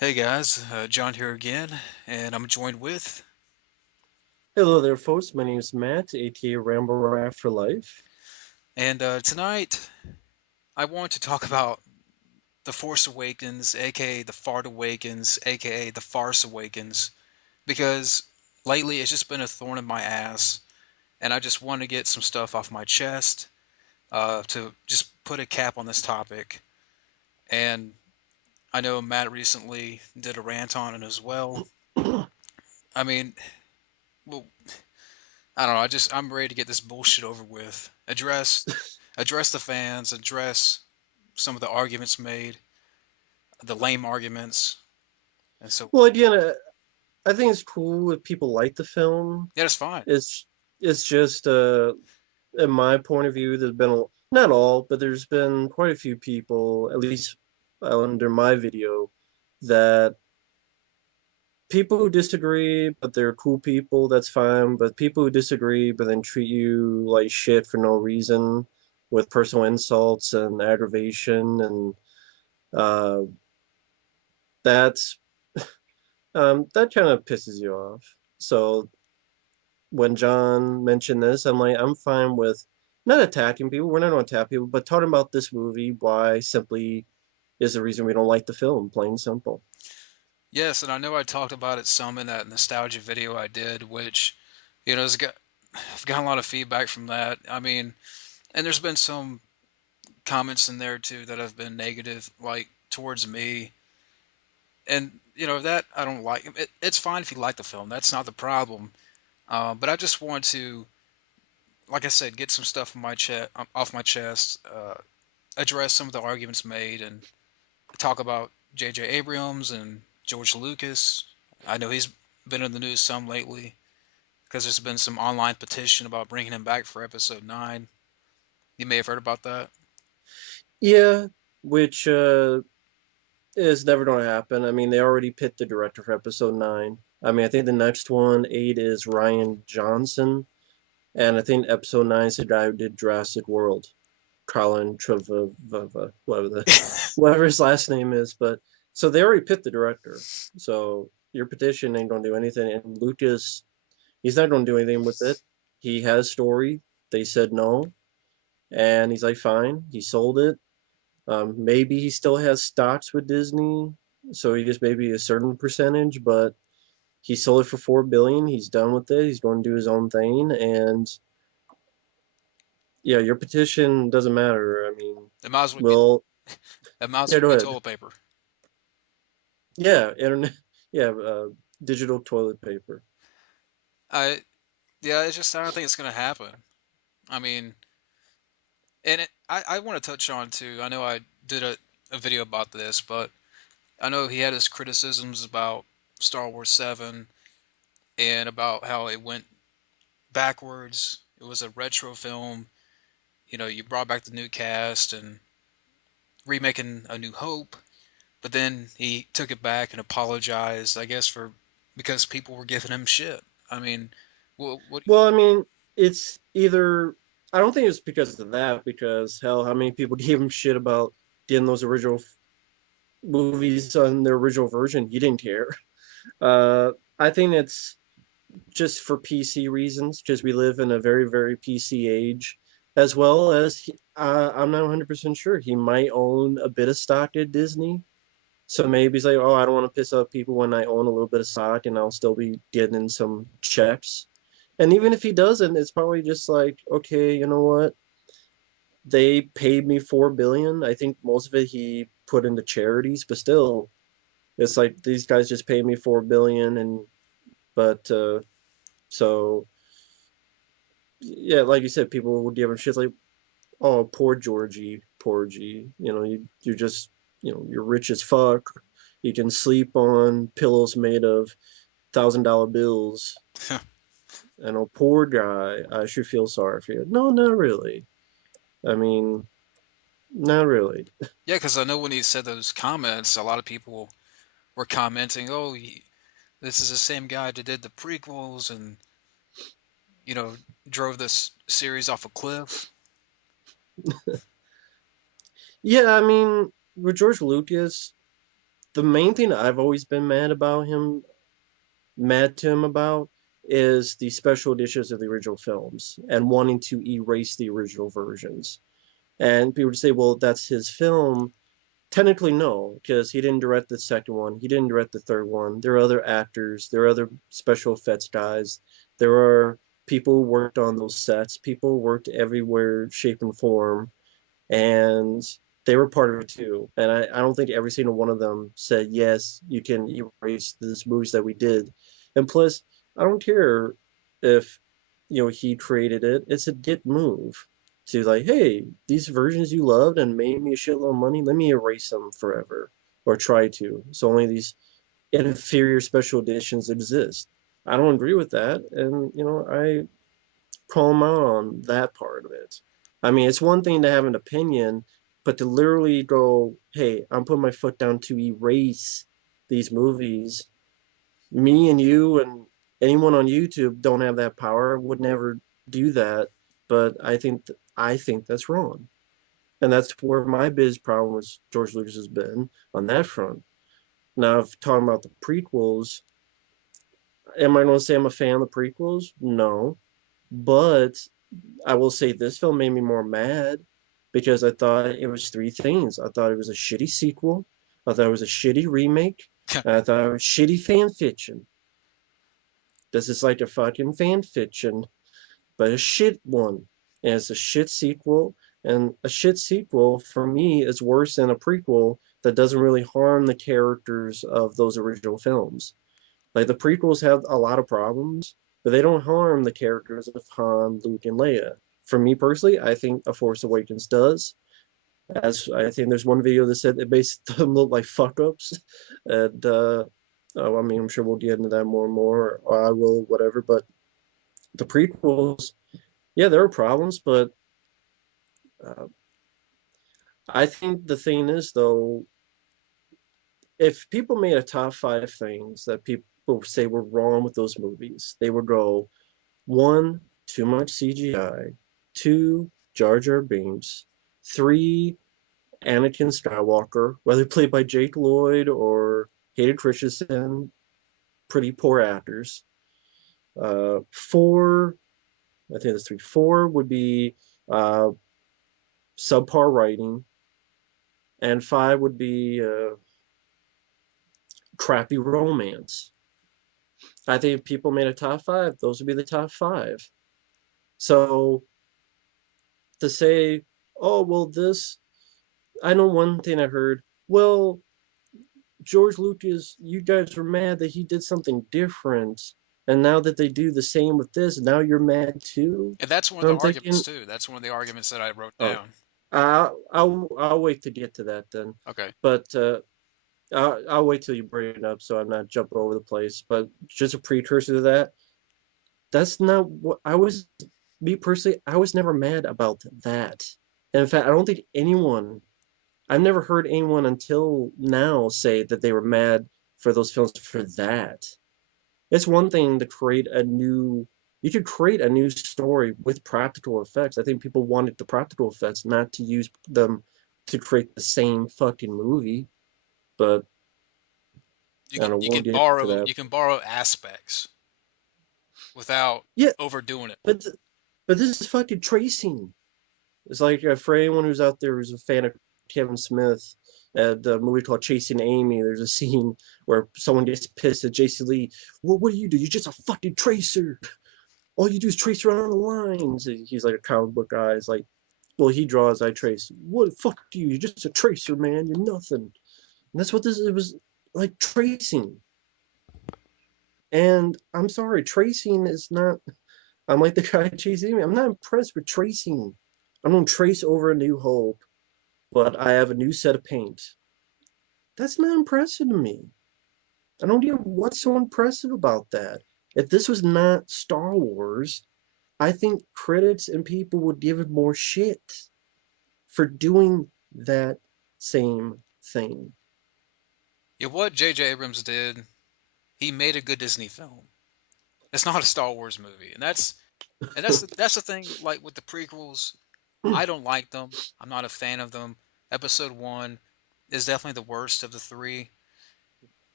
Hey guys, John here again, and I'm joined with, Hello there, folks. My name is Matt, aka Rambo Afterlife. and tonight I want to talk about The Force Awakens, aka The Fart Awakens, aka The Farce Awakens, because lately it's just been a thorn in my ass, and I just want to get some stuff off my chest, to just put a cap on this topic. And I know Matt recently did a rant on it as well. I mean, well, I don't know. I'm ready to get this bullshit over with. Address the fans. Address some of the arguments made, the lame arguments, and so Well, again, I think it's cool if people like the film. yeah, it's fine. It's it's just, in my point of view, there's been not all, but there's been quite a few people, at least under my video, that people who disagree, but they're cool people, that's fine. But people who disagree, but then treat you like shit for no reason, with personal insults and aggravation, and uh, that's that kind of pisses you off. So when John mentioned this, I'm like, I'm fine with not attacking people. We're not going to attack people, but talking about this movie, why simply is the reason we don't like the film, plain simple. Yes, and I know I talked about it some in that nostalgia video I did, which I've got a lot of feedback from that. I mean, and there's been some comments in there too that have been negative, like towards me, and that I don't like. It's fine if you like the film. That's not the problem. But I just want to, like I said, get some stuff off my chest, address some of the arguments made, and talk about J.J. Abrams and George Lucas. I know he's been in the news some lately because there's been some online petition about bringing him back for Episode 9. You may have heard about that. Yeah, which is never going to happen. I mean, they already picked the director for episode 9. I mean, I think the next one, 8, is Ryan Johnson. And I think episode 9 is the guy who did Jurassic World. Colin Trevor, whatever his last name is. But so they already picked the director. So your petition ain't gonna do anything. And Lucas, he's not gonna do anything with it. He has story. They said no, and he's like, fine. He sold it. Maybe he still has stocks with Disney, so he just maybe a certain percentage, but he sold it for 4 billion. He's done with it. He's going to do his own thing, and yeah, your petition doesn't matter. I mean, It might as well be well, it might as yeah, well go be ahead. toilet paper. Yeah, internet. Yeah, digital toilet paper. I Yeah, it's just I don't think it's gonna happen. I mean, I want to touch on too. I know I did a video about this, but I know he had his criticisms about Star Wars 7 and about how it went backwards. It was a retro film. You brought back the new cast and remaking A New Hope, but then he took it back and apologized, I guess, for because people were giving him shit. I mean, what? Well, I mean, it's either. I don't think it's because of that. Because hell, how many people gave him shit about getting those original movies on their original version? He didn't care. I think it's just for PC reasons, because we live in a very, very PC age, as well as I'm not 100% sure he might own a bit of stock at Disney. So maybe he's like, oh, I don't want to piss off people when I own a little bit of stock and I'll still be getting some checks. And even if he doesn't, it's probably just like, okay, you know what? They paid me 4 billion. I think most of it he put into charities, but still, it's like these guys just paid me 4 billion, and but so yeah, like you said, people would give him shit like, oh, poor Georgie, poor G. You're just, you're rich as fuck. You can sleep on pillows made of $1,000 bills. And a poor guy, I should feel sorry for you. No, not really. I mean, not really. Yeah, because I know when he said those comments, a lot of people were commenting, "Oh, this is the same guy that did the prequels and you know drove this series off a cliff." Yeah, I mean, with George Lucas, The main thing I've always been mad to him about, is the special editions of the original films and wanting to erase the original versions. And people would say, well, that's his film. Technically, no, because he didn't direct the second one. He didn't direct the third one. There are other actors. There are other special effects guys. There are people who worked on those sets. People who worked everywhere, shape, and form. And they were part of it too. And I don't think every single one of them said, yes, you can erase these movies that we did. And plus, I don't care if, he created it. It's a dick move to like, hey, these versions you loved and made me a shitload of money, let me erase them forever, or try to. So only these inferior special editions exist. I don't agree with that, and I call him out on that part of it. I mean, it's one thing to have an opinion, but to literally go, hey, I'm putting my foot down to erase these movies. Me and you and anyone on YouTube don't have that power, would never do that. But I think that's wrong. And that's where my biggest problem with George Lucas has been on that front. Now, if talking about the prequels, am I going to say I'm a fan of the prequels? No. But I will say this film made me more mad because I thought it was three things. I thought it was a shitty sequel. I thought it was a shitty remake. And I thought it was shitty fan fiction. This is like a fucking fan fiction, but a shit one. And it's a shit sequel. And a shit sequel, for me, is worse than a prequel that doesn't really harm the characters of those original films. Like the prequels have a lot of problems, but they don't harm the characters of Han, Luke, and Leia. For me personally, I think A Force Awakens does. As I think there's one video that said it makes them look like fuck ups, and oh, I mean, I'm sure we'll get into that more and more. Or I will, whatever. But the prequels, yeah, there are problems, but uh, I think the thing is though, if people made a top five things that people say were wrong with those movies, they would go, one, too much CGI. Two, Jar Jar Binks. Three, Anakin Skywalker, whether played by Jake Lloyd or Hayden Christensen, pretty poor actors. Four, I think that's three. Four would be uh, subpar writing, and five would be crappy romance. I think if people made a top five, those would be the top five. So to say, oh, well, this, I know one thing I heard, well, George Lucas, you guys were mad that he did something different. And now that they do the same with this, now you're mad too? And that's one of And the I'm thinking, arguments too. That's one of the arguments that I wrote oh, down. I'll wait to get to that then. Okay. But I'll wait till you bring it up so I'm not jumping over the place. But just a precursor to that, that's not what I was, me personally, I was never mad about that. And in fact, I don't think I've never heard anyone until now say that they were mad for those films for that. It's one thing to you could create a new story with practical effects. I think people wanted the practical effects, not to use them to create the same fucking movie. But I don't know, You we'll can get to borrow that. you can borrow aspects without Yeah, overdoing it. but but this is fucking tracing. It's like for anyone who's out there who's a fan of Kevin Smith, the movie called Chasing Amy, there's a scene where someone gets pissed at JC Lee. Well, what do? You're just a fucking tracer. All you do is trace around the lines. He's like a comic book guy. It's like, well, he draws, I trace. What the fuck do you? You're just a tracer, man. You're nothing. And that's what it was like, tracing. And I'm sorry, tracing is not. I'm like the guy chasing me. I'm not impressed with tracing. I'm gonna trace over A New Hope, but I have a new set of paint. That's not impressive to me. I don't get what's so impressive about that. If this was not Star Wars, I think critics and people would give it more shit for doing that same thing. Yeah, what J.J. Abrams did, he made a good Disney film. It's not a Star Wars movie, and that's the thing. Like with the prequels, I don't like them. I'm not a fan of them. Episode one is definitely the worst of the three.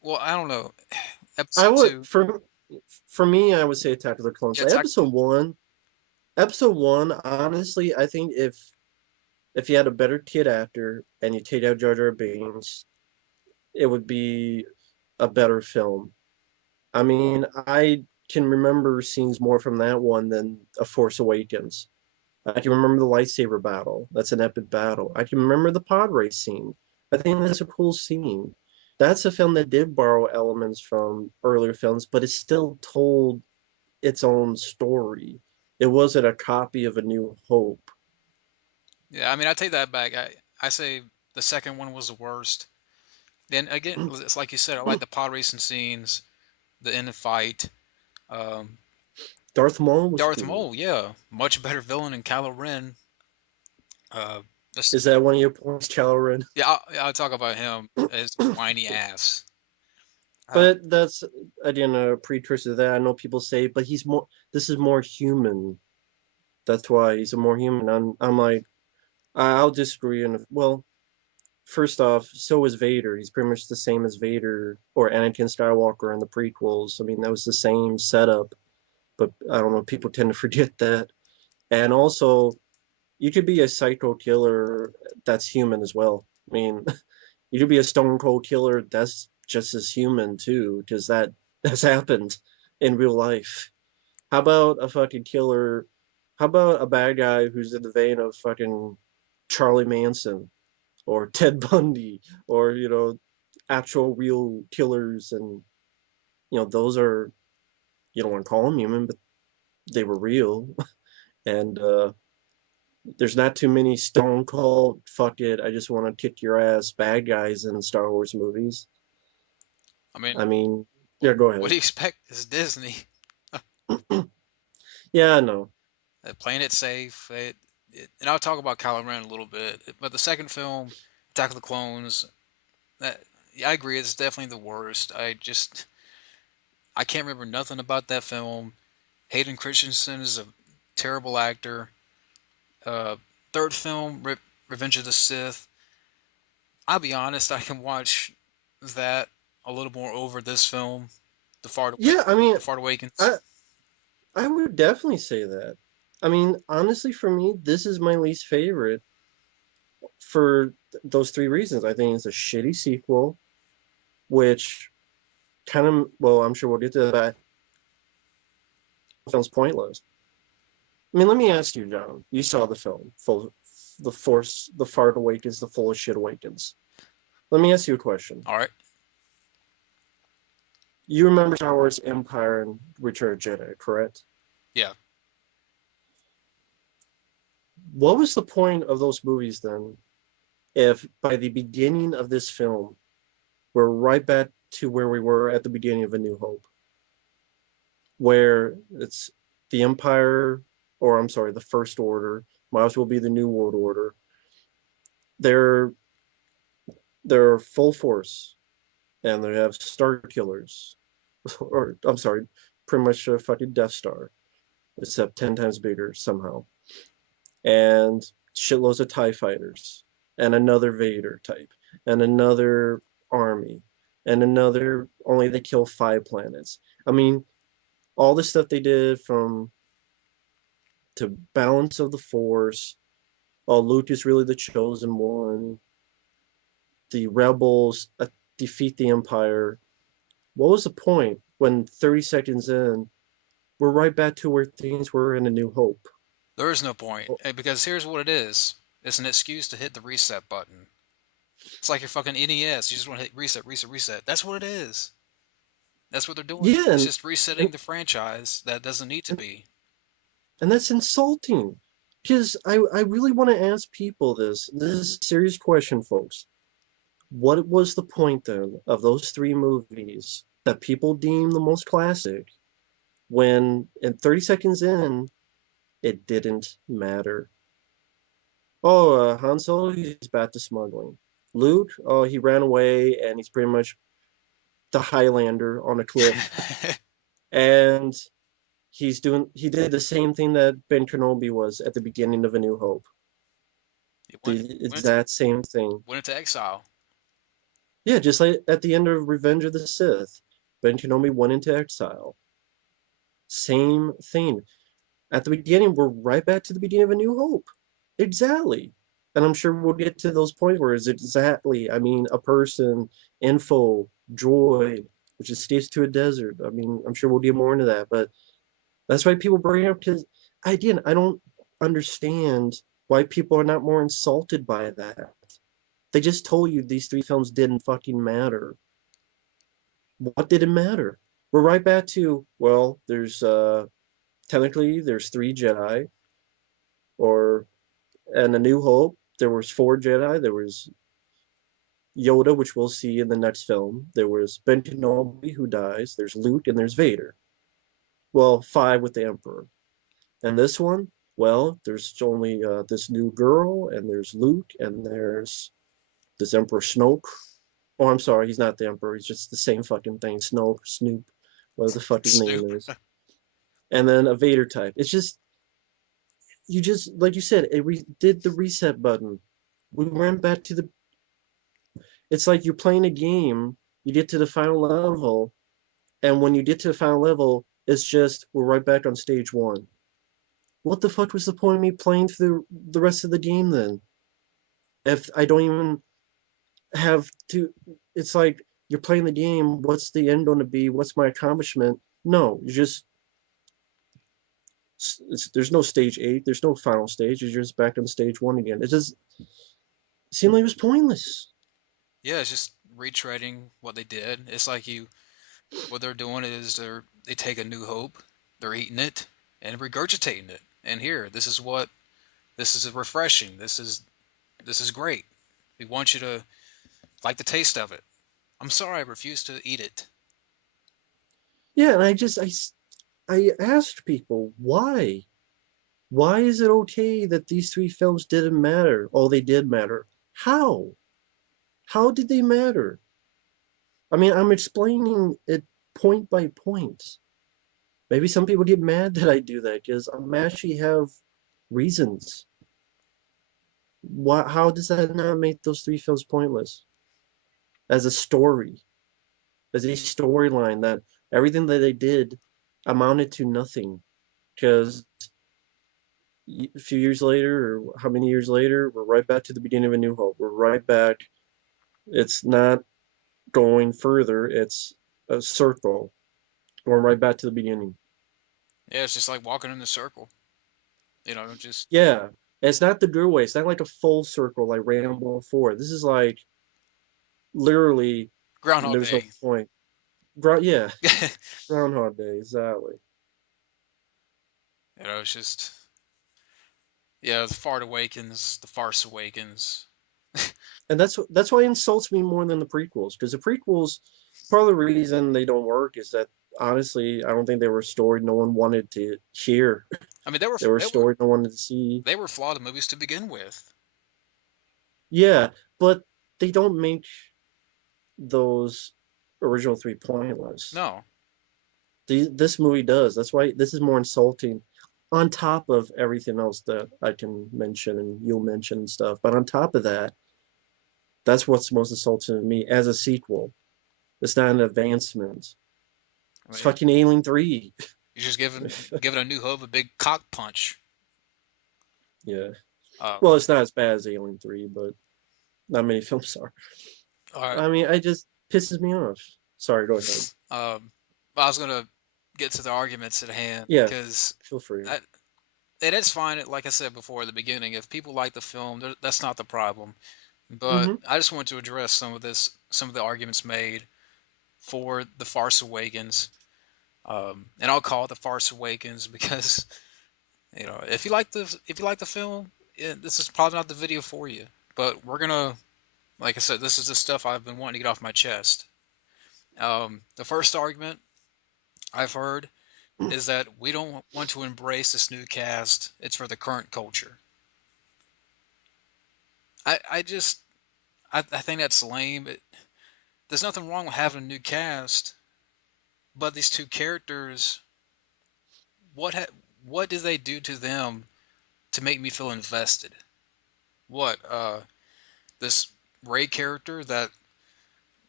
Well, I don't know. I Episode would two, for me, I would say Attack of the Clones. yeah, Attack. Episode one, honestly, I think if you had a better kid actor and you take out Jar Jar Binks, it would be a better film. I mean, I can remember scenes more from that one than A Force Awakens. I can remember the lightsaber battle. That's an epic battle. I can remember the pod race scene. I think that's a cool scene. That's a film that did borrow elements from earlier films, but it still told its own story. It wasn't a copy of A New Hope. Yeah, I mean, I take that back. I say the second one was the worst. Then again, it's like you said, I like the pod racing scenes, the end fight. Um, Darth Maul was Darth cool. Maul, yeah, much better villain than Kylo Ren. Uh, just Is that one of your points, Caloran? yeah, I'll talk about him as whiny ass. Uh, But that's again a precursor to that. I know people say, but he's more. This is more human. That's why he's a more human. I'm like, I'll disagree. And well, first off, so is Vader. He's pretty much the same as Vader or Anakin Skywalker in the prequels. I mean, that was the same setup. But I don't know. People tend to forget that. And also, you could be a psycho killer that's human as well. I mean, you could be a stone cold killer that's just as human too, because that's happened in real life. How about a fucking killer? How about a bad guy who's in the vein of fucking Charlie Manson or Ted Bundy or actual real killers, and those are, you don't want to call them human, but they were real. And there's not too many stone cold fuck it, I just want to kick your ass bad guys in Star Wars movies. I mean, I mean, yeah, go what ahead. do you expect? It's Disney. Yeah, I know. Playing it safe. And I'll talk about Kylo Ren a little bit. But the second film, Attack of the Clones, that, yeah, I agree. It's definitely the worst. I can't remember nothing about that film. Hayden Christensen is a terrible actor. Uh, third film, Revenge of the Sith. I'll be honest, I can watch that a little more over this film, Yeah, I mean, The Fart Awakens. I I would definitely say that. I mean, honestly, for me, this is my least favorite for those three reasons. I think it's a shitty sequel, which kind of, well, I'm sure we'll get to that. Film's pointless. I mean, let me ask you, John. You saw the film, the Fart Awakens, the Full of Shit Awakens. Let me ask you a question. All right. You remember Star Wars Empire and Return of Jedi, correct? Yeah. What was the point of those movies then, if by the beginning of this film, we're right back to where we were at the beginning of A New Hope, where it's the Empire, or I'm sorry, the First Order, might as well be the New World Order. They're they're full force, and they have Star Killers, or I'm sorry, pretty much a fucking Death Star, except 10 times bigger somehow, and shitloads of TIE fighters, and another Vader type, and another army, and another, only they kill 5 planets. I mean, all the stuff they did from to Balance of the Force, oh, Luke is really the chosen one, the rebels defeat the Empire. What was the point when 30 seconds in, we're right back to where things were in A New Hope? There is no point. Because here's what it is. It's an excuse to hit the reset button. It's like your fucking NES. You just want to hit reset, reset, reset. That's what it is. That's what they're doing. Yeah, It's just resetting and, the franchise that doesn't need to and, be. and that's insulting. Because I really want to ask people this. This is a serious question, folks. What was the point then of those three movies that people deem the most classic when in 30 seconds in, it didn't matter? Oh, Han Solo, he's back to smuggling. Luke, oh, he ran away and he's pretty much the Highlander on a cliff. And he did the same thing that Ben Kenobi was at the beginning of A New Hope. It The went exact same thing. went into exile. Yeah, just like at the end of Revenge of the Sith, Ben Kenobi went into exile. Same thing. At the beginning, we're right back to the beginning of A New Hope. Exactly. And I'm sure we'll get to those points where it's exactly, I mean, a person, info, droid, which escapes to a desert. I mean, I'm sure we'll get more into that, but that's why people bring it up because, again, I don't understand why people are not more insulted by that. They just told you these three films didn't fucking matter. What did it matter? We're right back to, well, there's technically there's three Jedi, or and A New Hope, there was four Jedi. There was Yoda, which we'll see in the next film. There was Ben Kenobi, who dies. There's Luke, and there's Vader. Well, five with the Emperor. And this one, well, there's only this new girl, and there's Luke, and there's this Emperor Snoke. Oh, I'm sorry, he's not the Emperor. He's just the same fucking thing. Snoke, Snoop, whatever the fuck his name Snoop. is. And then a Vader type. It's just, you just, like you said, did the reset button. We went back to the, it's like you're playing a game, you get to the final level, and when you get to the final level, it's just, we're right back on stage one. What the fuck was the point of me playing through the rest of the game then? If I don't even have to, it's like you're playing the game. What's the end going to be? What's my accomplishment? No, you just there's no stage eight. There's no final stage. You're just back on stage one again. It just seemed like it was pointless. Yeah, it's just retreading what they did. It's like what they're doing is they take a New Hope, they're eating it and regurgitating it. And here, this is refreshing. This is great. We want you to like the taste of it. I'm sorry, I refuse to eat it. Yeah, and I asked people why. Why is it okay that these three films didn't matter? Oh, they did matter. How? How did they matter? I mean, I'm explaining it point by point. Maybe some people get mad that I do that because I'm actually have reasons. How does that not make those three films pointless? As a story, as a storyline, that everything that they did amounted to nothing. Because a few years later, or how many years later, we're right back to the beginning of A New Hope. We're right back. It's not going further, it's a circle, going right back to the beginning. Yeah, it's just like walking in the circle. Just Yeah, it's not the good way. It's not like a full circle like Rambo 4. This is like literally Groundhog there's no Day. point. Yeah, Groundhog Day, exactly. It's just yeah, the Fart Awakens, the Farce Awakens. And that's why it insults me more than the prequels, because the prequels, part of the reason they don't work is that honestly, I don't think they were a story no one wanted to hear. I mean, They were a story no one wanted to see. they were flawed movies to begin with. Yeah, but they don't make those original three pointless. No, This movie does. That's why this is more insulting. On top of everything else that I can mention and you'll mention and stuff, but on top of that, that's what's most insulting to me as a sequel. It's not an advancement. I It's mean, fucking Alien 3. you're just giving a New Hope a big cock punch. Yeah. Uh, Well, it's not as bad as Alien 3, but not many films are. all right. I mean, I just pisses me off. Sorry, go ahead. I was gonna get to the arguments at hand Yeah, because feel free. I, it is fine. Like I said before at the beginning, if people like the film, that's not the problem. But Mm-hmm. I just want to address some of the arguments made for the Farce Awakens. And I'll call it the Farce Awakens because if you like the film, this is probably not the video for you. But we're gonna, like I said, this is the stuff I've been wanting to get off my chest. The first argument I've heard is that we don't want to embrace this new cast. It's for the current culture. I just I think that's lame. There's nothing wrong with having a new cast, but these two characters, what ha- what did they do to them to make me feel invested? What this Ray character that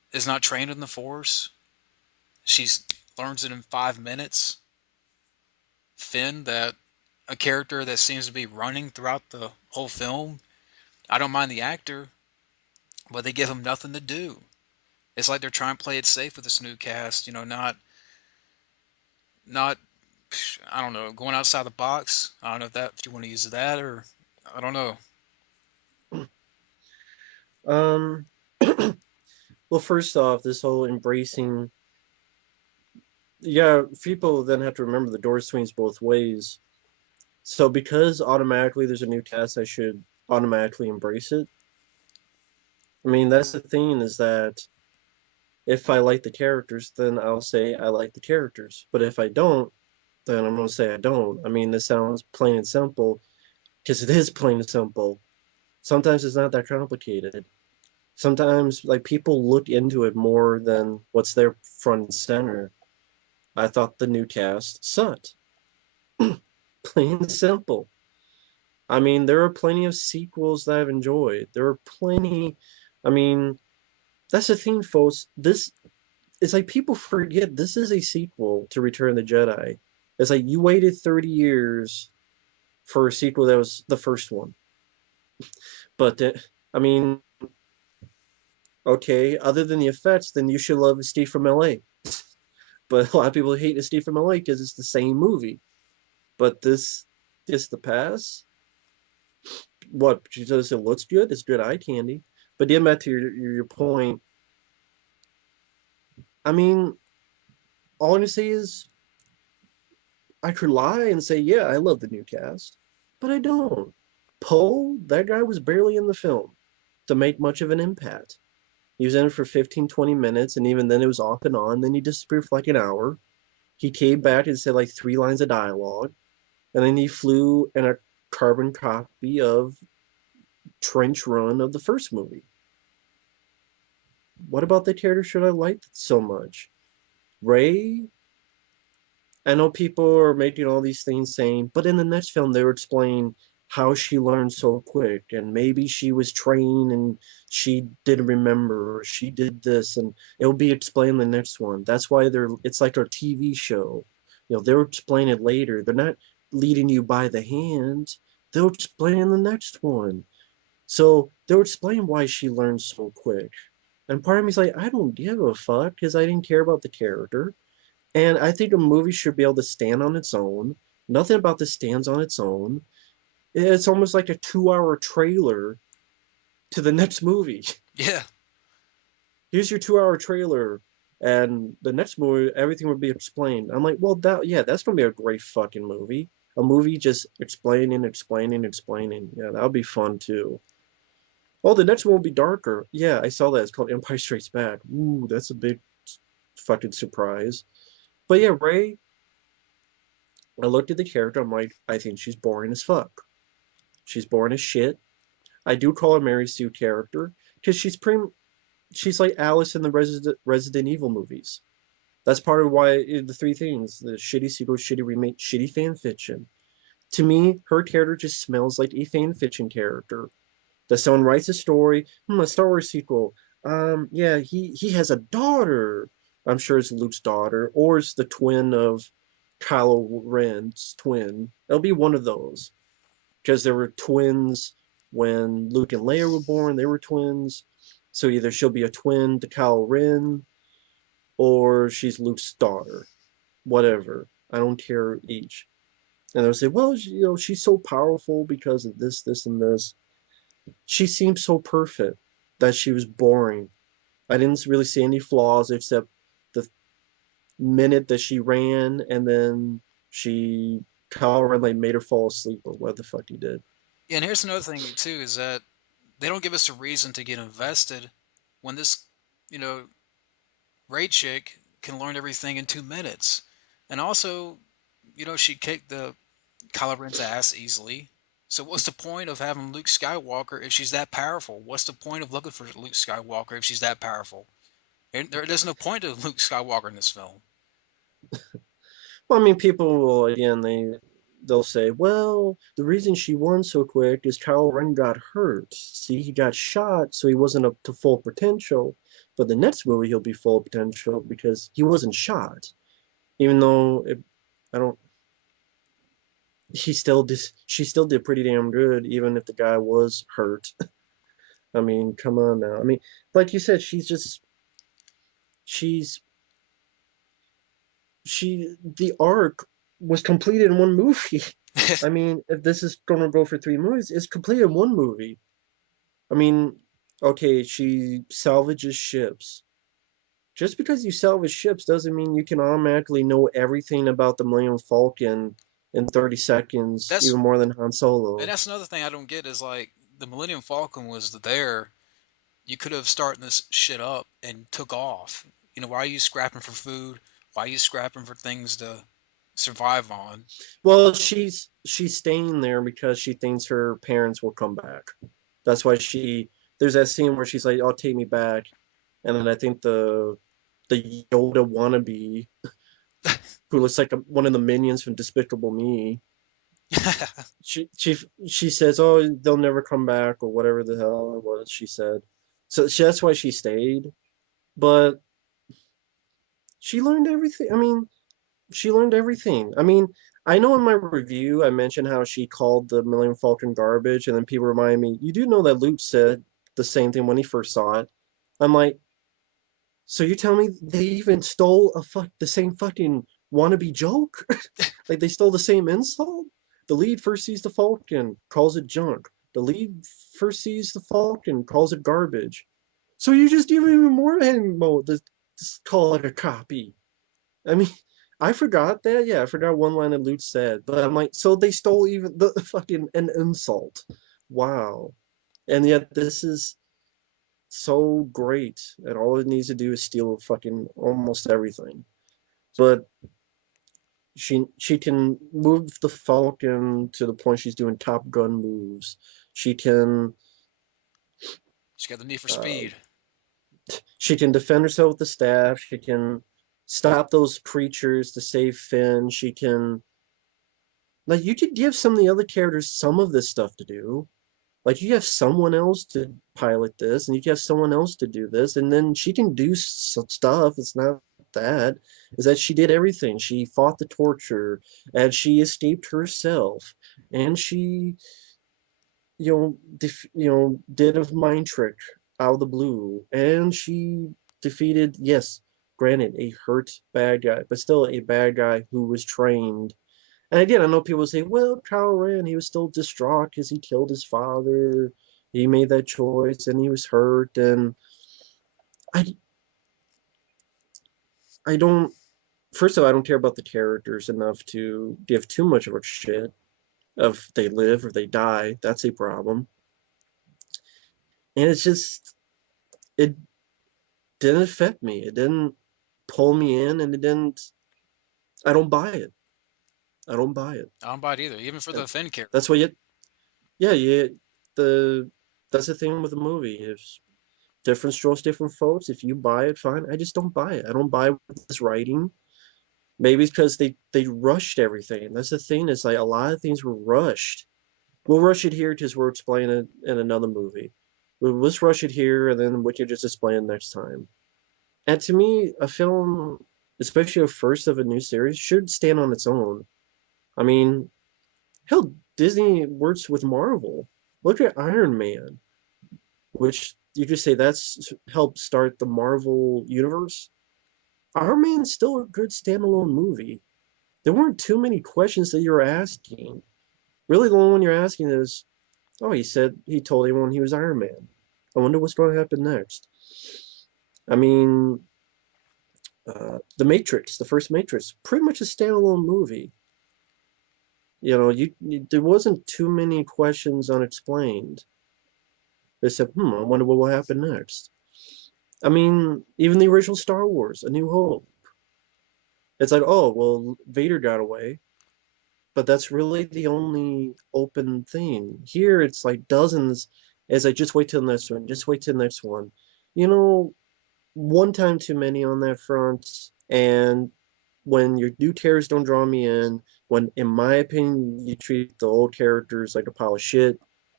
is not trained in the Force. She's learns it in 5 minutes. Finn, that a character that seems to be running throughout the whole film. I don't mind the actor, but they give him nothing to do. It's like they're trying to play it safe with this new cast, not I don't know, going outside the box. I don't know if you want to use that or I don't know. Um, well, first off, this whole embracing, yeah, people then have to remember the door swings both ways. So because automatically there's a new cast, I should automatically embrace it. I mean, that's the thing is that if I like the characters, then I'll say I like the characters. But if I don't, then I'm going to say I don't. I mean, this sounds plain and simple because it is plain and simple. Sometimes it's not that complicated. Sometimes, like, people look into it more than what's there front and center. I thought the new cast sucked. Plain and simple. I mean, there are plenty of sequels that I've enjoyed. There are plenty. I mean, that's the thing, folks. This it's like people forget this is a sequel to Return of the Jedi. It's like you waited 30 years for a sequel that was the first one. But I mean, okay, other than the effects, then you should love Steve from LA. But a lot of people hate Steve from LA because it's the same movie. But this is the pass. What she says it looks good. It's good eye candy. But getting back to your point, I mean, all I'm gonna say is I could lie and say, yeah, I love the new cast, but I don't. Poe, that guy was barely in the film to make much of an impact. He was in it for 15, 20 minutes, and even then it was off and on. Then he disappeared for like an hour. He came back and said like 3 lines of dialogue, and then he flew in a carbon copy of Trench Run of the first movie. What about the character should I like so much? Ray, I know people are making all these things saying, but in the next film they were explaining how she learned so quick, and maybe she was trained and she didn't remember, or she did this, and it'll be explained in the next one. That's why it's like our TV show. They'll explain it later. They're not leading you by the hand. They'll explain in the next one. So they'll explain why she learned so quick. And part of me's like, I don't give a fuck because I didn't care about the character. And I think a movie should be able to stand on its own. Nothing about this stands on its own. It's almost like a 2-hour trailer to the next movie. Yeah. Here's your 2-hour trailer, and the next movie, everything would be explained. I'm like, well, that's gonna be a great fucking movie. A movie just explaining, explaining, explaining. Yeah, that would be fun too. Oh, the next one will be darker. Yeah, I saw that. It's called Empire Strikes Back. Ooh, that's a big fucking surprise. But yeah, Ray, I looked at the character. I'm like, I think she's boring as fuck. She's boring as shit. I do call her Mary Sue character because she's like Alice in the Resident Evil movies. That's part of why the three things: the shitty sequel, shitty remake, shitty fan fiction. To me, her character just smells like a fan fiction character. That someone writes a story, a Star Wars sequel. Yeah, he has a daughter. I'm sure it's Luke's daughter, or it's the twin of Kylo Ren's twin. It'll be one of those because there were twins when Luke and Leia were born. They were twins, so either she'll be a twin to Kylo Ren, or she's Luke's daughter. Whatever, I don't care each. And they'll say, well, she's so powerful because of this, this, and this. She seemed so perfect that she was boring. I didn't really see any flaws except the minute that she ran and then Kylo Ren like made her fall asleep or what the fuck he did. Yeah, and here's another thing too is that they don't give us a reason to get invested when this, you know, Ray chick can learn everything in 2 minutes. And also, she kicked the Kylo Ren's ass easily. So what's the point of having Luke Skywalker if she's that powerful? What's the point of looking for Luke Skywalker if she's that powerful? There's no point to Luke Skywalker in this film. Well, I mean, people will again they'll say, well, the reason she won so quick is Kylo Ren got hurt. See, he got shot, so he wasn't up to full potential. But the next movie, he'll be full of potential because he wasn't shot. Even though I don't, she still did pretty damn good, even if the guy was hurt. I mean, come on now. I mean, like you said, she's, the arc was completed in one movie. I mean, if this is gonna go for 3 movies, it's completed in one movie. I mean, okay, she salvages ships. Just because you salvage ships doesn't mean you can automatically know everything about the Millennium Falcon in 30 seconds, That's even more than Han and Solo. that's another thing I don't get is like the Millennium Falcon was there. You could have started this shit up and took off. You know, why are you scrapping for food? Why are you scrapping for things to survive on? Well, she's staying there because she thinks her parents will come back. That's why there's that scene where she's like, "Oh, take me back," and then I think the Yoda wannabe who looks like one of the minions from Despicable Me. She she she says, "Oh, they'll never come back," or whatever the hell it was she said. So that's why she stayed. But she learned everything. I mean, she learned everything. I mean, I know in my review I mentioned how she called the Millennium Falcon garbage, and then people remind me, you do know that Luke said the same thing when he first saw it. I'm like, so you tell me they even stole the same fucking wannabe joke? Like they stole the same insult? The lead first sees the Falcon, calls it junk. The lead first sees the Falcon, calls it garbage. So you just give even more ammo to call it a copy. I mean, I forgot that. Yeah, I forgot one line that Luke said. But I'm like, so they stole even the fucking an insult. Wow. And yet this is so great, and all it needs to do is steal fucking almost everything. But she can move the Falcon to the point she's doing Top Gun moves. She can She's got the need for uh, speed. she can defend herself with the staff. She can stop those creatures to save Finn. She can, like, you could give some of the other characters some of this stuff to do. Like you have someone else to pilot this, and you have someone else to do this, and then she can do some stuff. It's not that. Is that she did everything. She fought the torture, and she escaped herself, and she, did a mind trick out of the blue, and she defeated, yes, granted, a hurt bad guy, but still a bad guy who was trained. And again, I know people say, well, Kylo Ren, he was still distraught because he killed his father. He made that choice and he was hurt. And I, I don't, first of all, I don't care about the characters enough to give too much of a shit if they live or they die. That's a problem. And it's just, it didn't affect me. It didn't pull me in and I don't buy it. I don't buy it. I don't buy it either, even for And the Finn that's character. why yeah, the, that's the thing with the movie. If different strokes, different folks. If you buy it, fine. I just don't buy it. I don't buy this writing. Maybe it's because they rushed everything. That's the thing. Is like a lot of things were rushed. We'll rush it here because we're explaining it in another movie. Let's rush it here, and then we can just explain it next time. And to me, a film, especially a first of a new series, should stand on its own. I mean, hell, Disney works with Marvel. Look at Iron Man, which you could say that's helped start the Marvel universe. Iron Man's still a good standalone movie. There weren't too many questions that you were asking. Really, the only one you're asking is, oh, he told everyone he was Iron Man. I wonder what's going to happen next. I mean, The Matrix, the first Matrix, pretty much a standalone movie. There wasn't too many questions unexplained. They said, I wonder what will happen next. I mean, even the original Star Wars, A New Hope. It's like, oh, well, Vader got away, but that's really the only open thing. Here, it's like dozens. As I just wait till the next one, just wait till the next one. You know, one time too many on that front. And when your new characters don't draw me in, when, in my opinion, you treat the old characters like a pile of shit,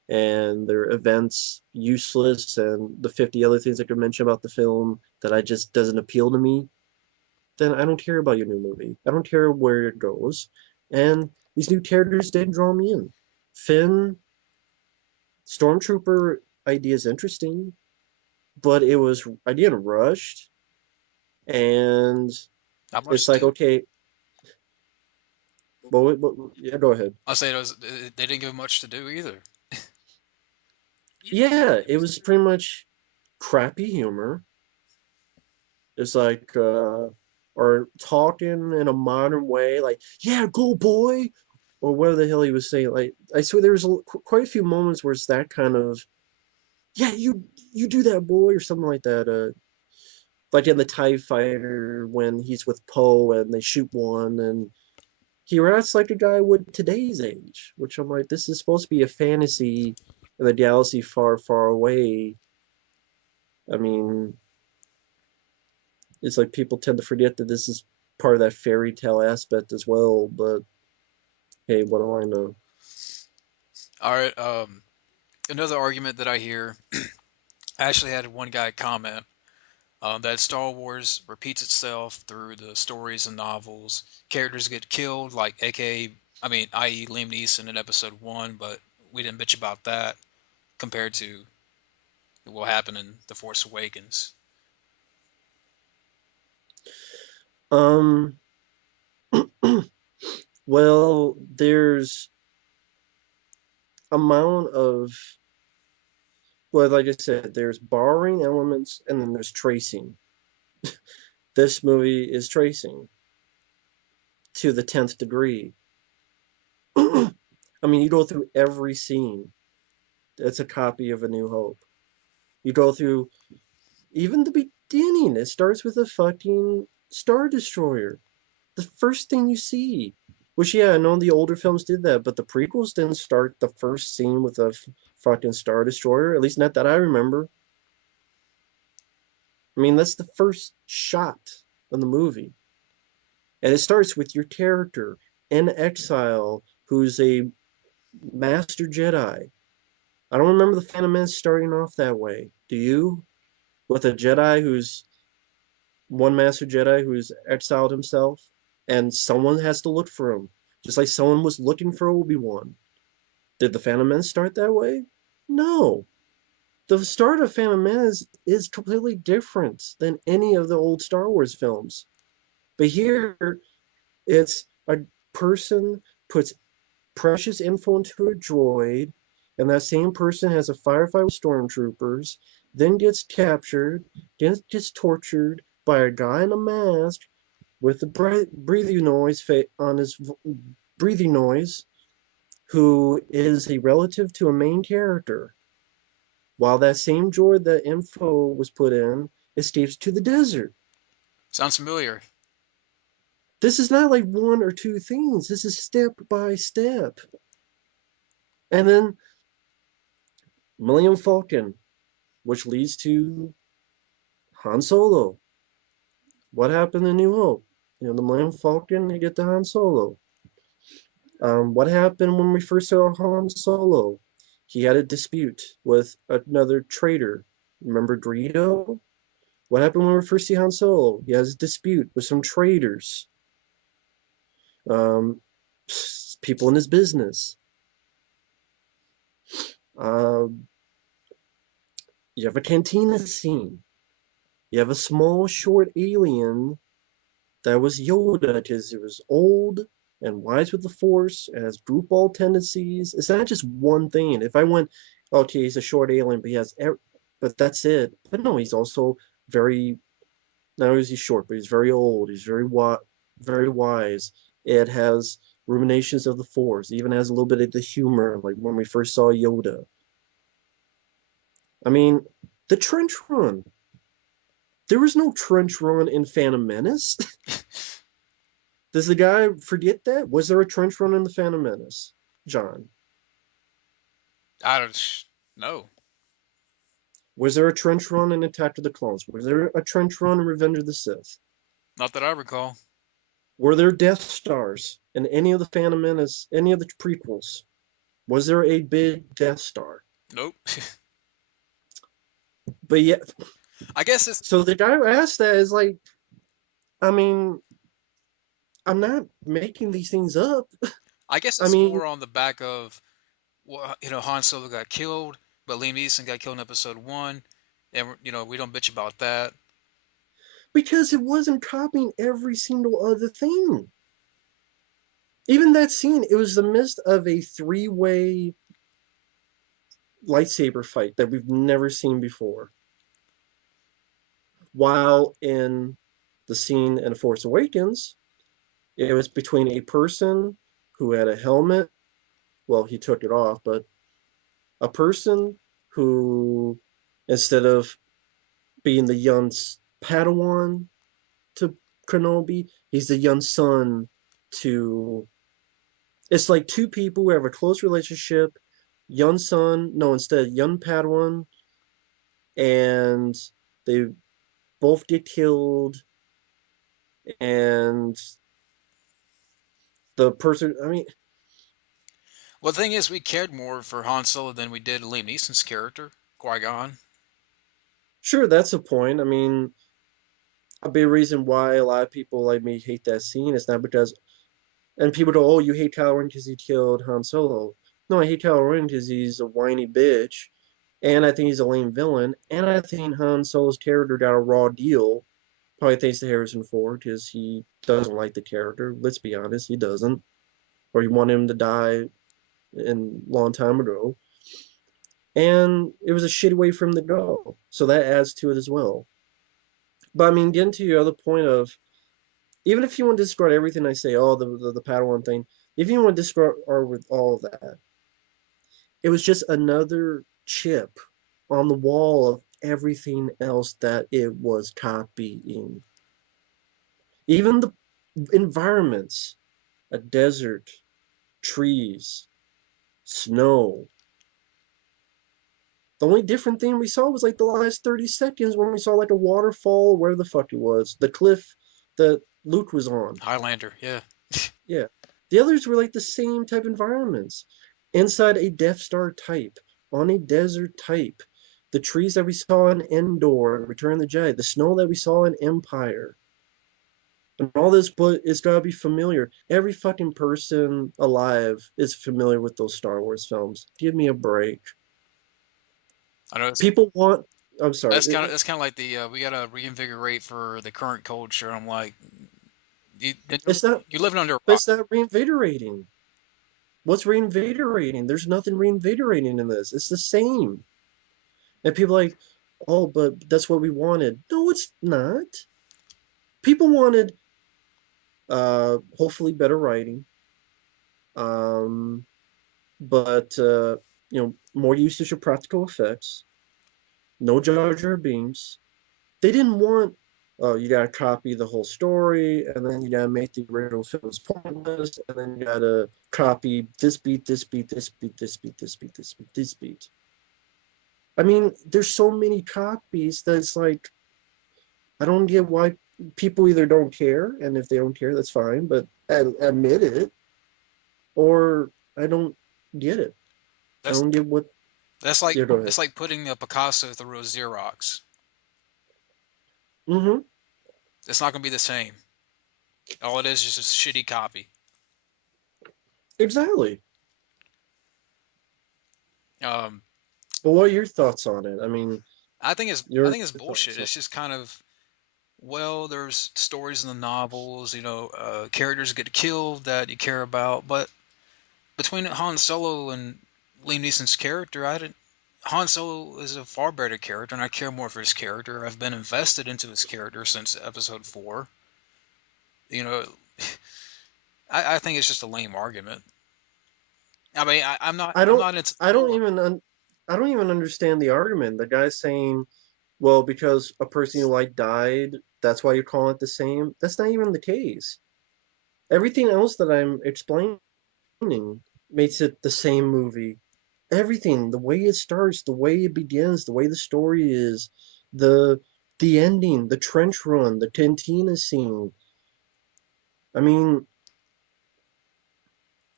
and their events useless, and the 50 other things I could mention about the film that I just doesn't appeal to me, then I don't care about your new movie. I don't care where it goes. And these new characters didn't draw me in. Finn, Stormtrooper idea is interesting, but it was idea rushed, and Not it's much to like, do. okay, well, yeah, go ahead. I say they didn't give much to do either. Yeah, it was pretty much crappy humor. It's like, or talking in a modern way, like, yeah, go boy, or whatever the hell he was saying. Like, I swear there was quite a few moments where it's that kind of, yeah, you do that, boy, or something like that. Like in the TIE Fighter when he's with Poe and they shoot one, and he acts like a guy would today's age, which I'm like, this is supposed to be a fantasy in a galaxy far, far away. I mean, it's like people tend to forget that this is part of that fairy tale aspect as well, but hey, what do I know? All right. Another argument that I hear, I actually had one guy comment that Star Wars repeats itself through the stories and novels. Characters get killed, like AKA, I mean, i.e. Liam Neeson in Episode One, but we didn't bitch about that compared to what happened in The Force Awakens. Um, well, there's amount of, well, like I said, there's borrowing elements and then there's tracing. This movie is tracing to the 10th degree. I mean, you go through every scene. It's a copy of A New Hope. You go through even the beginning. It starts with a fucking Star Destroyer. The first thing you see. Which, yeah, I know the older films did that, but the prequels didn't start the first scene with a fucking Star Destroyer. At least not that I remember. I mean, that's the first shot in the movie. And it starts with your character in exile who's a master Jedi. I don't remember the Phantom Menace starting off that way. Do you? With a Jedi who's one master Jedi who's exiled himself, and someone has to look for him, just like someone was looking for Obi-Wan. Did the Phantom Menace start that way? No. The start of Phantom Menace is completely different than any of the old Star Wars films. But here, it's a person puts precious info into a droid, and that same person has a firefight with stormtroopers, then gets captured, gets tortured by a guy in a mask with a breathing noise on his breathing noise, who is a relative to a main character. While that same droid that info was put in escapes to the desert. Sounds familiar. This is not like one or two things. This is step by step. And then Millennium Falcon, which leads to Han Solo. What happened in New Hope? You know, the Millennium Falcon, you get to Han Solo. What happened when we first saw Han Solo? He had a dispute with another traitor. Remember Greedo? What happened when we first see Han Solo? He has a dispute with some traitors. Um, people in his business. Um, you have a cantina scene. You have a small, short alien that was Yoda because it was old and wise with the Force and has goofball tendencies. It's not just one thing. If I went, okay, he's a short alien, but he has, but that's it. But no, he's also very. Not only is he short, but he's very old. He's very wise. It has ruminations of the Force. It even has a little bit of the humor, like when we first saw Yoda. I mean, the trench run. There was no trench run in Phantom Menace. Does the guy forget that? Was there a trench run in the Phantom Menace, John? I don't know. Was there a trench run in Attack of the Clones? Was there a trench run in Revenge of the Sith? Not that I recall. Were there Death Stars in any of the Phantom Menace, any of the prequels? Was there a big Death Star? Nope. But yeah, I guess it's so the guy who asked that is like, I mean, I'm not making these things up. I guess I it's mean, more on the back of, well, Han Solo got killed, but Liam Neeson got killed in Episode One, and we don't bitch about that. because it wasn't copying every single other thing. Even that scene, it was the midst of a three-way lightsaber fight that we've never seen before. While in the scene in Force Awakens, it was between a person who had a helmet. Well, he took it off, but a person who, instead of being the young Padawan to Kenobi, he's the young son to. It's like two people who have a close relationship. Young son, no, instead young Padawan, and they both get killed, and the person. I mean, Well, the thing is, we cared more for Han Solo than we did Liam Neeson's character, Qui-Gon. sure, that's a point. I mean, a big reason why a lot of people like me hate that scene is not because, and people go, "Oh, you hate Kylo Ren because he killed Han Solo." No, I hate Kylo Ren because he's a whiny bitch, and I think he's a lame villain, and I think Han Solo's character got a raw deal. Probably thanks to Harrison Ford because he doesn't like the character. Let's be honest, he doesn't, or he wanted him to die in long time ago, and it was a shitty way for him to go. So that adds to it as well. But I mean, getting to your other point of, even if you want to discard everything I say, oh, the Padawan thing, if you want to discard or with all of that, it was just another chip on the wall of everything else that it was copying. Even the environments, a desert, trees, snow. The only different thing we saw was like the last 30 seconds when we saw like a waterfall, where the fuck it was, the cliff that Luke was on. Highlander, yeah. Yeah. The others were like the same type environments. Inside a Death Star type, on a desert type, the trees that we saw in Endor and Return of the Jedi, the snow that we saw in Empire. And all this, but it's gotta be familiar. Every fucking person alive is familiar with those Star Wars films. Give me a break. I know People want. I'm sorry. that's kind of like the we gotta reinvigorate for the current culture. I'm like, you, It's not. you're living under a But rock. it's not reinvigorating. What's reinvigorating? There's nothing reinvigorating in this. It's the same. And people are like, oh, but that's what we wanted. No, it's not. People wanted hopefully better writing, um, but more usage of practical effects, no Jar Jar Binks. They didn't want, oh, you gotta copy the whole story, and then you gotta make the original films pointless, and then you gotta copy this beat, this beat, this beat, this beat, this beat, this beat, this beat. I mean, there's so many copies that it's like, I don't get why people either don't care, and if they don't care, that's fine, but admit it, or I don't get it. I That's don't get what. that's like Yeah, go ahead. it's like putting a Picasso through a Xerox. Mm-hmm. It's not gonna be the same. All it is just a shitty copy. Exactly. Um, But what are your thoughts on it? I mean, I your think it's bullshit. thoughts on. It's just kind of, well, there's stories in the novels, characters get killed that you care about, but between Han Solo and Liam Neeson's character, I didn't. Han Solo is a far better character, and I care more for his character. I've been invested into his character since Episode Four. You know, I think it's just a lame argument. I mean, I'm not I I'm don't. not into I the don't lore. even. I don't even understand the argument. The guy's saying, "Well, because a person you like died, that's why you call it the same." That's not even the case. Everything else that I'm explaining makes it the same movie. Everything, the way it starts, the way it begins, the way the story is, the the ending, the trench run, the cantina scene. I mean,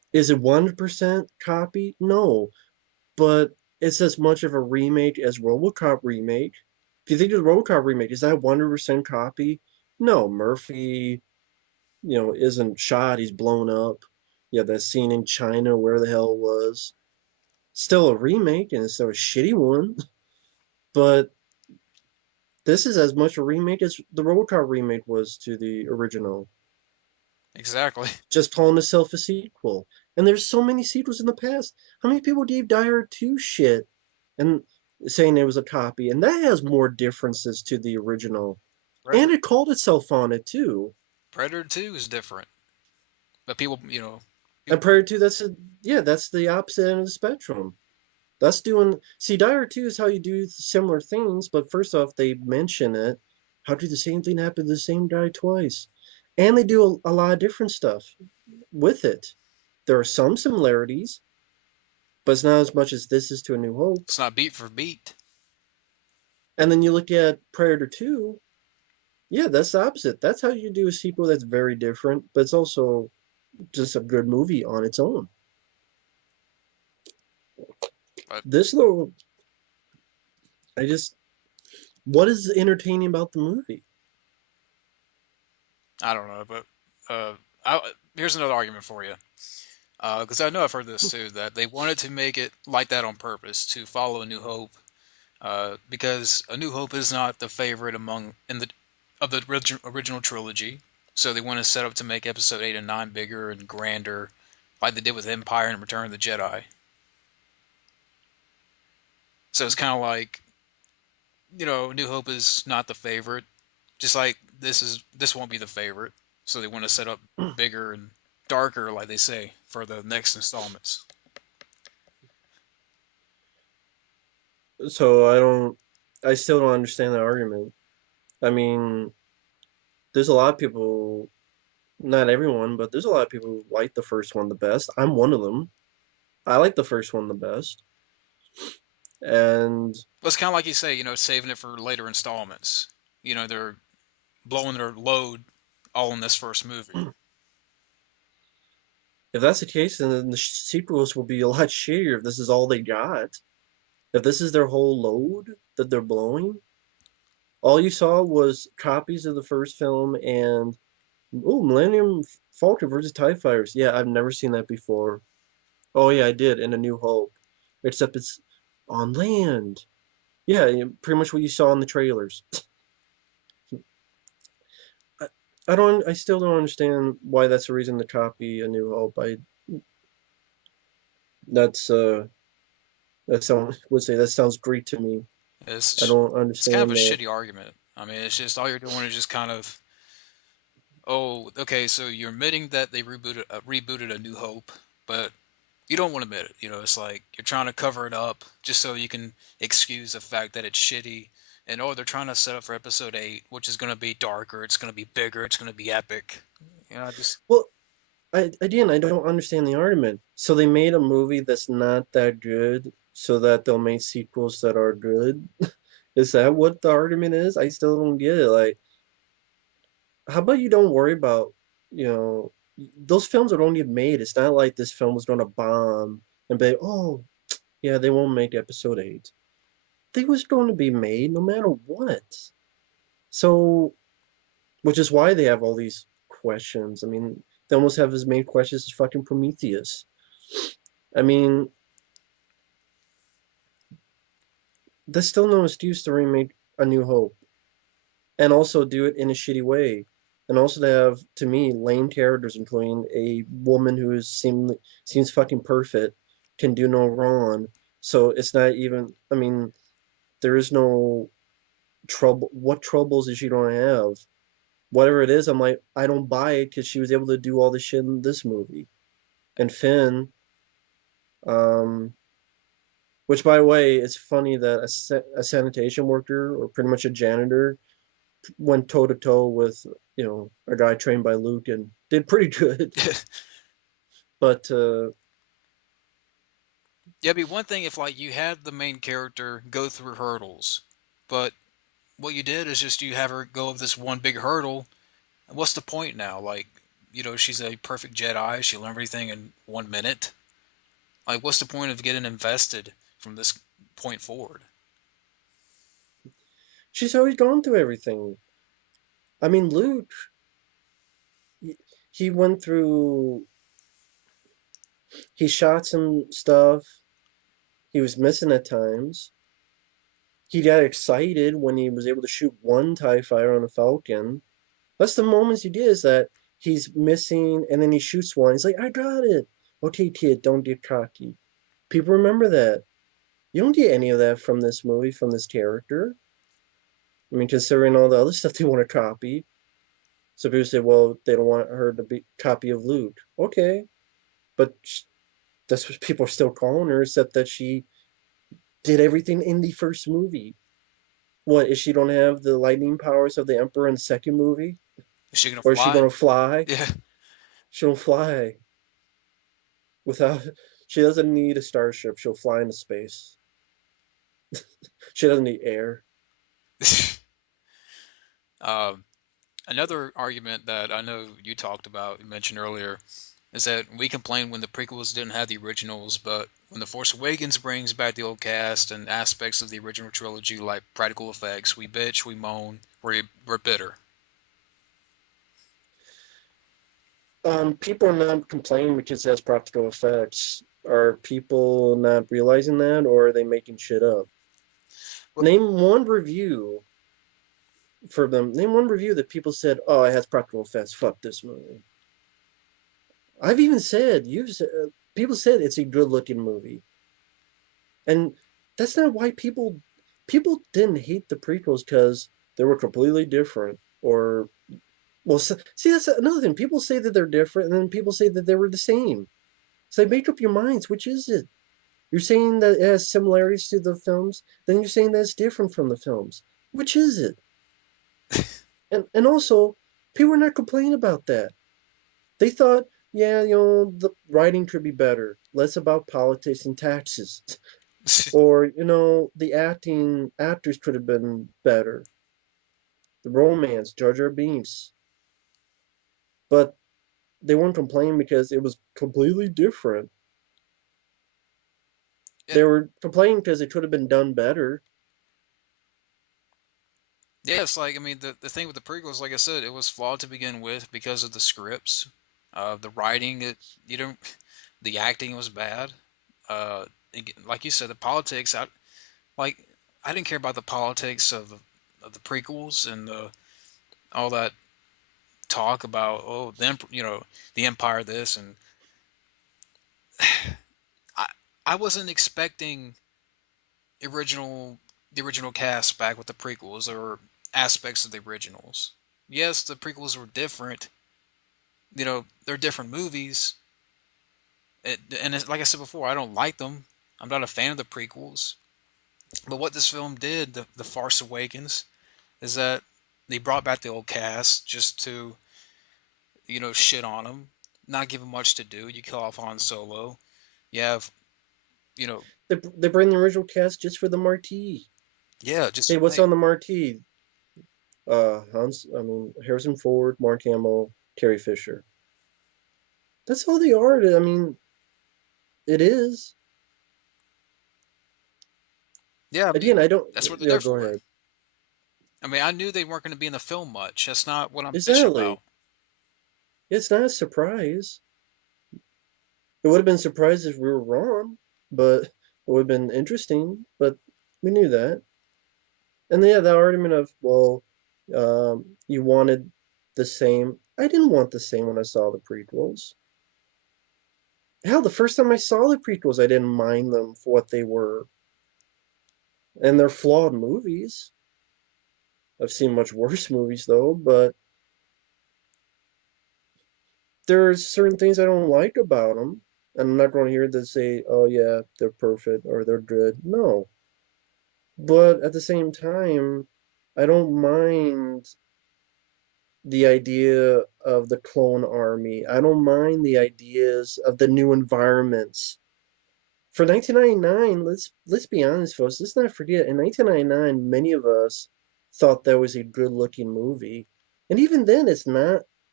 Is it 100% copy? No, but it's as much of a remake as RoboCop remake. If you think of the RoboCop remake, is that 100% copy? No, Murphy, isn't shot. He's blown up. Yeah, that scene in China, where the hell it was. Still a remake, and it's still a shitty one. But this is as much a remake as the RoboCop remake was to the original. Exactly. Just calling itself a sequel. And there's so many sequels in the past. How many people gave Die Hard 2 shit and saying it was a copy? And that has more differences to the original. And Predator, it called itself on it too. Predator 2 is different, but people, And people, prior to that's the opposite end of the spectrum. That's doing see Die Hard 2 is how you do similar things, but first off they mention it. How do the same thing happen to the same guy twice? And they do a lot of different stuff with it. There are some similarities, but it's not as much as this is to A New Hope. it's not beat for beat. And then you look at Predator 2, yeah, that's the opposite. That's how you do a sequel that's very different, but it's also just a good movie on its own. But This little, I just, what is entertaining about the movie? I don't know. But uh, here's another argument for you. Because I know I've heard this too, that they wanted to make it like that on purpose to follow A New Hope. Because A New Hope is not the favorite among in the of the original trilogy, so they want to set up to make Episode 8 and 9 bigger and grander, like they did with Empire and Return of the Jedi. So it's kind of like, New Hope is not the favorite, just like this won't be the favorite. So they want to set up bigger and darker, like they say, for the next installments. So I still don't understand the argument. I mean, there's a lot of people, not everyone, but there's a lot of people who like the first one the best. I'm one of them. I like the first one the best. And But it's kind of like you say, saving it for later installments. They're blowing their load all in this first movie. if that's the case, then the sequels will be a lot shittier if this is all they got. If this is their whole load that they're blowing, all you saw was copies of the first film and oh, Millennium Falcon versus TIE Fighters. Yeah, I've never seen that before. Oh yeah, I did in A New Hope, except it's on land. Yeah, pretty much what you saw in the trailers. I, I still don't understand why that's the reason to copy A New Hope. That's that sounds would say that sounds great to me. I It's don't it's kind of a understand that. shitty argument. I mean, it's just all you're doing is just kind of, oh, okay, so you're admitting that they rebooted A New Hope, but you don't want to admit it. It's like you're trying to cover it up just so you can excuse the fact that it's shitty. And oh, they're trying to set up for Episode 8, which is going to be darker, it's going to be bigger, it's going to be epic. I just Well, I don't understand the argument. So they made a movie that's not that good, so that they'll make sequels that are good. Is that what the argument is? I still don't get it. Like, how about you don't worry about, you know, those films are only made. It's not like this film was going to bomb and be, oh, yeah, they won't make episode 8. They was going to be made no matter what. So, which is why they have all these questions. I mean, they almost have as many questions as fucking Prometheus. I mean, there's still no excuse to remake A New Hope and also do it in a shitty way. And also to have, to me, lame characters, including a woman who seems fucking perfect, can do no wrong. So it's not even. I mean, there is no trouble. What troubles is she gonna have? Whatever it is, I'm like, I don't buy it because she was able to do all this shit in this movie. And Finn, um, which by the way, it's funny that a sanitation worker or pretty much a janitor went toe to toe with a guy trained by Luke and did pretty good. But yeah, it'd be one thing if like you had the main character go through hurdles, but what you did is just you have her go of this one big hurdle. What's the point now? Like, she's a perfect Jedi. She learned everything in 1 minute. Like, what's the point of getting invested from this point forward? She's always gone through everything. I mean, Luke, he he went through, he shot some stuff. He was missing at times. He got excited when he was able to shoot one TIE fighter on a Falcon. That's the moments he did, is that he's missing and then he shoots one. He's like, I got it. Okay, kid, don't get cocky. People remember that. You don't get any of that from this movie, from this character. I mean, considering all the other stuff they want to copy. So people say, well, they don't want her to be copy of Luke. Okay, but that's what people are still calling her, except that she did everything in the first movie. What, is she don't have the lightning powers of the Emperor in the second movie? Is she gonna Or is she fly? gonna fly? Yeah. She don't fly without. She doesn't need a starship. She'll fly into space. She doesn't need air. um, Another argument that I know you talked about, you mentioned earlier, is that we complain when the prequels didn't have the originals, but when The Force Awakens brings back the old cast and aspects of the original trilogy, like practical effects, we bitch, we moan, we're bitter. People are not complaining because it has practical effects. Are people not realizing that, or are they making shit up? Well, Name one review for them. Name one review that people said, "Oh, it has practical effects. Fuck this movie." I've even said, people said it's a good-looking movie, and that's not why people didn't hate the prequels because they were completely different. Or, well, see, that's another thing. People say that they're different, and then people say that they were the same. So make up your minds. Which is it? You're saying that it has similarities to the films, then you're saying that it's different from the films. Which is it? And also, people were not complaining about that. They thought, yeah, the writing could be better, less about politics and taxes, or the actors could have been better, the romance, Jar Jar Binks, but they weren't complaining because it was completely different. it, They were complaining because it could have been done better. yeah, it's like, I mean, the thing with the prequels, like I said, it was flawed to begin with because of the scripts, the writing, you don't, the acting was bad. Uh, like you said, the politics, like, I didn't care about the politics of the prequels and all that talk about, oh, the empire this, and I I wasn't expecting original the original cast back with the prequels or aspects of the originals. Yes, the prequels were different. They're different movies. And like I said before, I don't like them. I'm not a fan of the prequels. But what this film did, the Force Awakens, is that they brought back the old cast just to, shit on them, not give them much to do. You kill off Han Solo. You have, you know, They bring the original cast just for the marquee. yeah, Hey, just what's hey, on the marquee? I mean, Harrison Ford, Mark Hamill, Carrie Fisher. That's all they are. I mean, it is. yeah. I mean, Again, I don't. that's what they're Yeah, there go for. ahead. I mean, I knew they weren't going to be in the film much. That's not what I'm bitching Exactly. about. It's not a surprise. It would have been a surprise if we were wrong, but it would have been interesting. But we knew that. And yeah, the argument of, well, you wanted the same. I didn't want the same when I saw the prequels. Hell, the first time I saw the prequels, I didn't mind them for what they were. And they're flawed movies. I've seen much worse movies though, but there's certain things I don't like about them. And I'm not going to hear them say, oh yeah, they're perfect or they're good. No. But at the same time, I don't mind the idea of the clone army. I don't mind the ideas of the new environments. For 1999, let's be honest, folks. Let's not forget. In 1999, many of us thought that was a good-looking movie, and even then, it's not.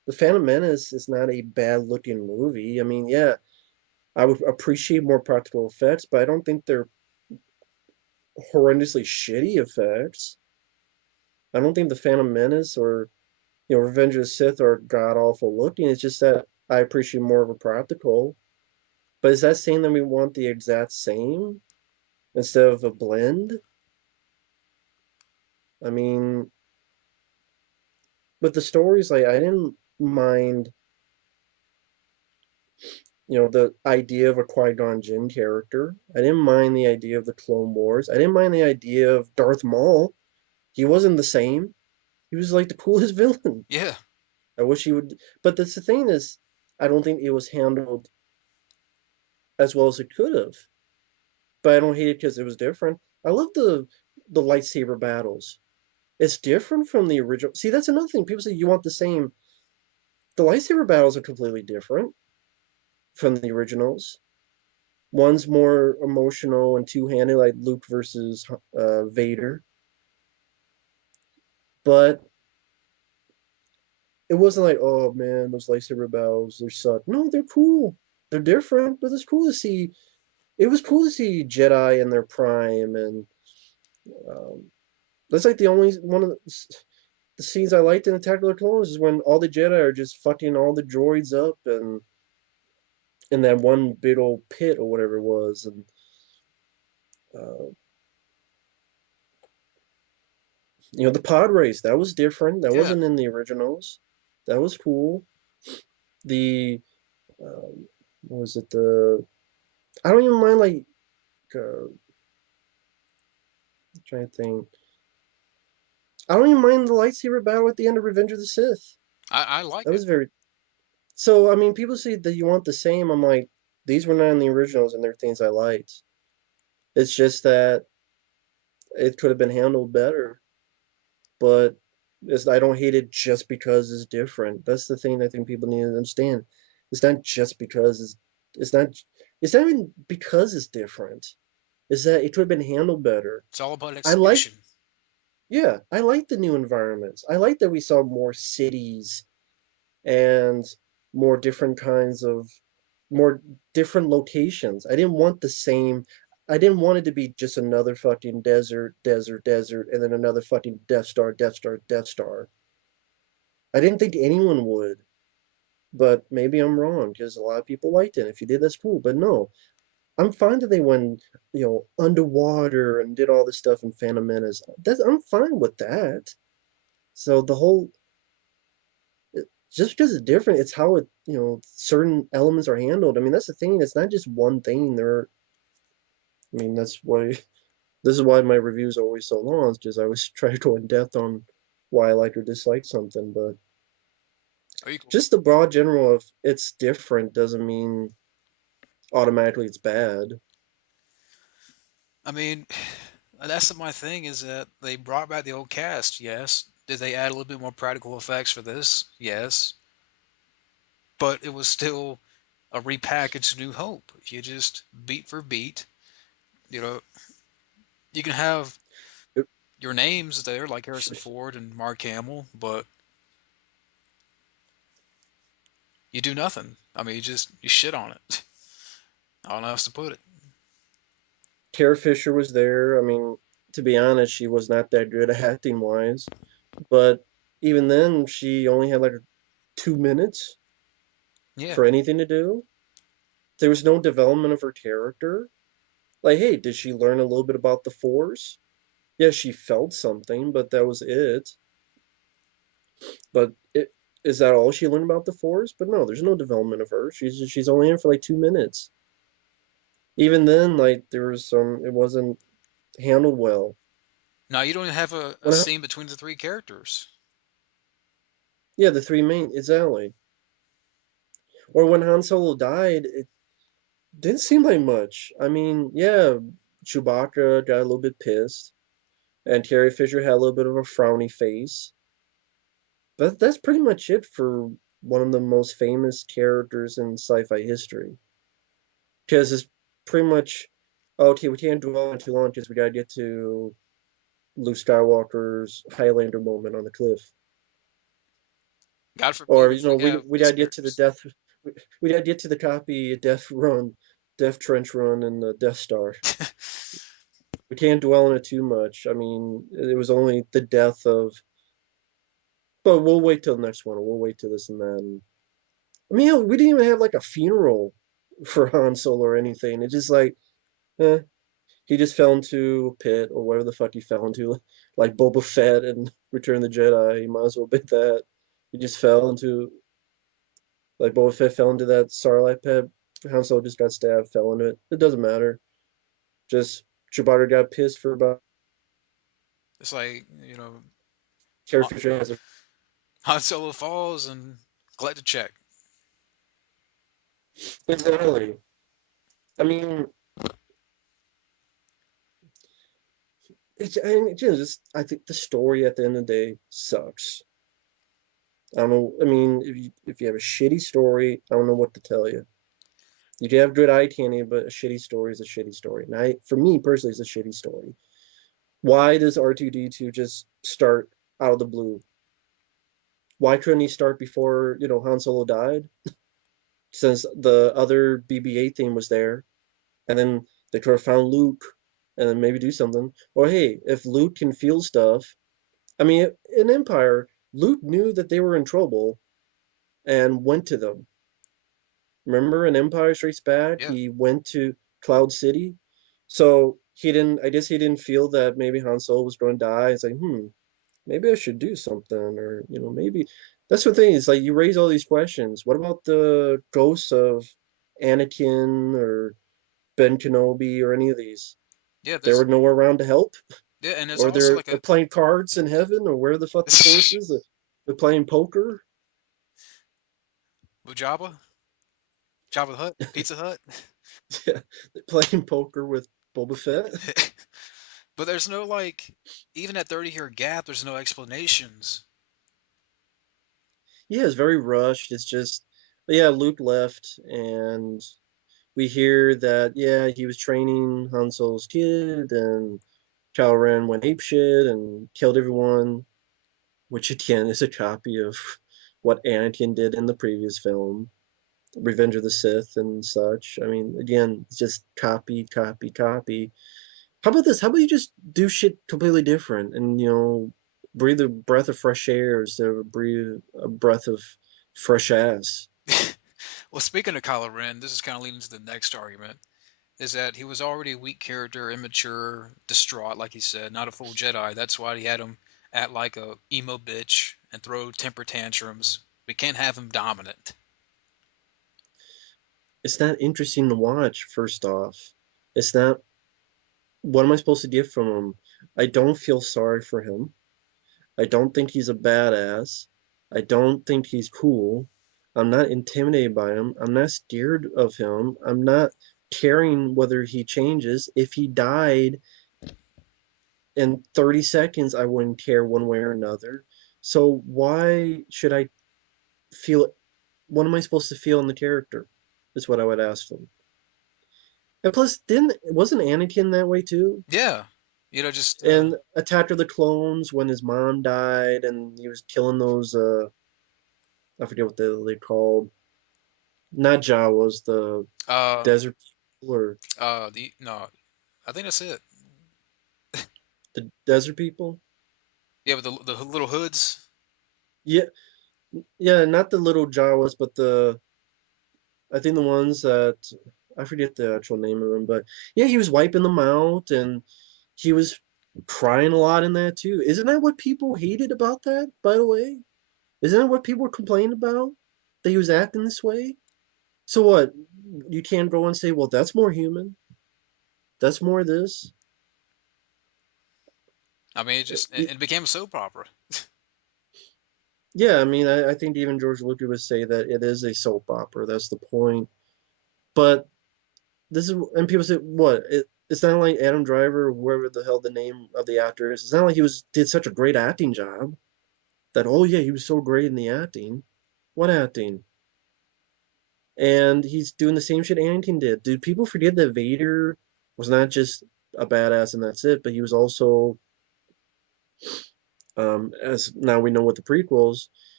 The Phantom Menace is not a bad looking movie. I mean, yeah, I would appreciate more practical effects, but I don't think they're horrendously shitty effects. I don't think the Phantom Menace or Revenge of the Sith are god awful looking. It's just that I appreciate more of a practical. But is that saying that we want the exact same instead of a blend? I mean, but the stories, like I didn't mind, the idea of a Qui-Gon Jinn character. I didn't mind the idea of the Clone Wars. I didn't mind the idea of Darth Maul. He wasn't the same. He was like the coolest villain. Yeah, I wish he would, but that's the thing is, I don't think it was handled as well as it could have. But I don't hate it because it was different. I love the lightsaber battles. It's different from the original. See, that's another thing. People say you want the same. The lightsaber battles are completely different from the originals. One's more emotional and two-handed, like Luke versus Vader. But it wasn't like, oh man, those lightsaber battles, they suck. No, they're cool. They're different, but it's cool to see. It was cool to see Jedi in their prime, and um, that's like the only one of the scenes I liked in Attack of the Clones is when all the Jedi are just fucking all the droids up and in that one big old pit or whatever it was, and uh, the pod race that was different. That yeah. wasn't in the originals. That was cool. The what was it? The I don't even mind like I'm trying to think. I don't even mind the lightsaber battle at the end of Revenge of the Sith. I like That it. was very so. I mean, people say that you want the same. I'm like, these were not in the originals, and they're things I liked. It's just that it could have been handled better, but I don't hate it just because it's different. That's the thing I think people need to understand. It's not just because it's not it's not even because it's different. Is that it could have been handled better. It's all about I like execution. yeah, I like the new environments. I like that we saw more cities and more different kinds of more different locations. I didn't want the same. I didn't want it to be just another fucking desert, desert, desert, and then another fucking Death Star, Death Star, Death Star. I didn't think anyone would, but maybe I'm wrong because a lot of people liked it. If you did, that's cool. But no, I'm fine that they went, underwater and did all this stuff in Phantom Menace. I'm fine with that. So the whole just because it's different, it's how certain elements are handled. I mean, that's the thing. It's not just one thing. I mean, that's why this is why my reviews are always so long, is because I always try to go in depth on why I like or dislike something. But Are you cool? just the broad general of it's different doesn't mean automatically it's bad. I mean, that's my thing is that they brought back the old cast, yes. Did they add a little bit more practical effects for this? Yes. But it was still a repackaged New Hope. If you just beat for beat, you know, you can have It- your names there like Harrison Ford and Mark Hamill, but you do nothing. I mean, you shit on it. I don't know how else to put it. Carrie Fisher was there. I mean, to be honest, she was not that good acting wise, but even then, she only had like 2 minutes Yeah. for anything to do. There was no development of her character. Like, hey, did she learn a little bit about the Force? Yeah, she felt something, but that was it. But is that all she learned about the Force? But no, there's no development of her. She's only in for like 2 minutes. Even then, like there was it wasn't handled well. Now you don't even have a When scene between the three characters. yeah, the three main exactly. Or when Han Solo died, it didn't seem like much. I mean, yeah, Chewbacca got a little bit pissed, and Carrie Fisher had a little bit of a frowny face. But that's pretty much it for one of the most famous characters in sci-fi history. Because it's pretty much okay. We can't dwell on too long because we gotta get to Luke Skywalker's Highlander moment on the cliff. God forbid Or we have we gotta get to the conspirators. death. We gotta get to the copy Death Run, Death Trench Run, and the Death Star. We can't dwell on it too much. I mean, it was only the death of. But we'll wait till the next one. We'll wait till this and that. And, I mean, hell, we didn't even have like a funeral for Han Solo or anything. It's just like, eh, he just fell into a pit or whatever the fuck he fell into, like Boba Fett and Return of the Jedi. He might as well been that. He just fell into like Boba Fett fell into that Sarlacc pit. Han Solo just got stabbed, fell into it. It doesn't matter. Just Chewbacca got pissed for about It's like, Han character has a Han Solo falls and collect a check. exactly. I mean, just I think the story at the end of the day sucks. I don't know. I mean, if you have a shitty story, I don't know what to tell you. You can have good eye candy, but a shitty story is a shitty story. And for me personally, it's a shitty story. Why does R2D2 just start out of the blue? Why couldn't he start before, Han Solo died? Since the other BB-8 thing was there, and then they could have found Luke, and then maybe do something. Or hey, if Luke can feel stuff, I mean, in Empire, Luke knew that they were in trouble and went to them. Remember in Empire Strikes Back, Yeah. he went to Cloud City. So he didn't, I guess he didn't feel that maybe Han Solo was going to die. It's like, maybe I should do something. Or, maybe that's the thing. It's like you raise all these questions. What about the ghosts of Anakin or Ben Kenobi or any of these? Yeah, They there's were nowhere around to help, yeah, and there's or also they're playing cards in heaven, or where the fuck the force is. They're playing poker. with Jabba, Jabba the Hutt, Pizza Hut. Yeah, they're playing poker with Boba Fett. But there's no like even at 30-year gap, there's no explanations. Yeah, it's very rushed. It's just, but yeah, Luke left, and we hear that yeah, he was training Han Solo's kid, and Kylo Ren went apeshit and killed everyone, which again is a copy of what Anakin did in the previous film, Revenge of the Sith and such. I mean, again, it's just copy, copy, copy. How about this? How about you just do shit completely different and breathe a breath of fresh air instead of breathe a breath of fresh ass? Well, speaking of Kylo Ren, this is kind of leading to the next argument. Is that he was already a weak character, immature, distraught, like he said, not a full Jedi. That's why he had him act like a emo bitch and throw temper tantrums. We can't have him dominant. It's not interesting to watch. First off, it's not. What am I supposed to get from him? I don't feel sorry for him. I don't think he's a badass. I don't think he's cool. I'm not intimidated by him. I'm not scared of him. I'm not caring whether he changes. If he died in 30 seconds, I wouldn't care one way or another. So why should I feel what am I supposed to feel in the character? Is what I would ask them. And plus, didn't wasn't Anakin that way too? Yeah, just And Attack of the Clones when his mom died and he was killing those I forget what they called. Not Jawas, the uh desert people or the no, I think that's it. the desert people. Yeah, with the little hoods. Yeah, yeah, not the little Jawas, but the I think the ones that I forget the actual name of them, but yeah, he was wiping them out and he was crying a lot in that too. Isn't that what people hated about that, by the way? Isn't that what people were complaining about? That he was acting this way? So what? You can't go and say, well, that's more human. That's more this. I mean, it became a soap opera. Yeah, I mean, I think even George Lucas would say that it is a soap opera. That's the point. But this is, and people say, what? It's not like Adam Driver or whoever the hell the name of the actor is. It's not like he did such a great acting job that, oh yeah, he was so great in the acting. What acting? And he's doing the same shit Anakin did. Dude, people forget that Vader was not just a badass and that's it, but he was also, as now we know with the prequels,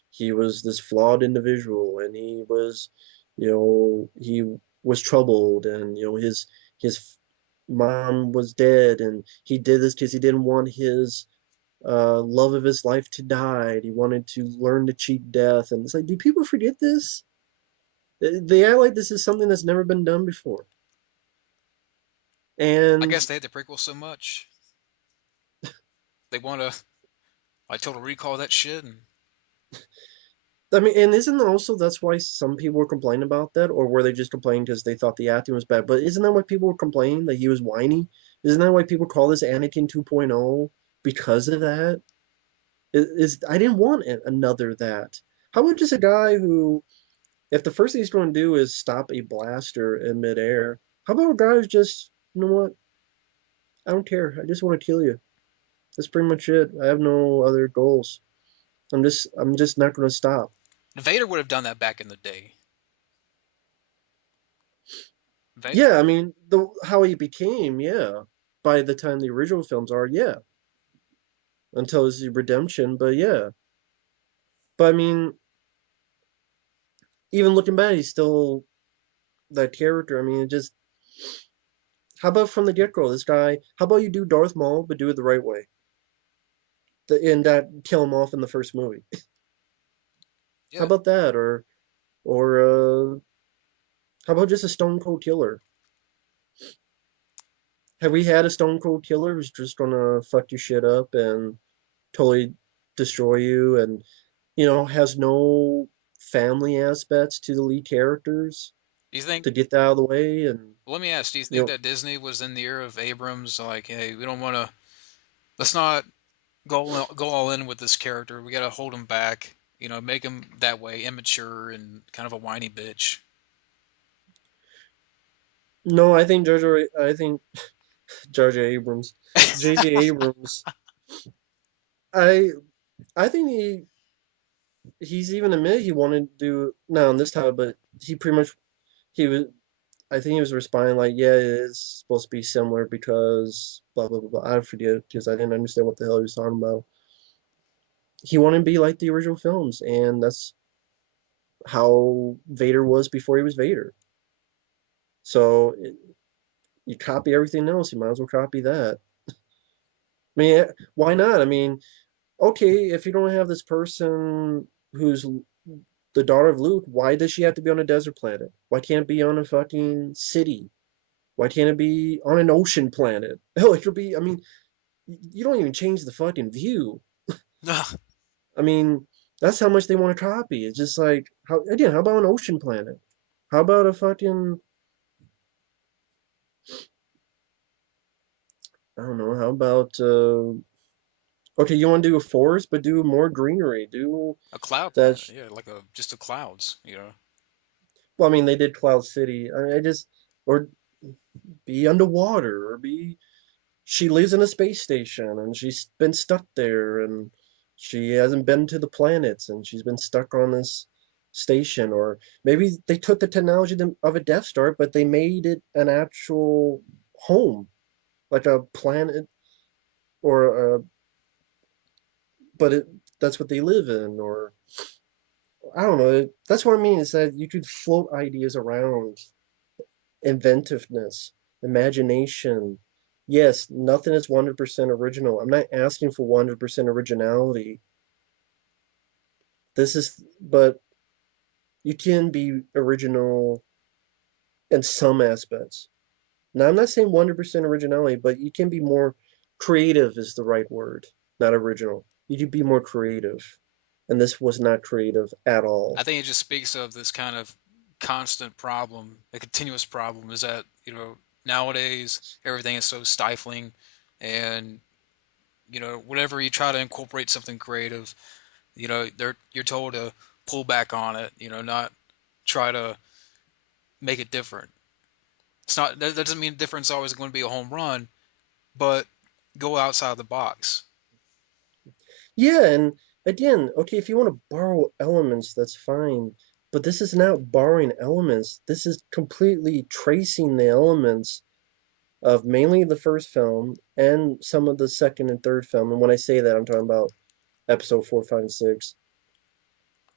he was this flawed individual, and he was troubled, and his mom was dead, and he did this because he didn't want his love of his life to die. He wanted to learn to cheat death, and it's like, do people forget this? They act like this is something that's never been done before. I And guess they had the prequel so much they want to like total recall that shit. And I mean, and isn't also that's why some people were complaining about that, or were they just complaining because they thought the acting was bad? But isn't that why people were complaining that he was whiny? Isn't that why people call this Anakin 2.0 because of that? I didn't want another that. How about just a guy who, if the first thing he's going to do is stop a blaster in midair, how about a guy who's just, you know what? I don't care. I just want to kill you. That's pretty much it. I have no other goals. I'm just not going to stop. Vader would have done that back in the day. Vader, Yeah, I mean, the how he became, yeah. By the time the original films are, yeah, until his redemption, but yeah. But I mean, even looking back, he's still that character. I mean, it just how about from the get-go, this guy? How about you do Darth Maul, but do it the right way? And that kill him off in the first movie. How yeah. about that? Or how about just a Stone Cold Killer? Have we had a Stone Cold Killer who's just gonna fuck your shit up and totally destroy you, and has no family aspects to the lead characters Do you think? to get that out of the way, and Let me ask. Do you you think know, that Disney was in the era of Abrams? Like, hey, we don't want to. Let's not go all in with this character. We got to hold him back. Make him that way, immature and kind of a whiny bitch. no, I think Jar Jar Abrams, J.J. Abrams, I I think he's even admitted he wanted to do not on this time, but he pretty much he was. I think he was responding like, yeah, it is supposed to be similar because blah blah blah blah. I forget because I didn't understand what the hell he was talking about. He wanted to be like the original films, and that's how Vader was before he was Vader. So you copy everything else, you might as well copy that. I mean, why not? I mean, okay, if you don't have this person who's the daughter of Luke, why does she have to be on a desert planet? Why can't it be on a fucking city? Why can't it be on an ocean planet? Hell, it could be. I mean, you don't even change the fucking view. I mean, that's how much they want to copy. It's just like, how about an ocean planet? How about a fucking, I don't know, how about, okay, you want to do a forest, but do more greenery. Do A cloud that. planet, yeah, like a just the clouds. Well, I mean, they did Cloud City. I just, or be underwater, or be, she lives in a space station and she's been stuck there and she hasn't been to the planets and she's been stuck on this station. Or maybe they took the technology of a Death Star, but they made it an actual home, like a planet, or but that's what they live in, or I don't know. That's what I mean is that you could float ideas around inventiveness, imagination. Yes, nothing is 100% original. I'm not asking for 100% originality. But you can be original in some aspects. Now, I'm not saying 100% originality, but you can be more creative, is the right word, not original. You can be more creative. And this was not creative at I all. think it just speaks of this kind of constant problem, a continuous problem, is that nowadays everything is so stifling, and whenever you try to incorporate something creative, you're told to pull back on it, not try to make it different. It's not that doesn't mean difference is always going to be a home run, but go outside the box. Yeah, and again, okay, if you want to borrow elements, that's fine. But this is not borrowing elements. This is completely tracing the elements of mainly the first film and some of the second and third film. And when I say that, I'm talking about episode 4, 5, and 6.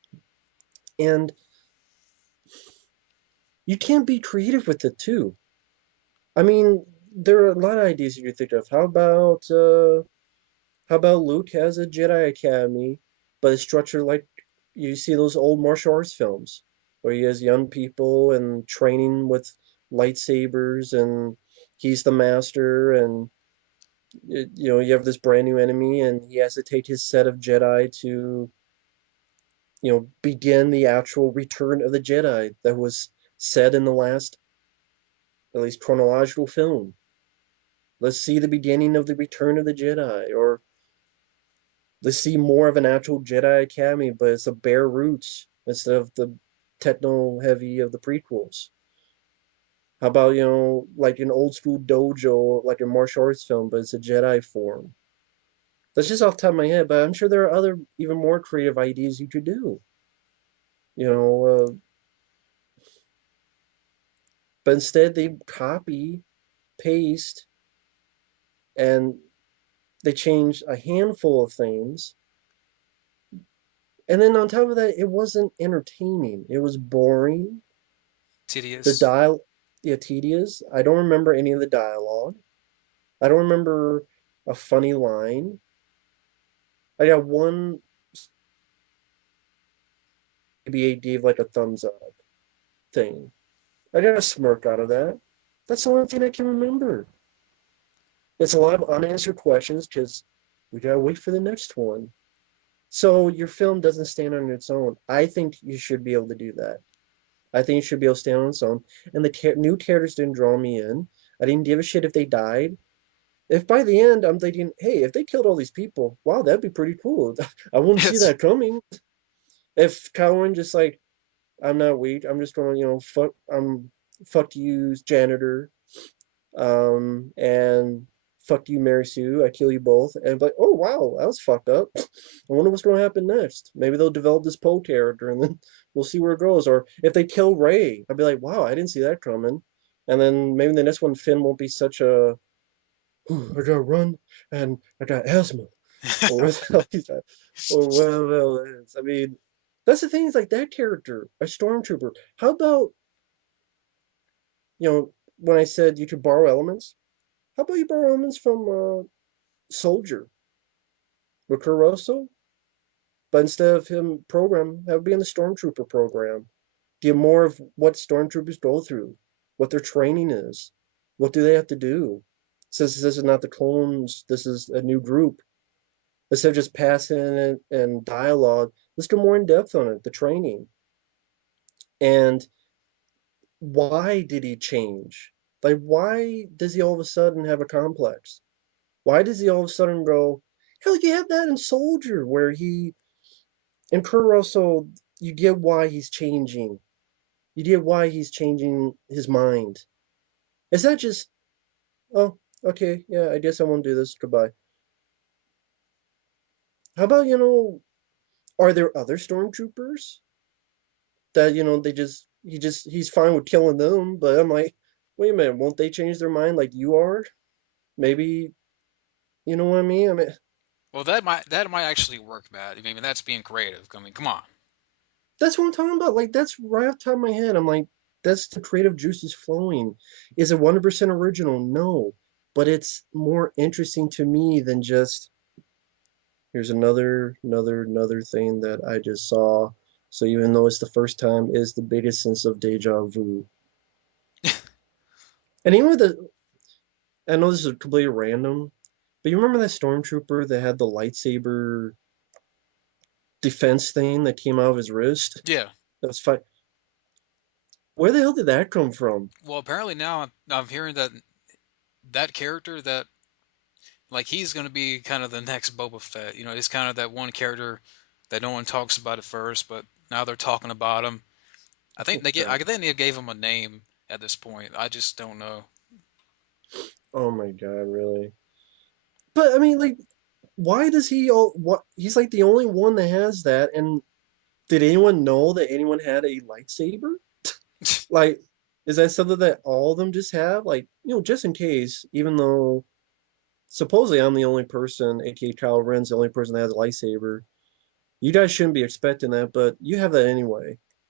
And you can't be creative with it too. I mean, there are a lot of ideas you could think of. How about Luke has a Jedi Academy, but it's structured like you see those old martial arts films where he has young people and training with lightsabers and he's the master and you have this brand new enemy and he has to take his set of Jedi to begin the actual return of the Jedi that was said in the last, at least chronological film. Let's see the beginning of the return of the Jedi, or let's see more of an actual Jedi Academy, but it's the bare roots instead of the techno heavy of the prequels. How about, like an old school dojo, like a martial arts film, but it's a Jedi form? That's just off the top of my head, but I'm sure there are other, even more creative ideas you could do. You know, but instead they copy, paste, and they change a handful of things. And then on top of that, it wasn't entertaining. It was boring. The Tedious. dial, yeah, tedious. I don't remember any of the dialogue. I don't remember a funny line. I got one maybe gave like a thumbs up thing. I got a smirk out of that. That's the only thing I can remember. It's a lot of unanswered questions because we gotta wait for the next one. So your film doesn't stand on its own. I think you should be able to do that. I think it should be able to stand on its own. And the new characters didn't draw me in. I didn't give a shit if they died. If by the end I'm thinking, hey, if they killed all these people, wow, that'd be pretty cool. I wouldn't see It's that coming. If Cowan just like, I'm not weak, I'm just gonna, fuck you, janitor, and fuck you, Mary Sue, I kill you both, and like, oh wow, that was fucked up. I wonder what's gonna happen next. Maybe they'll develop this Poe character, and then we'll see where it goes. Or if they kill Ray, I'd be like, wow, I didn't see that coming. And then maybe the next one, Finn won't be such a, I gotta run, and I got asthma, or what the hell is that? Or whatever the hell it is. I mean, that's the thing. Is like that character, a stormtrooper. How about when I said you could borrow elements? How about you borrow elements from Soldier with Caruso? But instead of him program, have be in the stormtrooper program. Get more of what stormtroopers go through, what their training is, what do they have to do. Since this is not the clones, this is a new group. Instead of just passing it and dialogue, let's go more in depth on it, the training. And why did he change? Like, why does he all of a sudden have a complex? Why does he all of a sudden go, hell, you have that in Soldier, where in Kuroso, you get why he's changing. You get why he's changing his mind. It's not just, oh, okay, yeah, I guess I won't do this, goodbye. How about, are there other stormtroopers that, he's fine with killing them, but I'm like, wait a minute, won't they change their mind like you are? Maybe, you know what I mean? I mean, well, that might actually work, Matt. I mean, that's being creative. I mean, come on. that's what I'm talking about. Like, that's right off the top of my head. I'm like, that's the creative juices flowing. Is it 100% original? No. But it's more interesting to me than just, here's another thing that I just saw. So even though it's the first time, is the biggest sense of deja vu. And even with I know this is completely random, but you remember that stormtrooper that had the lightsaber defense thing that came out of his wrist? Yeah. That was fine. Where the hell did that come from? Well, apparently now I'm hearing that that character that like he's going to be kind of the next Boba Fett. You know, he's kind of that one character that no one talks about at first, but now they're talking about him. I think they gave him a name at this point. I just don't know. Oh my God, really? But I mean, like, why does he all what he's like the only one that has that, and did anyone know that anyone had a lightsaber? Like, is that something that all of them just have? Like, just in case, even though supposedly I'm the only person, aka Kylo Ren's the only person that has a lightsaber. You guys shouldn't be expecting that, but you have that anyway.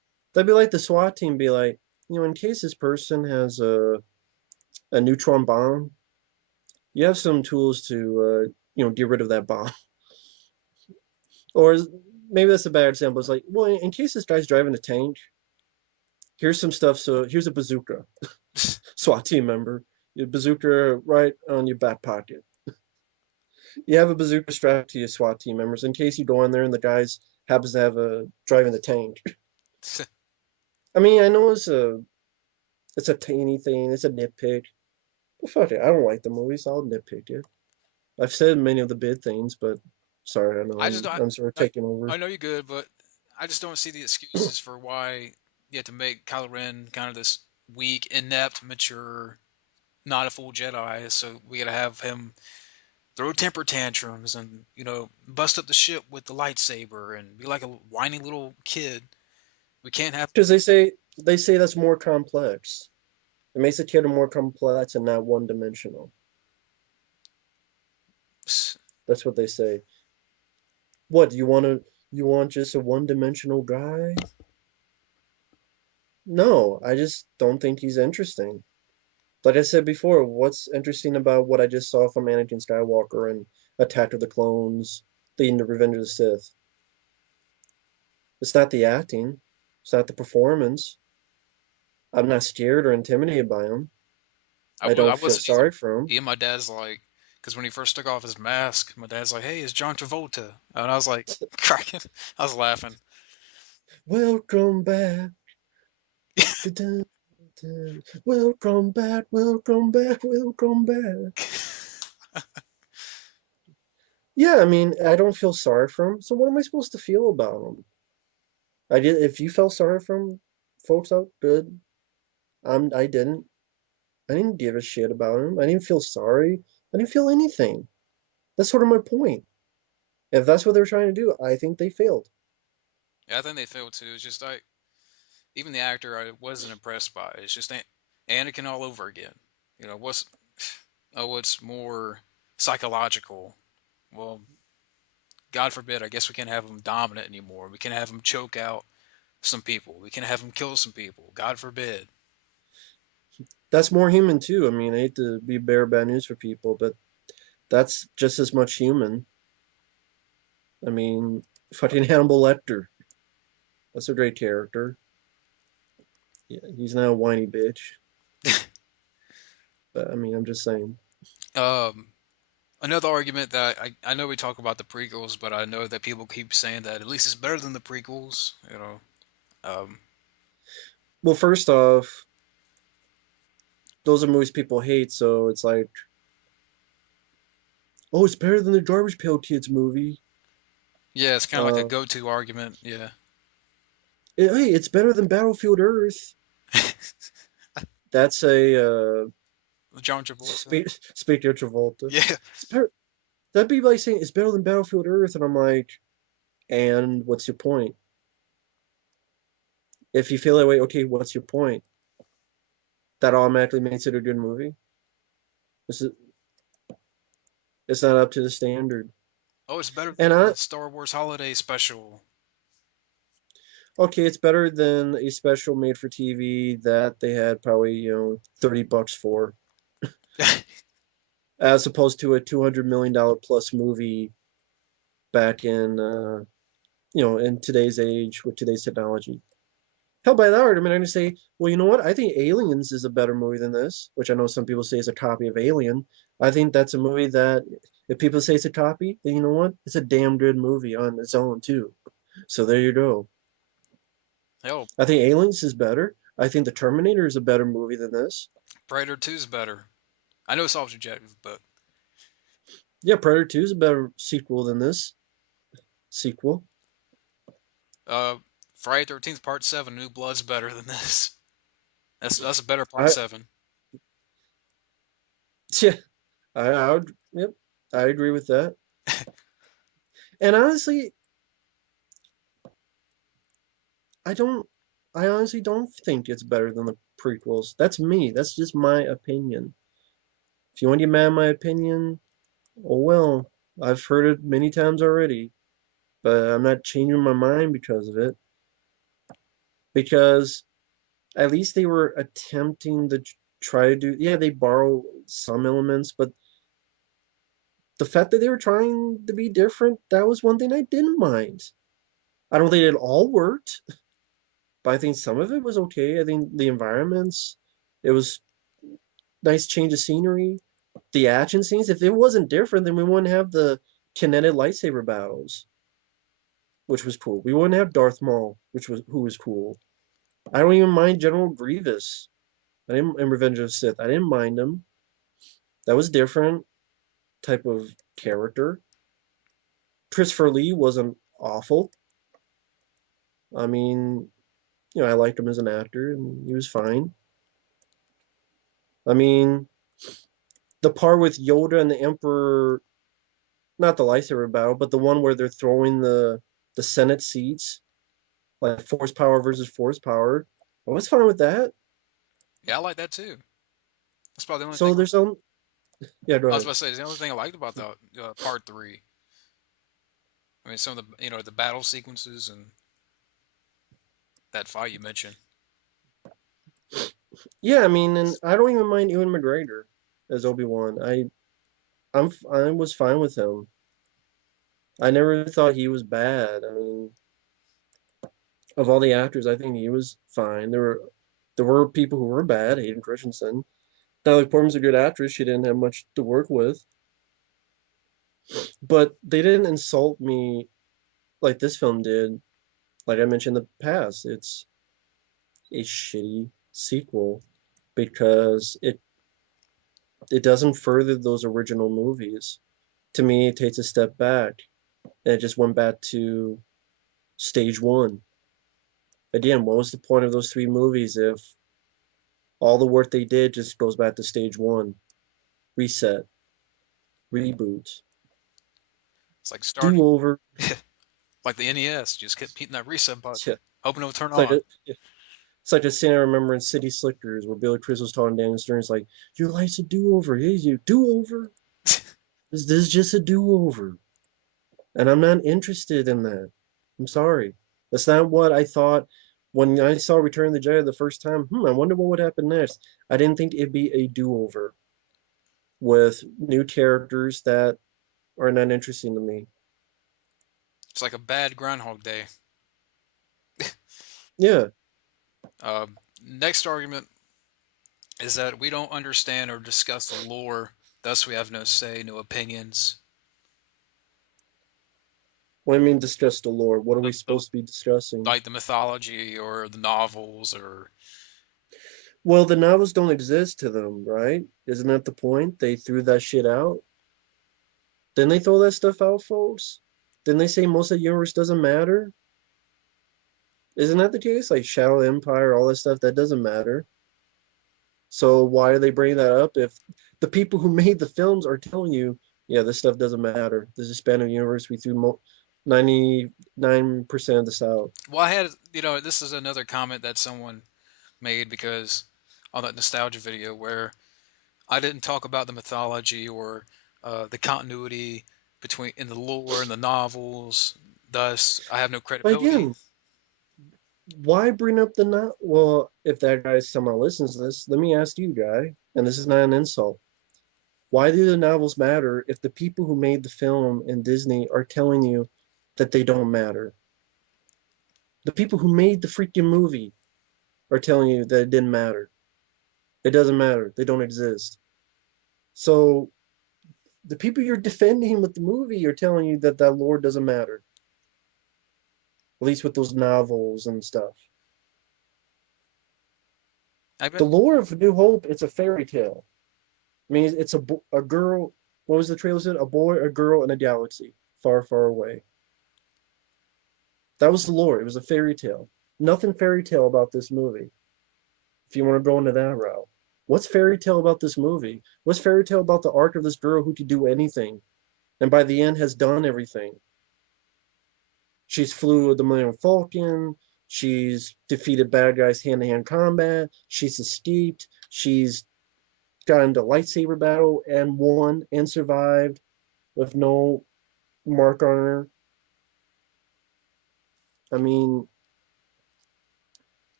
That'd be like the SWAT team be like, in case this person has a neutron bomb, you have some tools to get rid of that bomb. Or maybe that's a bad example. It's like, well, in case this guy's driving a tank, here's some stuff. So here's a bazooka, SWAT team member. Your bazooka right on your back pocket. You have a bazooka strapped to your SWAT team members in case you go in there and the guys happens to have a driving the tank. I mean, I know it's a tiny thing, it's a nitpick, but fuck it, I don't like the movies. I'll nitpick it. I've said many of the big things, but sorry, I know I just I'm sort of I, taking over. I know you're good, but I just don't see the excuses for why you have to make Kylo Ren kind of this weak, inept, mature, not a full Jedi. So we gotta have him throw temper tantrums and bust up the ship with the lightsaber and be like a whiny little kid. We can't have. Because they say that's more complex. It makes the kid more complex and not one dimensional. That's what they say. What you want just a one dimensional guy? No, I just don't think he's interesting. Like I said before, what's interesting about what I just saw from Anakin Skywalker and Attack of the Clones, leading to Revenge of the Sith? It's not the acting, it's not the performance. I'm not scared or intimidated by him. I I don't feel wasn't either. sorry for him. Even my dad's like, because when he first took off his mask, my dad's like, "Hey, it's John Travolta," and I was like, cracking. I was laughing. Welcome back. Da-dun, dun. Welcome back, welcome back, welcome back. Yeah, I mean, I don't feel sorry for him. So what am I supposed to feel about him? I did. If you felt sorry for him, folks out, good. I didn't. I didn't give a shit about him. I didn't feel sorry. I didn't feel anything. That's sort of my point. If that's what they're trying to do, I think they failed. Yeah, I think they failed too. It's just like even the actor I wasn't impressed by. It's just Anakin all over again. What's oh, it's more psychological. Well, God forbid, I guess we can't have him dominant anymore. We can have him choke out some people. We can have him kill some people. God forbid. That's more human too. I mean, I hate to be bearer bad news for people, but that's just as much human. I mean, fucking Hannibal Lecter. That's a great character. Yeah, he's not a whiny bitch. But I mean, I'm just saying. Um, Another argument that I know we talk about the prequels, but I know that people keep saying that at least it's better than the prequels. Um, Well, first off, those are movies people hate, so it's like, oh, it's better than the Garbage Pail Kids movie. yeah, it's kind of like a Uh, go-to argument. Yeah. hey, it's better than Battlefield Earth. That's a John Travolta. speak of Travolta. Yeah. It's better, that'd be like saying it's better than Battlefield Earth, and I'm like, and what's your point? If you feel that way, okay, what's your point? That automatically makes it a good movie. This is, it's not up to the standard. Oh, it's better And than I the Star Wars Holiday Special. okay, it's better than a special made for TV that they had probably, $30 for, as opposed to a $200 million plus movie back in, in today's age with today's technology. Hell, by that argument, I'm going to say, well, you know what? I think Aliens is a better movie than this, which I know some people say is a copy of Alien. I think that's a movie that, if people say it's a copy, then you know what? It's a damn good movie on its own, too. So there you go. Hell, I think Aliens is better. I think The Terminator is a better movie than this. Predator 2 is better. I know it's all subjective, but Yeah, Predator 2 is a better sequel than this sequel. uh, Friday 13th Part 7, New Blood's better than this. That's a better Part I 7. yeah, I would, yep, I agree with that. And honestly, I don't I honestly don't think it's better than the prequels. That's me. That's just my opinion. If you want to get mad at my opinion, oh well. I've heard it many times already, but I'm not changing my mind because of it. because at least they were attempting to try to do, yeah, they borrow some elements, but the fact that they were trying to be different, that was one thing I didn't mind. I don't think it all worked, but I think some of it was okay. I think the environments, it was nice change of scenery. The action scenes, if it wasn't different, then we wouldn't have the kinetic lightsaber battles, which was cool. We wouldn't have Darth Maul, which was who was cool. I don't even mind General Grievous. I didn't in Revenge of the Sith. I didn't mind him. That was different type of character. Christopher Lee wasn't awful. I mean, I liked him as an actor, and he was fine. I mean, the part with Yoda and the Emperor, not the lightsaber battle, but the one where they're throwing the Senate seats, like force power versus force power. I was fine with that. Yeah, I like that too. That's probably the only So thing there's some, yeah, go I was ahead. about to say. It's the only thing I liked about the part three. I mean, some of the the battle sequences and that fight you mentioned. Yeah, I mean, and I don't even mind Ewan McGregor as Obi-Wan. I was fine with him. I never thought he was bad. I mean, of all the actors, I think he was fine. There were people who were bad. Hayden Christensen. Natalie Portman's a good actress. She didn't have much to work with, but they didn't insult me like this film did. Like I mentioned in the past, it's a shitty sequel because it doesn't further those original movies. To me, it takes a step back, and it just went back to stage one. Again, what was the point of those three movies if all the work they did just goes back to stage one? Reset, reboot, It's like starting do over. like the NES, just kept hitting that reset Yeah, button, hoping it would turn it's like on. a scene I remember in City Slickers where Billy Crystal's talking to Daniel Stern. It's like, your life's a do over. Hey, you do over. This is just a do over, and I'm not interested in that. I'm sorry. That's not what I thought when I saw Return of the Jedi the first time. I wonder what would happen next. I didn't think it'd be a do over with new characters that are not interesting to me. It's like a bad Groundhog Day. Yeah, Next argument is that we don't understand or discuss the lore, thus we have no say, no opinions. what I mean, discuss the lore. What are we The supposed to be discussing? like the mythology or the novels or Well, the novels don't exist to them, right? Isn't that the point? They threw that shit out. Didn't they throw that stuff out, folks? Didn't they say most of the universe doesn't matter? Isn't that the case? Like Shadow Empire, all that stuff, that doesn't matter. So why are they bringing that up if the people who made the films are telling you, yeah, this stuff doesn't matter. This expanded universe, we threw 99% of this out. well, I had this is another comment that someone made because on that nostalgia video where I didn't talk about the mythology or the continuity between in the lore and the novels. Thus, I have no But credibility. again, why bring up the not? Well, if that guy somehow listens to this, let me ask you, guy, and this is not an insult. Why do the novels matter if the people who made the film and Disney are telling you that they don't matter? The people who made the freaking movie are telling you that it didn't matter. It doesn't matter. They don't exist. So the people you're defending with the movie are telling you that that lore doesn't matter, at least with those novels and stuff. I've The been lore of New Hope, it's a fairy tale. I mean, it's a girl. What was the trailer said? A boy, a girl, and a galaxy far, far away. That was the lore. It was a fairy tale. Nothing fairy tale about this movie. If you want to go into that route, what's fairy tale about this movie? What's fairy tale about the arc of this girl who could do anything, and by the end has done everything? She's flew the Millennium Falcon. She's defeated bad guys hand-to-hand combat. She's escaped. She's got into lightsaber battle and won and survived with no mark on her. I mean,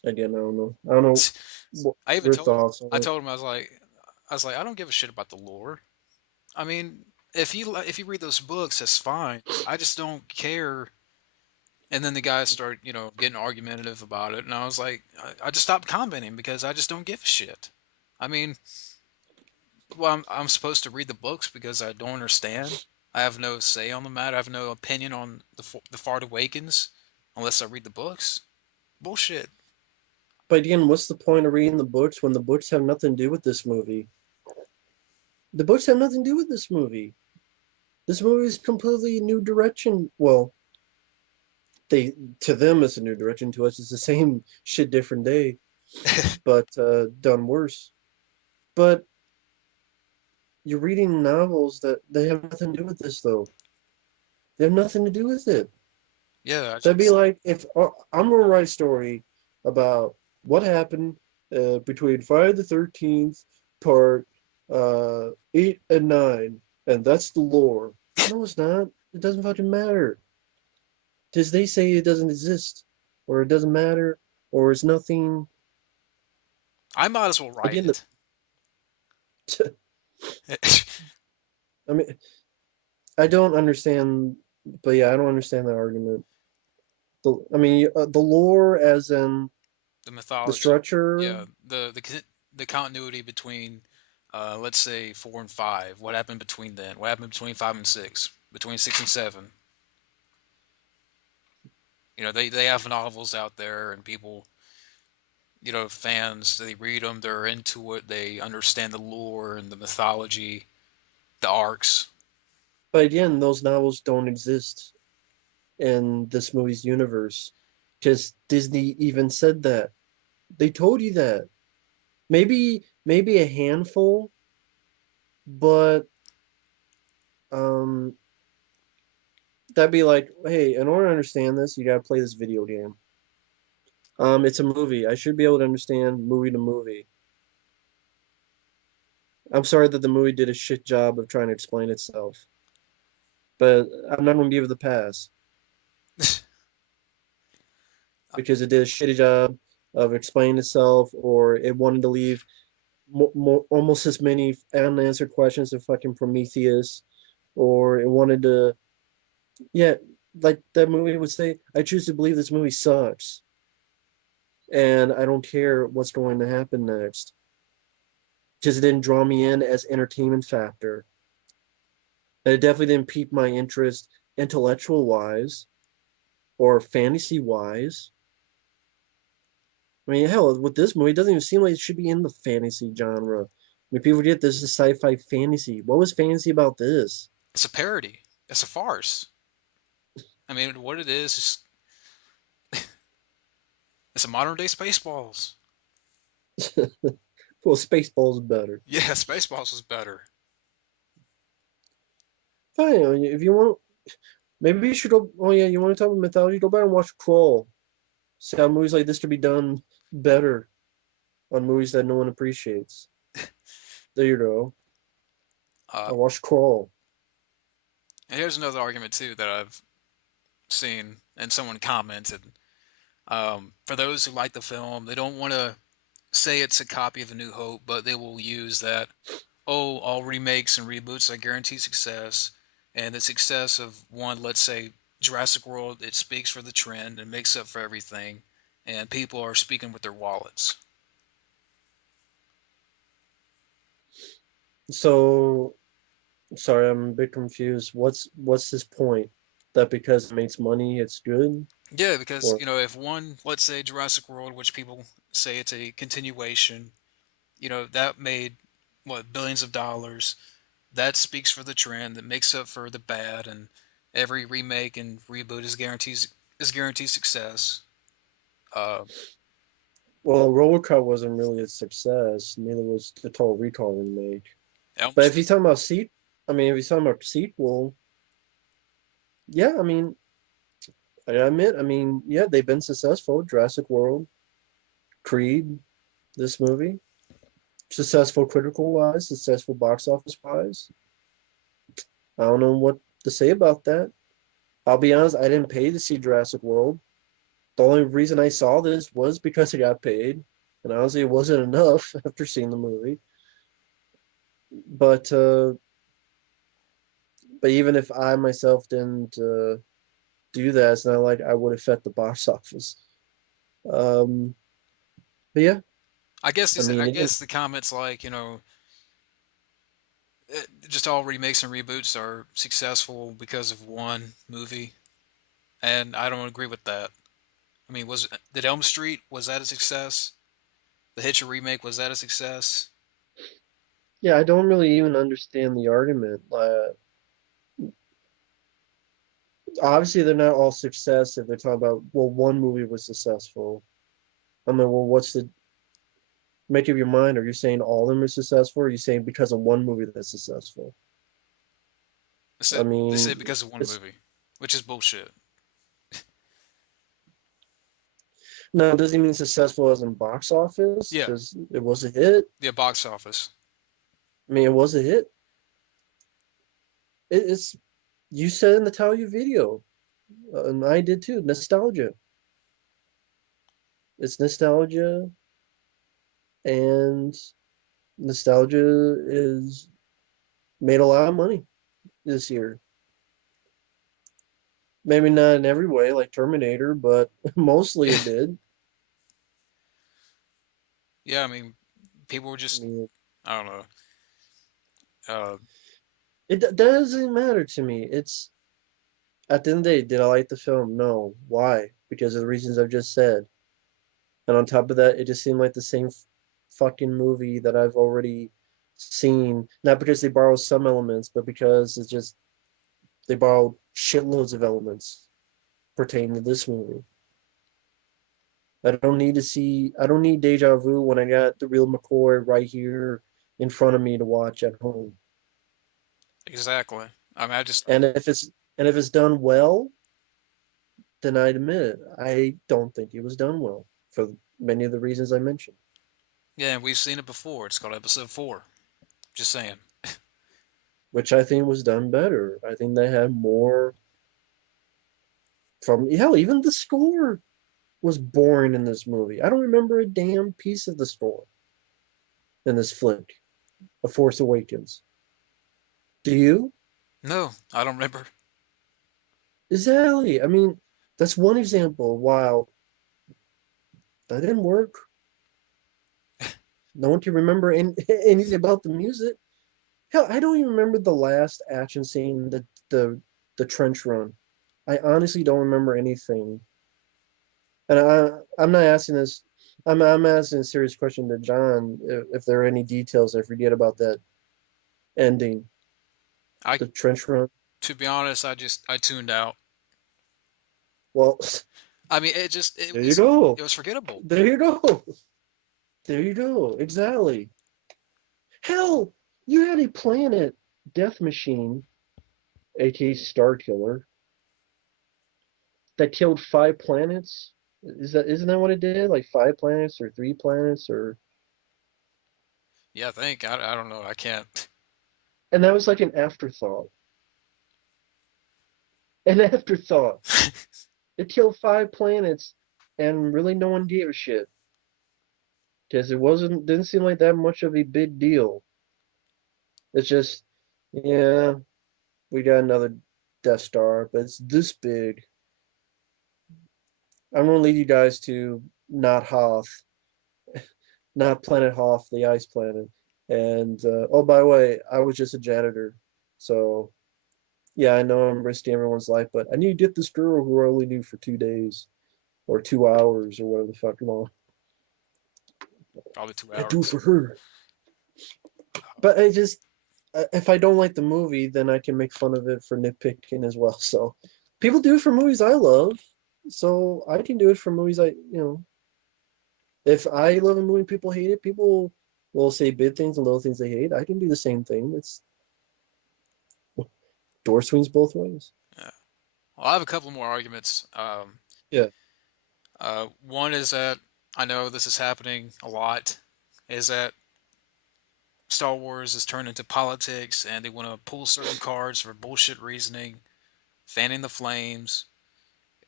Again, I don't know. I don't know what I even your told thoughts on I it. told him I was like I don't give a shit about the lore. I mean, if you read those books, that's fine. I just don't care. And then the guys start, getting argumentative about it, and I was like, I just stopped commenting because I just don't give a shit. I mean, well, I'm supposed to read the books because I don't understand. I have no say on the matter. I have no opinion on the Force Awakens unless I read the books. Bullshit. But again, what's the point of reading the books when the books have nothing to do with this movie? The books have nothing to do with this movie. This movie is completely new direction. Well, they to them it's a new direction. To us, it's the same shit, different day, but done worse. But you're reading novels that they have nothing to do with this, though. They have nothing to do with it. Yeah, I That'd be just like if I'm gonna write a story about what happened between Friday the 13th, part 8 and 9, and that's the lore. No, it's not. It doesn't fucking matter. Because they say it doesn't exist, or it doesn't matter, or it's nothing. I might as well write Again, it. I mean, I don't understand, but yeah, I don't understand that argument. The lore, as in The the mythology. structure. Yeah, the continuity between, let's say 4 and 5. What happened between then? What happened between 5 and 6? Between 6 and 7? They have novels out there, and people, fans, they read them, they're into it, they understand the lore and the mythology, the arcs. But again, those novels don't exist in this movie's universe. Because Disney even said that. They told you that. Maybe a handful, but um that'd be like, hey, in order to understand this, you gotta play this video game. It's a movie. I should be able to understand movie to movie. I'm sorry that the movie did a shit job of trying to explain itself, but I'm not gonna give it the pass because it did a shitty job of explaining itself, or it wanted to leave almost as many unanswered questions as fucking Prometheus, or it wanted to, yeah, like that movie would say, I choose to believe this movie sucks, and I don't care what's going to happen next, because it didn't draw me in as entertainment factor. And it definitely didn't pique my interest intellectual wise or fantasy wise. I mean, hell, with this movie, it doesn't even seem like it should be in the fantasy genre. I mean, people forget this is sci-fi fantasy. What was fantasy about this? It's a parody. It's a farce. I mean, what it is it's a modern day Spaceballs. Well, Spaceballs better. Yeah, Spaceballs was better. Fine, if you want, maybe you should. Oh yeah, you want to talk about mythology? Go back and watch Crawl. See how movies like this could be done better on movies that no one appreciates. There you go. Uh, I watched Crawl. and here's another argument too that I've seen, and someone commented. For those who like the film, they don't want to say it's a copy of A New Hope, but they will use that, oh, all remakes and reboots are guaranteed success, and the success of one, let's say Jurassic World, it speaks for the trend and makes up for everything, and people are speaking with their wallets. So sorry, I'm a bit confused. What's his point? That because it makes money, it's good? Yeah, because, Or if one, let's say Jurassic World, which people say it's a continuation, that made, what, billions of dollars. That speaks for the trend, that makes up for the bad, and every remake and reboot is guaranteed success. Uh, well, Robocop wasn't really a success. Neither was the Total Recall remake. it But almost if he's talking about I mean, if he's talking about sequel, yeah, I mean, I admit, I mean, yeah, they've been successful. Jurassic World, Creed, this movie, successful critical wise, successful box office wise. I don't know what to say about that. I'll be honest, I didn't pay to see Jurassic World. The only reason I saw this was because I got paid, and honestly, it wasn't enough after seeing the movie. But uh, but even if I myself didn't do that, it's not like I would affect the box office. Um, but yeah, I I mean, guess the comments like, just all remakes and reboots are successful because of one movie, and I don't agree with that. I mean, did Elm Street, was that a success? The Hitcher remake, was that a success? yeah, I don't really even understand the argument. Obviously, they're not all success if they're talking about, well, one movie was successful. I mean, well, what's the make up your mind? Are you saying all of them are successful, or are you saying because of one movie that's successful? I They said mean, because of one it's movie, which is bullshit. no, it doesn't mean successful as in box office, Yeah, because it was a hit. the box office. I mean, it was a hit. It's you said in the title of your video, and I did too. Nostalgia. It's nostalgia, and nostalgia is made a lot of money this year. Maybe not in every way, like Terminator, but mostly it did. Yeah, I mean, people were I just, mean, I don't know. Uh, it doesn't matter to me. It's at the end of the day, did I like the film? No. Why? Because of the reasons I've just said. And on top of that, it just seemed like the same fucking movie that I've already seen. Not because they borrowed some elements, but because it's just they borrowed shitloads of elements pertaining to this movie. I don't need deja vu when I got the real McCoy right here in front of me to watch at home. exactly. I mean, I just, And if it's done well, then I'd admit it. I don't think it was done well for many of the reasons I mentioned, yeah, and we've seen it before. It's called Episode 4. Just saying. which I think was done better. I think they had more from hell, even the score was boring in this movie. I don't remember a damn piece of the score in this flick, A Force Awakens. Do you? No, I don't remember. Exactly. I mean, that's one example. Wow, that didn't work. No one can remember anything about the music. Hell, I don't even remember the last action scene, the trench run. I honestly don't remember anything. And I'm not asking this. I'm asking a serious question to John. If there are any details I forget about that ending, I, the trench run. to be honest, I tuned out. Well, I mean, there you go. it was forgettable. There you go. There you go. Exactly. Hell, you had a planet death machine, aka Star Killer, that killed 5 planets. Isn't that what it did? Like 5 planets or 3 planets or Yeah, I think. I don't know. I can't. and that was like an afterthought. An afterthought. It killed 5 planets and really no one gave a shit. Because it didn't seem like that much of a big deal. It's just, yeah, we got another Death Star, but it's this big. I'm gonna lead you guys to not Hoth, not Planet Hoth, the ice planet. And oh, by the way, I was just a janitor, so yeah, I know I'm risking everyone's life, but I need to get this girl who I only knew for 2 days or 2 hours or whatever the fuck long. Probably two I do hours. for her. But if I don't like the movie, then I can make fun of it for nitpicking as well. So people do it for movies I love, so I can do it for movies if I love a movie and people hate it, people will say big things and little things they hate. I can do the same thing. It's door swings both ways. Yeah. Well, I have a couple more arguments. Yeah. One is that I know this is happening a lot. Is that Star Wars is turned into politics and they want to pull certain cards for bullshit reasoning, fanning the flames.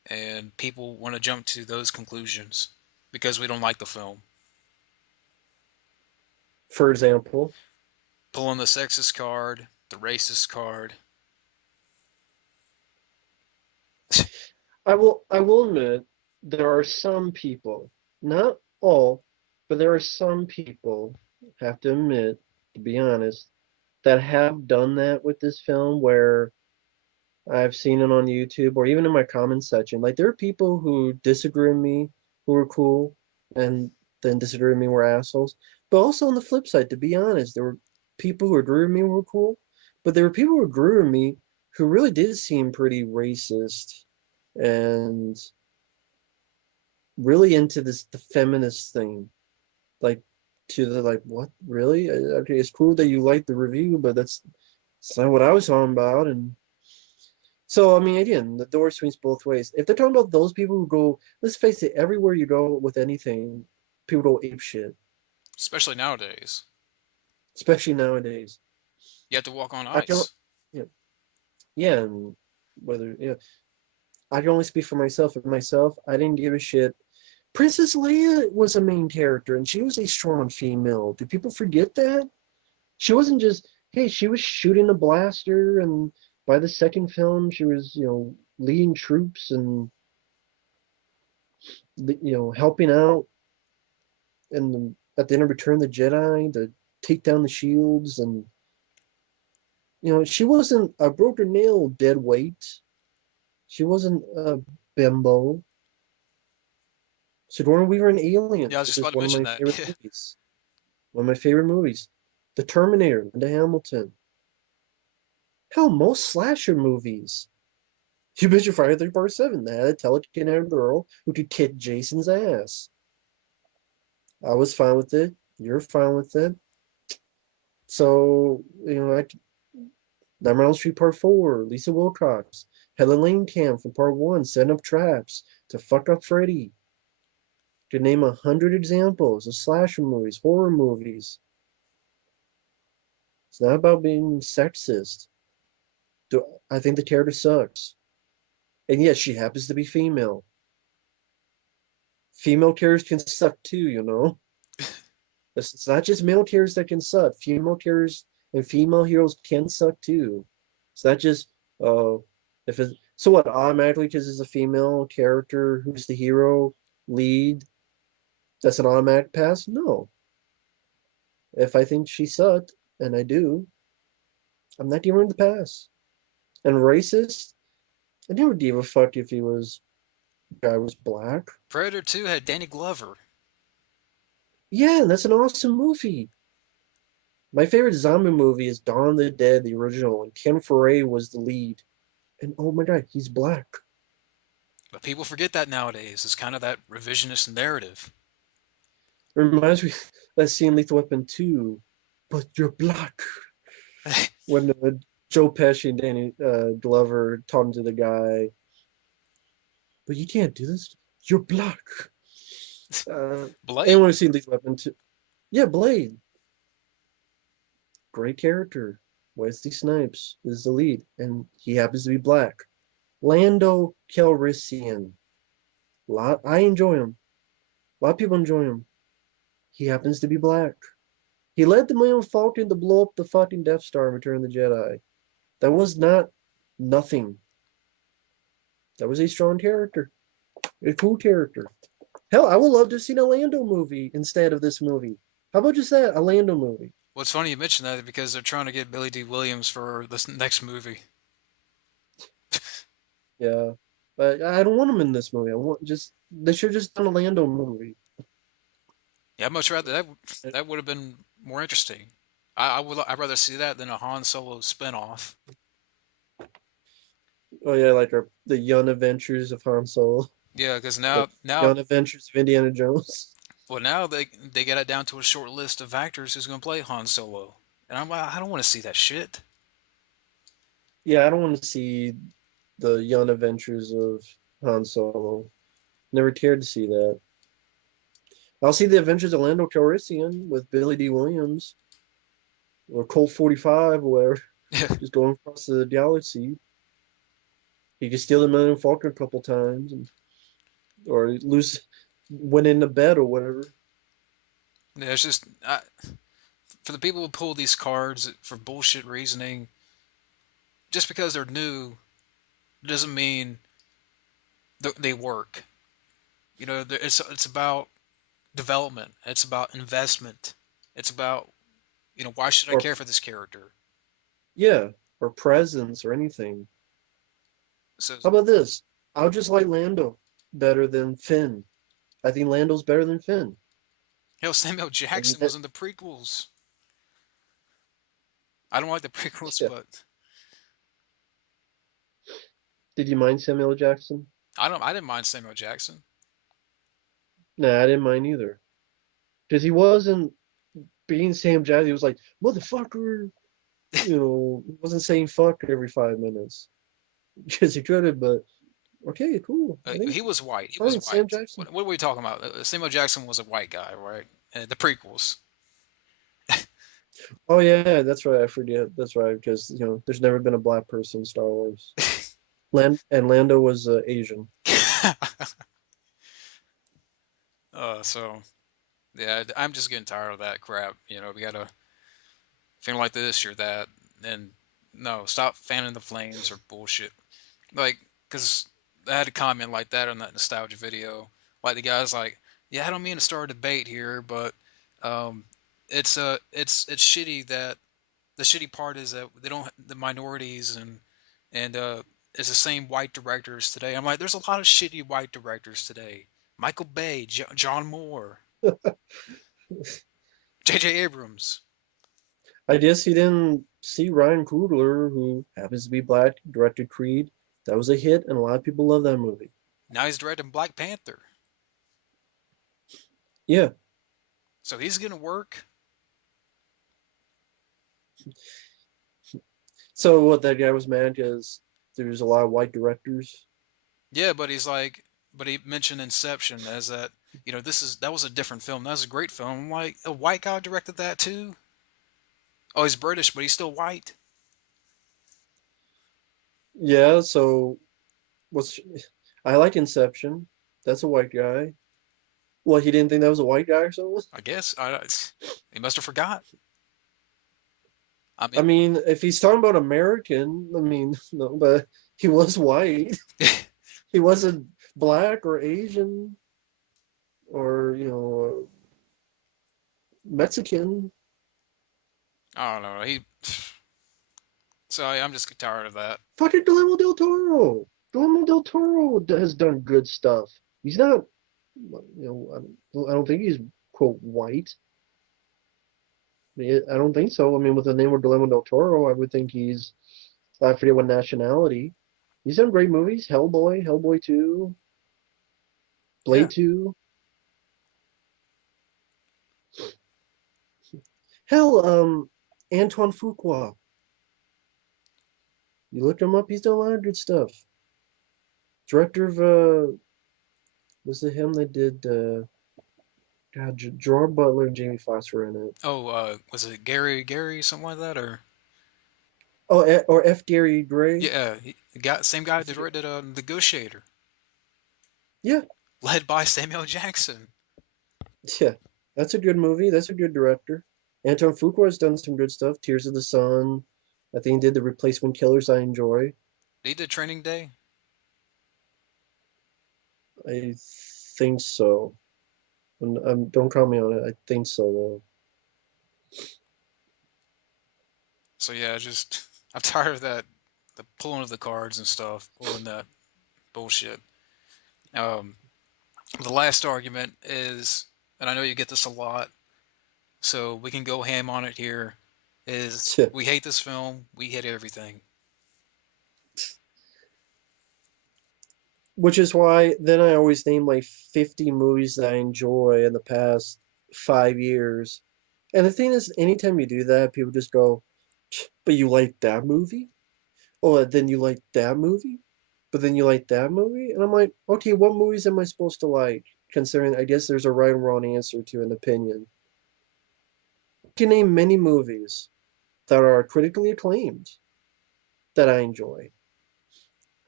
and people want to jump to those conclusions because we don't like the film. For example, Pulling the sexist card, the racist card. I will admit there are some people, not all, but there are some people, have to admit, to be honest, that have done that with this film where I've seen it on YouTube or even in my comment section. Like there are people who disagree with me who are cool and then disagree with me were assholes. But also on the flip side, to be honest, there were people who agree with me who were cool, but there were people who agree with me who really did seem pretty racist and really into this the feminist thing. Like to the like, what really? Okay, it's cool that you like the review, but that's not what I was talking about. And so, I mean, again, the door swings both ways. If they're talking about those people who go, let's face it, everywhere you go with anything, people go ape shit, Especially nowadays. especially nowadays. You have to walk on I can, ice. yeah, yeah, and whether, yeah, I can only speak for myself. For myself, I didn't give a shit. Princess Leia was a main character, and she was a strong female. Do people forget that? She wasn't just, hey, she was shooting a blaster, and by the second film, she was, leading troops and, helping out and at the end of Return of the Jedi to take down the shields, and she wasn't a broken nail dead weight. She wasn't a bimbo. Sigourney Weaver and Yeah, I Aliens, was which just is about to one of mention my that. favorite movies. One of my favorite movies. The Terminator, Linda Hamilton. Hell, most slasher movies. You mentioned Friday the 13th Part 7. That had a telekinetic girl who could kick Jason's ass. I was fine with it. You're fine with it. So, Nightmare on Elm Street Part 4, Lisa Wilcox, Helen Langenkamp from Part 1, setting up traps to fuck up Freddy. Could name 100 examples of slasher movies, horror movies. It's not about being sexist. I think the character sucks. And yes, she happens to be female. Female characters can suck too. It's not just male characters that can suck. Female characters and female heroes can suck too. It's not just uh if it's so what automatically because it's a female character who's the hero lead, that's an automatic pass? No. If I think she sucked, and I do, I'm not giving her the pass. And racist, I never gave a fuck if guy was black. Predator 2 had Danny Glover. Yeah, that's an awesome movie. My favorite zombie movie is Dawn of the Dead, the original, and Ken Foray was the lead. And oh my god, he's black. But people forget that nowadays. It's kind of that revisionist narrative. It reminds me of that scene Lethal Weapon 2, but you're black. When Joe Pesci and Danny Glover talking to the guy, but you can't do this. You're black. Blade. Anyone who's seen Lethal Weapon 2? Yeah, Blade. Great character. Wesley Snipes is the lead, and he happens to be black. Lando Calrissian. I enjoy him. A lot of people enjoy him. He happens to be black. He led the Millennium Falcon to blow up the fucking Death Star in Return of the Jedi. That was not nothing. That was a strong character. A cool character. Hell, I would love to have seen a Lando movie instead of this movie. How about just that? A Lando movie. Well, it's funny you mention that because they're trying to get Billy D. Williams for this next movie. Yeah. But I don't want him in this movie. They should have just done a Lando movie. Yeah, I'd much rather that would have been more interesting. I'd rather see that than a Han Solo spinoff. Oh yeah, like the Young Adventures of Han Solo. Yeah, because The now Young Adventures of Indiana Jones. well now they got it down to a short list of actors who's going to play Han Solo, and I'm like, I don't want to see that shit. Yeah, I don't want to see the Young Adventures of Han Solo. Never cared to see that. I'll see the Adventures of Lando Calrissian with Billy D. Williams or Colt 45 or whatever, just going across the galaxy. He could steal the Millennium Falcon a couple times, or lose, went into bed or whatever. Yeah, it's just for the people who pull these cards for bullshit reasoning, just because they're new doesn't mean they work. You know, it's about development. It's about investment. It's about, why should I Or care for this character? yeah, or presence or anything. So, How about this? I'll just like Lando better than Finn. I think Lando's better than Finn. hell, Samuel And Jackson yet, was in the prequels. I don't like the prequels, yeah. but Did you mind Samuel Jackson? I didn't mind Samuel Jackson. Nah, I didn't mind either. Because he wasn't being Sam Jackson. He was like, motherfucker. He wasn't saying fuck every 5 minutes. Because he could have, but okay, cool. I think He was white. He was fine, Sam white. Jackson. What are we talking about? Samuel Jackson was a white guy, right? The prequels. Oh yeah, that's right. I forget. That's right, because there's never been a black person in Star Wars. Lando was Asian. So yeah, I'm just getting tired of that crap. We gotta film like this or that, and no, stop fanning the flames or bullshit. Like, cause I had a comment like that on that nostalgia video. Like the guy's like, "Yeah, I don't mean to start a debate here, but um, it's shitty that the shitty part is that they don't the minorities and it's the same white directors today." I'm like, there's a lot of shitty white directors today. Michael Bay, John Moore, J.J. Abrams. I guess he didn't see Ryan Coogler, who happens to be black, directed Creed. That was a hit, and a lot of people love that movie. Now he's directing Black Panther, Yeah. so he's gonna work. So what? That guy was mad because there's a lot of white directors. Yeah, but but he mentioned Inception as that. That was a different film. That was a great film. I'm like, a white guy directed that too. Oh, he's British, but he's still white. Yeah. So what's? I like Inception. That's a white guy. Well, he didn't think that was a white guy or something. I guess he must have forgot. I I mean, mean, if he's talking about American, I mean, no, but he was white. He wasn't black or Asian or Mexican. I don't know. So I'm just tired of that. Fucking Guillermo del Toro. Guillermo del Toro has done good stuff. He's not, I don't think he's quote white. I don't think so. I mean, with the name of Guillermo del Toro, I would think I forget what nationality. He's done great movies. Hellboy, Hellboy 2, Yeah. Blade 2. Hell, Antoine Fuqua. You look him up, he's done a lot of good stuff. Director of, was it him that did, God, Gerard Butler and Jamie Foxx were in it. Oh, was it Gary, something like that, or Oh, or F. Gary Gray. yeah, he got same guy that directed Negotiator, Yeah, led by Samuel Jackson. yeah. That's a good movie. That's a good director. Anton Fuqua has done some good stuff. Tears of the Sun. I think he did The Replacement Killers I enjoy. He did Training Day. I think so. Don't call me on it. I think so, though. So yeah, just I'm tired of that, the pulling of the cards and stuff, pulling that bullshit. Um, the last argument is, and I know you get this a lot, so we can go ham on it here. Is we hate this film, we hate everything. Which is why then I always name like 50 movies that I enjoy in the past 5 years. And the thing is, anytime you do that, people just go, but you like that movie? Oh, then you like that movie? But then you like that movie? And I'm like, okay, what movies am I supposed to like? Considering I guess there's a right and wrong answer to an opinion. I can name many movies that are critically acclaimed that I enjoy.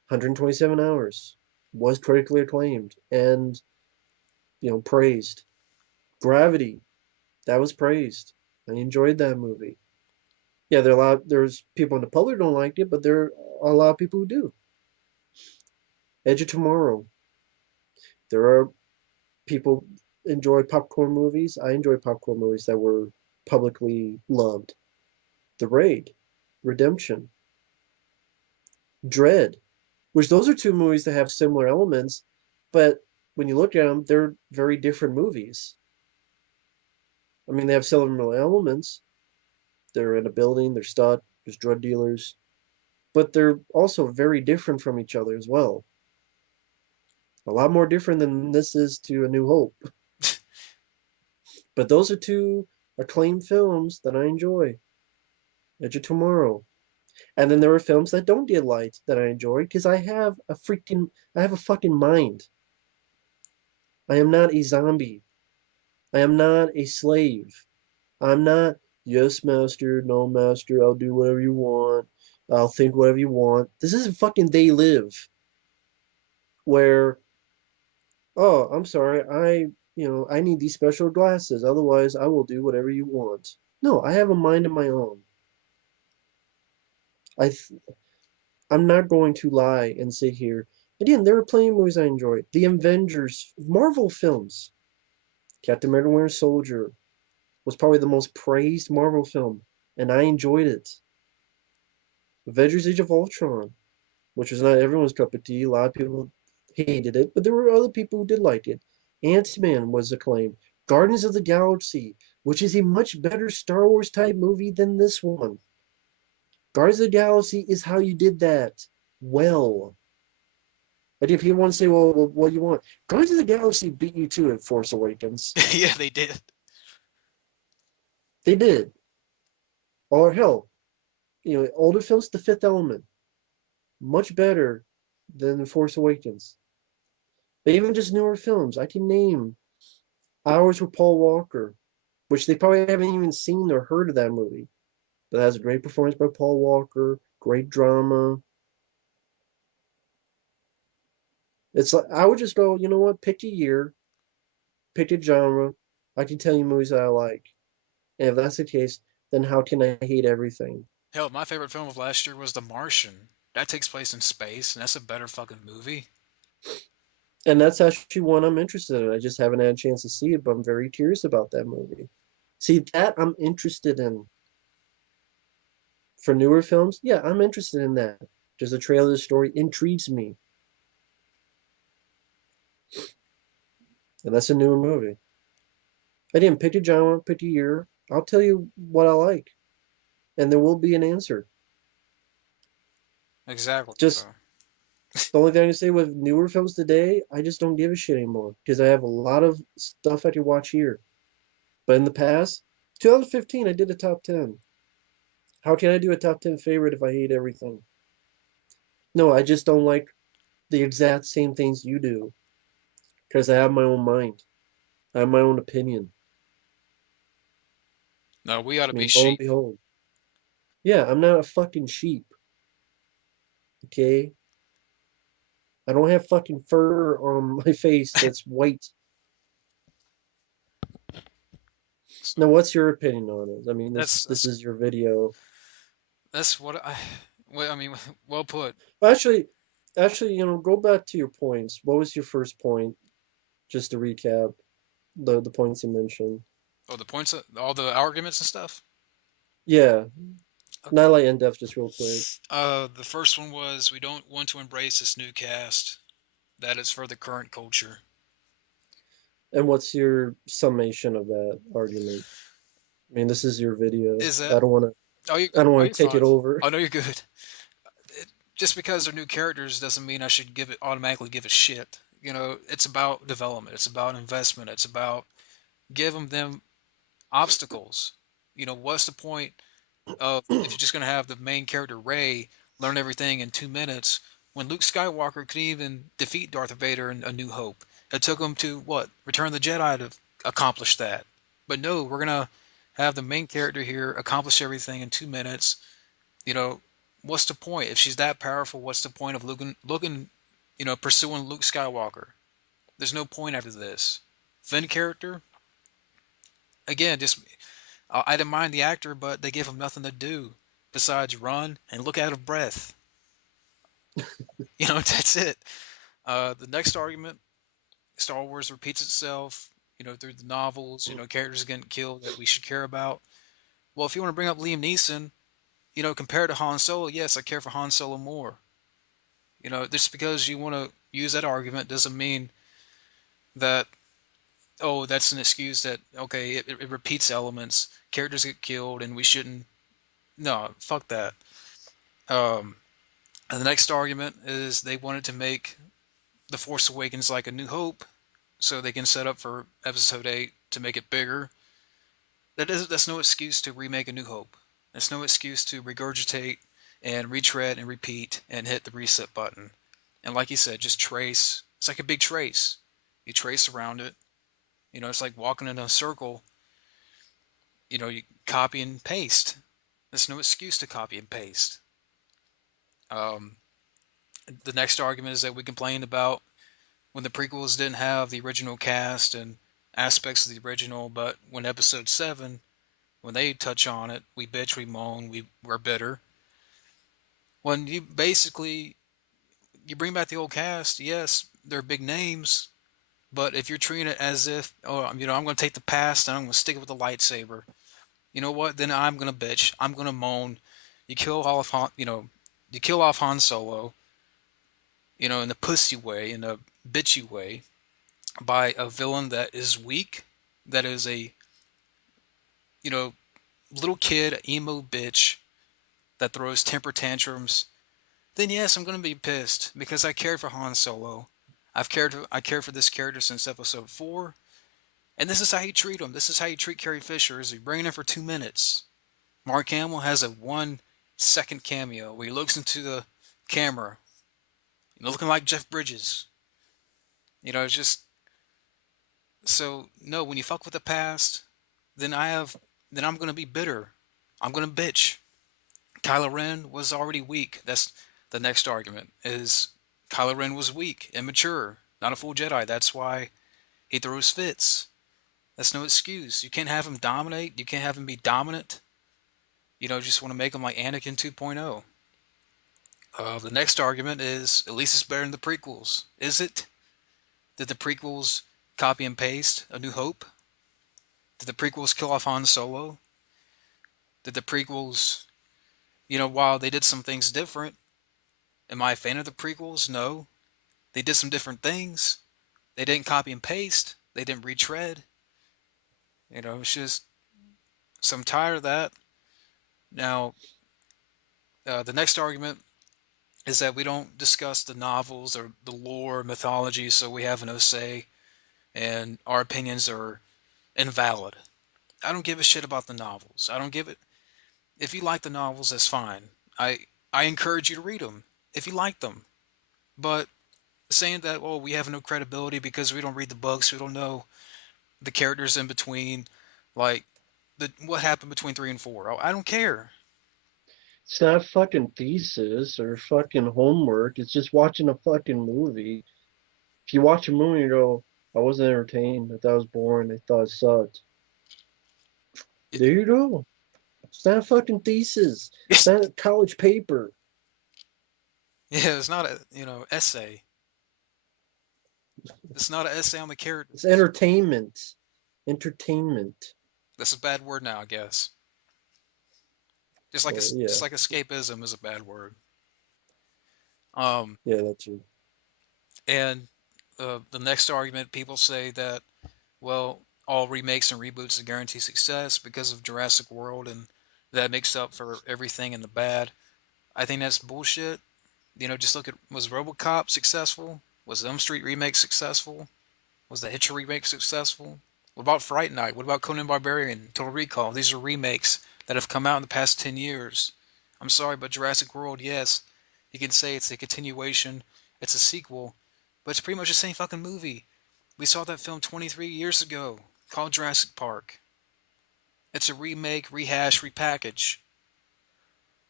127 hours, was critically acclaimed and, praised. Gravity, that was praised. I enjoyed that movie. Yeah, there's people in the public who don't like it, but there are a lot of people who do. Edge of Tomorrow. There are people enjoy popcorn movies. I enjoy popcorn movies that were publicly loved. The Raid, Redemption, Dread, which those are two movies that have similar elements, but when you look at them, they're very different movies. I mean, they have similar elements. They're in a building, they're stuck, there's drug dealers, but they're also very different from each other as well. A lot more different than this is to A New Hope. But those are two acclaimed films that I enjoy. Edge of Tomorrow. And then there are films that don't get light that I enjoy because I have a fucking mind. I am not a zombie. I am not a slave. I'm not, yes, master, no, master, I'll do whatever you want. I'll think whatever you want. This isn't fucking They Live, where, oh, I'm sorry, I need these special glasses. Otherwise, I will do whatever you want. No, I have a mind of my own. I, I'm not going to lie and sit here. Again, there are plenty of movies I enjoy. The Avengers, Marvel films. Captain America Winter Soldier was probably the most praised Marvel film, and I enjoyed it. Avengers Age of Ultron, which was not everyone's cup of tea. A lot of people hated it, but there were other people who did like it. Ant-Man was acclaimed. Guardians of the Galaxy, which is a much better Star Wars type movie than this one. Guardians of the Galaxy is how you did that. Well. But if you want to say, well, what do you want? Guardians of the Galaxy beat you to it, Force Awakens. Yeah, they did. They did. Or hell, older films, The Fifth Element. Much better than Force Awakens. But even just newer films, I can name Hours with Paul Walker, which they probably haven't even seen or heard of that movie. But it has a great performance by Paul Walker, great drama. It's like I would just go, you know what, pick a year, pick a genre. I can tell you movies that I like. And if that's the case, then how can I hate everything? Hell, my favorite film of last year was The Martian. That takes place in space, and that's a better fucking movie. And that's actually one I'm interested in. I just haven't had a chance to see it, but I'm very curious about that movie. See, that I'm interested in. For newer films, yeah, I'm interested in that. Just the trailer of the story intrigues me. And that's a newer movie. I didn't pick a genre, pick a year. I'll tell you what I like. And there will be an answer. Exactly. Just So, the only thing I can say with newer films today, I just don't give a shit anymore. Because I have a lot of stuff I can watch here. But in the past, 2015, I did a top 10. How can I do a top 10 favorite if I hate everything? No, I just don't like the exact same things you do. Because I have my own mind. I have my own opinion. no, we ought to I be mean, lo and sheep. behold. Yeah, I'm not a fucking sheep. Okay? I don't have fucking fur on my face that's white. Now, So what's your opinion on it? I mean, this that's this that's is your video. that's what I. Well, I mean, well put. Actually, actually, go back to your points. What was your first point? Just to recap the points you mentioned. Oh, the points, all the arguments and stuff. Yeah, not Okay. like in depth, just real quick. The first one was we don't want to embrace this new cast. That is for the current culture. And what's your summation of that argument? I mean, this is your video. Is that? I don't want to. Oh, you. I don't Oh, want you're to take it fine. over. Oh no, you're good. Just because they're new characters doesn't mean I should give it automatically give a shit. It's about development. It's about investment. It's about giving them obstacles. What's the point of if you're just gonna have the main character Ray learn everything in 2 minutes when Luke Skywalker could even defeat Darth Vader in A New Hope? It took him to what? Return of the Jedi to accomplish that. But no, we're gonna have the main character here accomplish everything in 2 minutes. You know, what's the point? If she's that powerful, what's the point of pursuing Luke Skywalker? There's no point after this. Finn character, again, just I didn't mind the actor, but they gave him nothing to do besides run and look out of breath. That's it. The next argument, Star Wars repeats itself, through the novels, characters getting killed that we should care about. Well, if you want to bring up Liam Neeson, compared to Han Solo, yes, I care for Han Solo more. Just because you want to use that argument doesn't mean that, oh, that's an excuse that, okay, it repeats elements, characters get killed, and we shouldn't. No, fuck that. Um, and the next argument is they wanted to make The Force Awakens like A New Hope, so they can set up for Episode 8 to make it bigger. That's no excuse to remake A New Hope. That's no excuse to regurgitate and retread and repeat and hit the reset button. And like you said, just trace. It's like a big trace. You trace around it. It's like walking in a circle. You copy and paste. There's no excuse to copy and paste. Um, the next argument is that we complained about when the prequels didn't have the original cast and aspects of the original, but when Episode 7, when they touch on it, we bitch, we moan, we're bitter. When you basically you bring back the old cast, yes, they're big names, but if you're treating it as if, oh, I'm going to take the past and I'm going to stick it with the lightsaber, you know what? Then I'm going to bitch. I'm going to moan. You kill off you kill off Han Solo, in the pussy way, in a bitchy way, by a villain that is weak, that is a, you know, little kid, emo bitch that throws temper tantrums, then yes, I'm gonna be pissed because I cared for Han Solo. I cared for this character since episode 4, and this is how you treat him. This is how you treat Carrie Fisher. Is you bring him in for 2 minutes. Mark Hamill has a 1 second cameo where he looks into the camera, looking like Jeff Bridges. It's just so no. When you fuck with the past, then I'm gonna be bitter. I'm gonna bitch. Kylo Ren was already weak. That's the next argument is Kylo Ren was weak, immature, not a full Jedi. That's why he throws fits. That's no excuse. You can't have him dominate. You can't have him be dominant. Just want to make him like Anakin 2.0. The next argument is at least it's better than the prequels. Is it? Did the prequels copy and paste A New Hope? Did the prequels kill off Han Solo? Did the prequels, while they did some things different, am I a fan of the prequels? No. They did some different things. They didn't copy and paste. They didn't retread. It's just, so I'm tired of that. Now, the next argument is that we don't discuss the novels or the lore, mythology, so we have no say, and our opinions are invalid. I don't give a shit about the novels. I don't give it. If you like the novels, that's fine. I I encourage you to read them if you like them. But saying that, well, we have no credibility because we don't read the books, we don't know the characters in between, like what happened between 3 and 4. I don't care. It's not fucking thesis or fucking homework. It's just watching a fucking movie. If you watch a movie and you go, I wasn't entertained, I thought it was boring, I thought it sucked. It, There you go. It's not a fucking thesis. It's not a college paper. yeah, it's not a essay. It's not an essay on the It's characters. entertainment. Entertainment. That's a bad word now, I guess. Yeah, Just like escapism is a bad word. Um, yeah, that's you. and the next argument, people say that, well, all remakes and reboots guarantee success because of Jurassic World, and that makes up for everything in the bad. I think that's bullshit. Just look at, was RoboCop successful? Was the Elm Street remake successful? Was the Hitcher remake successful? What about Fright Night? What about Conan Barbarian? Total Recall? These are remakes that have come out in the past 10 years. I'm sorry, but Jurassic World, yes, you can say it's a continuation, it's a sequel, but it's pretty much the same fucking movie. We saw that film 23 years ago called Jurassic Park. It's a remake, rehash, repackage.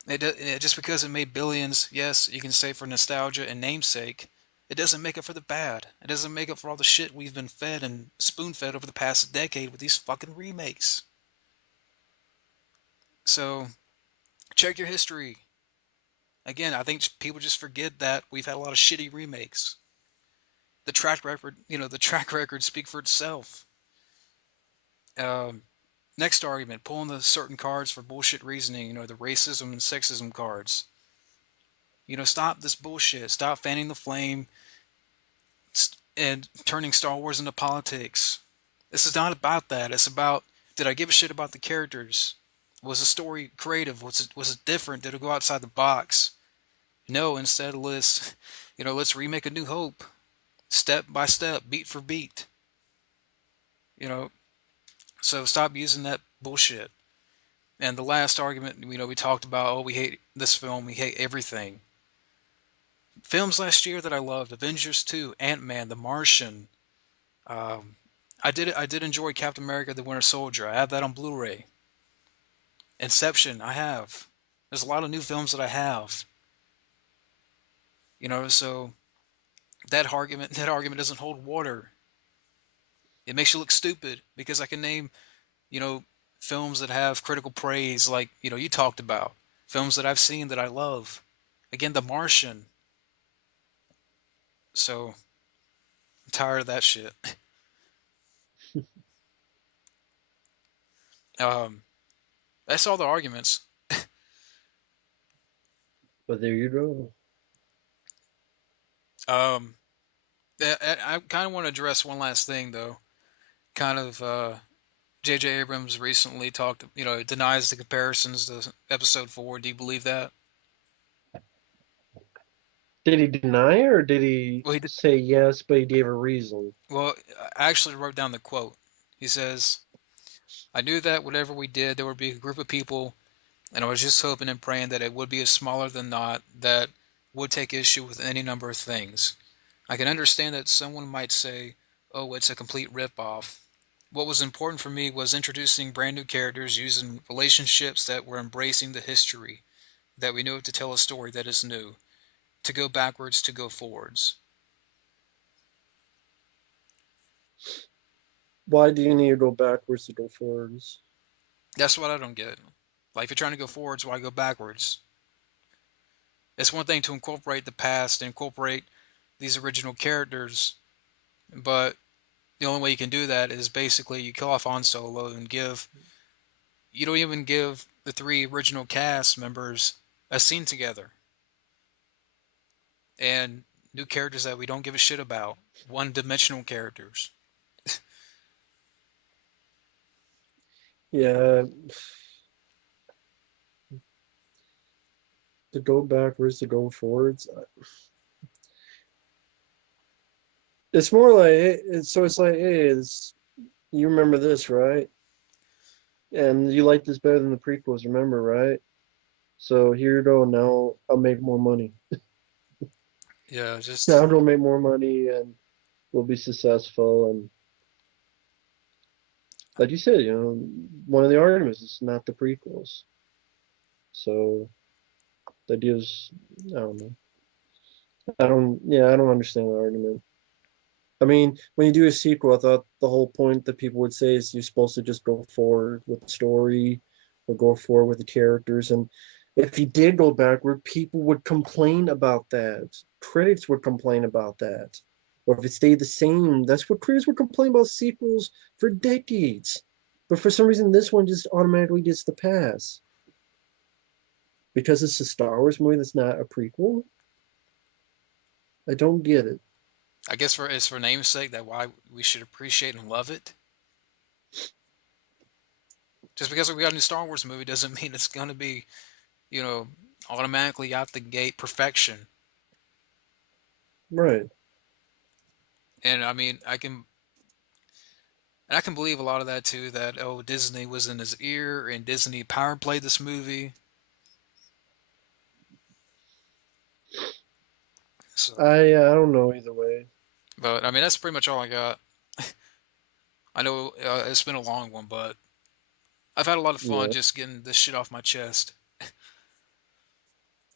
Just because it made billions, yes, you can say for nostalgia and namesake, it doesn't make up for the bad. It doesn't make up for all the shit we've been fed and spoon fed over the past decade with these fucking remakes. So check your history. Again, I think people just forget that we've had a lot of shitty remakes. The track record speak for itself. Um, Next argument, pulling the certain cards for bullshit reasoning, the racism and sexism cards. Stop this bullshit. Stop fanning the flame and turning Star Wars into politics. This is not about that. It's about, did I give a shit about the characters? Was the story creative? Was it different? Did it go outside the box? No, instead let's remake A New Hope, step by step, beat for beat. You know, so stop using that bullshit. And the last argument, we talked about, oh, we hate this film, we hate everything. Films last year that I loved: Avengers 2, Ant-Man, The Martian. Um, I did enjoy Captain America: The Winter Soldier. I have that on Blu Ray. Inception, I have. There's a lot of new films that I have. So that argument doesn't hold water. It makes you look stupid because I can name, you know, films that have critical praise, like, you talked about. Films that I've seen that I love. Again, The Martian. So I'm tired of that shit. Um, that's all the arguments. But there you go. Um, I kind of want to address one last thing though. Kind of, J.J. Abrams recently talked, denies the comparisons to Episode 4. Do you believe that? Did he deny it or did he Well, he did. say yes, but he gave a reason? Well, I actually wrote down the quote. He says, "I knew that whatever we did, there would be a group of people, and I was just hoping and praying that it would be a smaller than not that would take issue with any number of things. I can understand that someone might say, oh, it's a complete rip-off. What was important for me was introducing brand new characters using relationships that were embracing the history, that we knew to tell a story that is new, to go backwards, to go forwards." Why do you need to go backwards to go forwards? That's what I don't get. Like, if you're trying to go forwards, why go backwards? It's one thing to incorporate the past, incorporate these original characters, but the only way you can do that is basically you kill off Han Solo and you don't even give the three original cast members a scene together, and new characters that we don't give a shit about, one-dimensional characters. Yeah, to go backwards to go forwards. It's more like it's like, hey, you remember this, right? And you like this better than the prequels, remember, right? So here you go. Now I'll make more money. Yeah, Now just I'm gonna make more money and we'll be successful. And like you said, one of the arguments is not the prequels. So that gives, I don't know. Yeah, I don't understand the argument. I mean, when you do a sequel, I thought the whole point that people would say is you're supposed to just go forward with the story or go forward with the characters. And if you did go backward, people would complain about that. Critics would complain about that. Or if it stayed the same, that's what critics would complain about sequels for decades. But for some reason, this one just automatically gets the pass. Because it's a Star Wars movie that's not a prequel? I don't get it. I guess it's for namesake that why we should appreciate and love it. Just because we got a new Star Wars movie doesn't mean it's going to be, you know, automatically out the gate perfection. Right. And I mean, I can believe a lot of that too. That, oh, Disney was in his ear and Disney power played this movie. So, I don't know either way. but I mean, that's pretty much all I got. I know it's been a long one, but I've had a lot of fun Yeah. just getting this shit off my chest.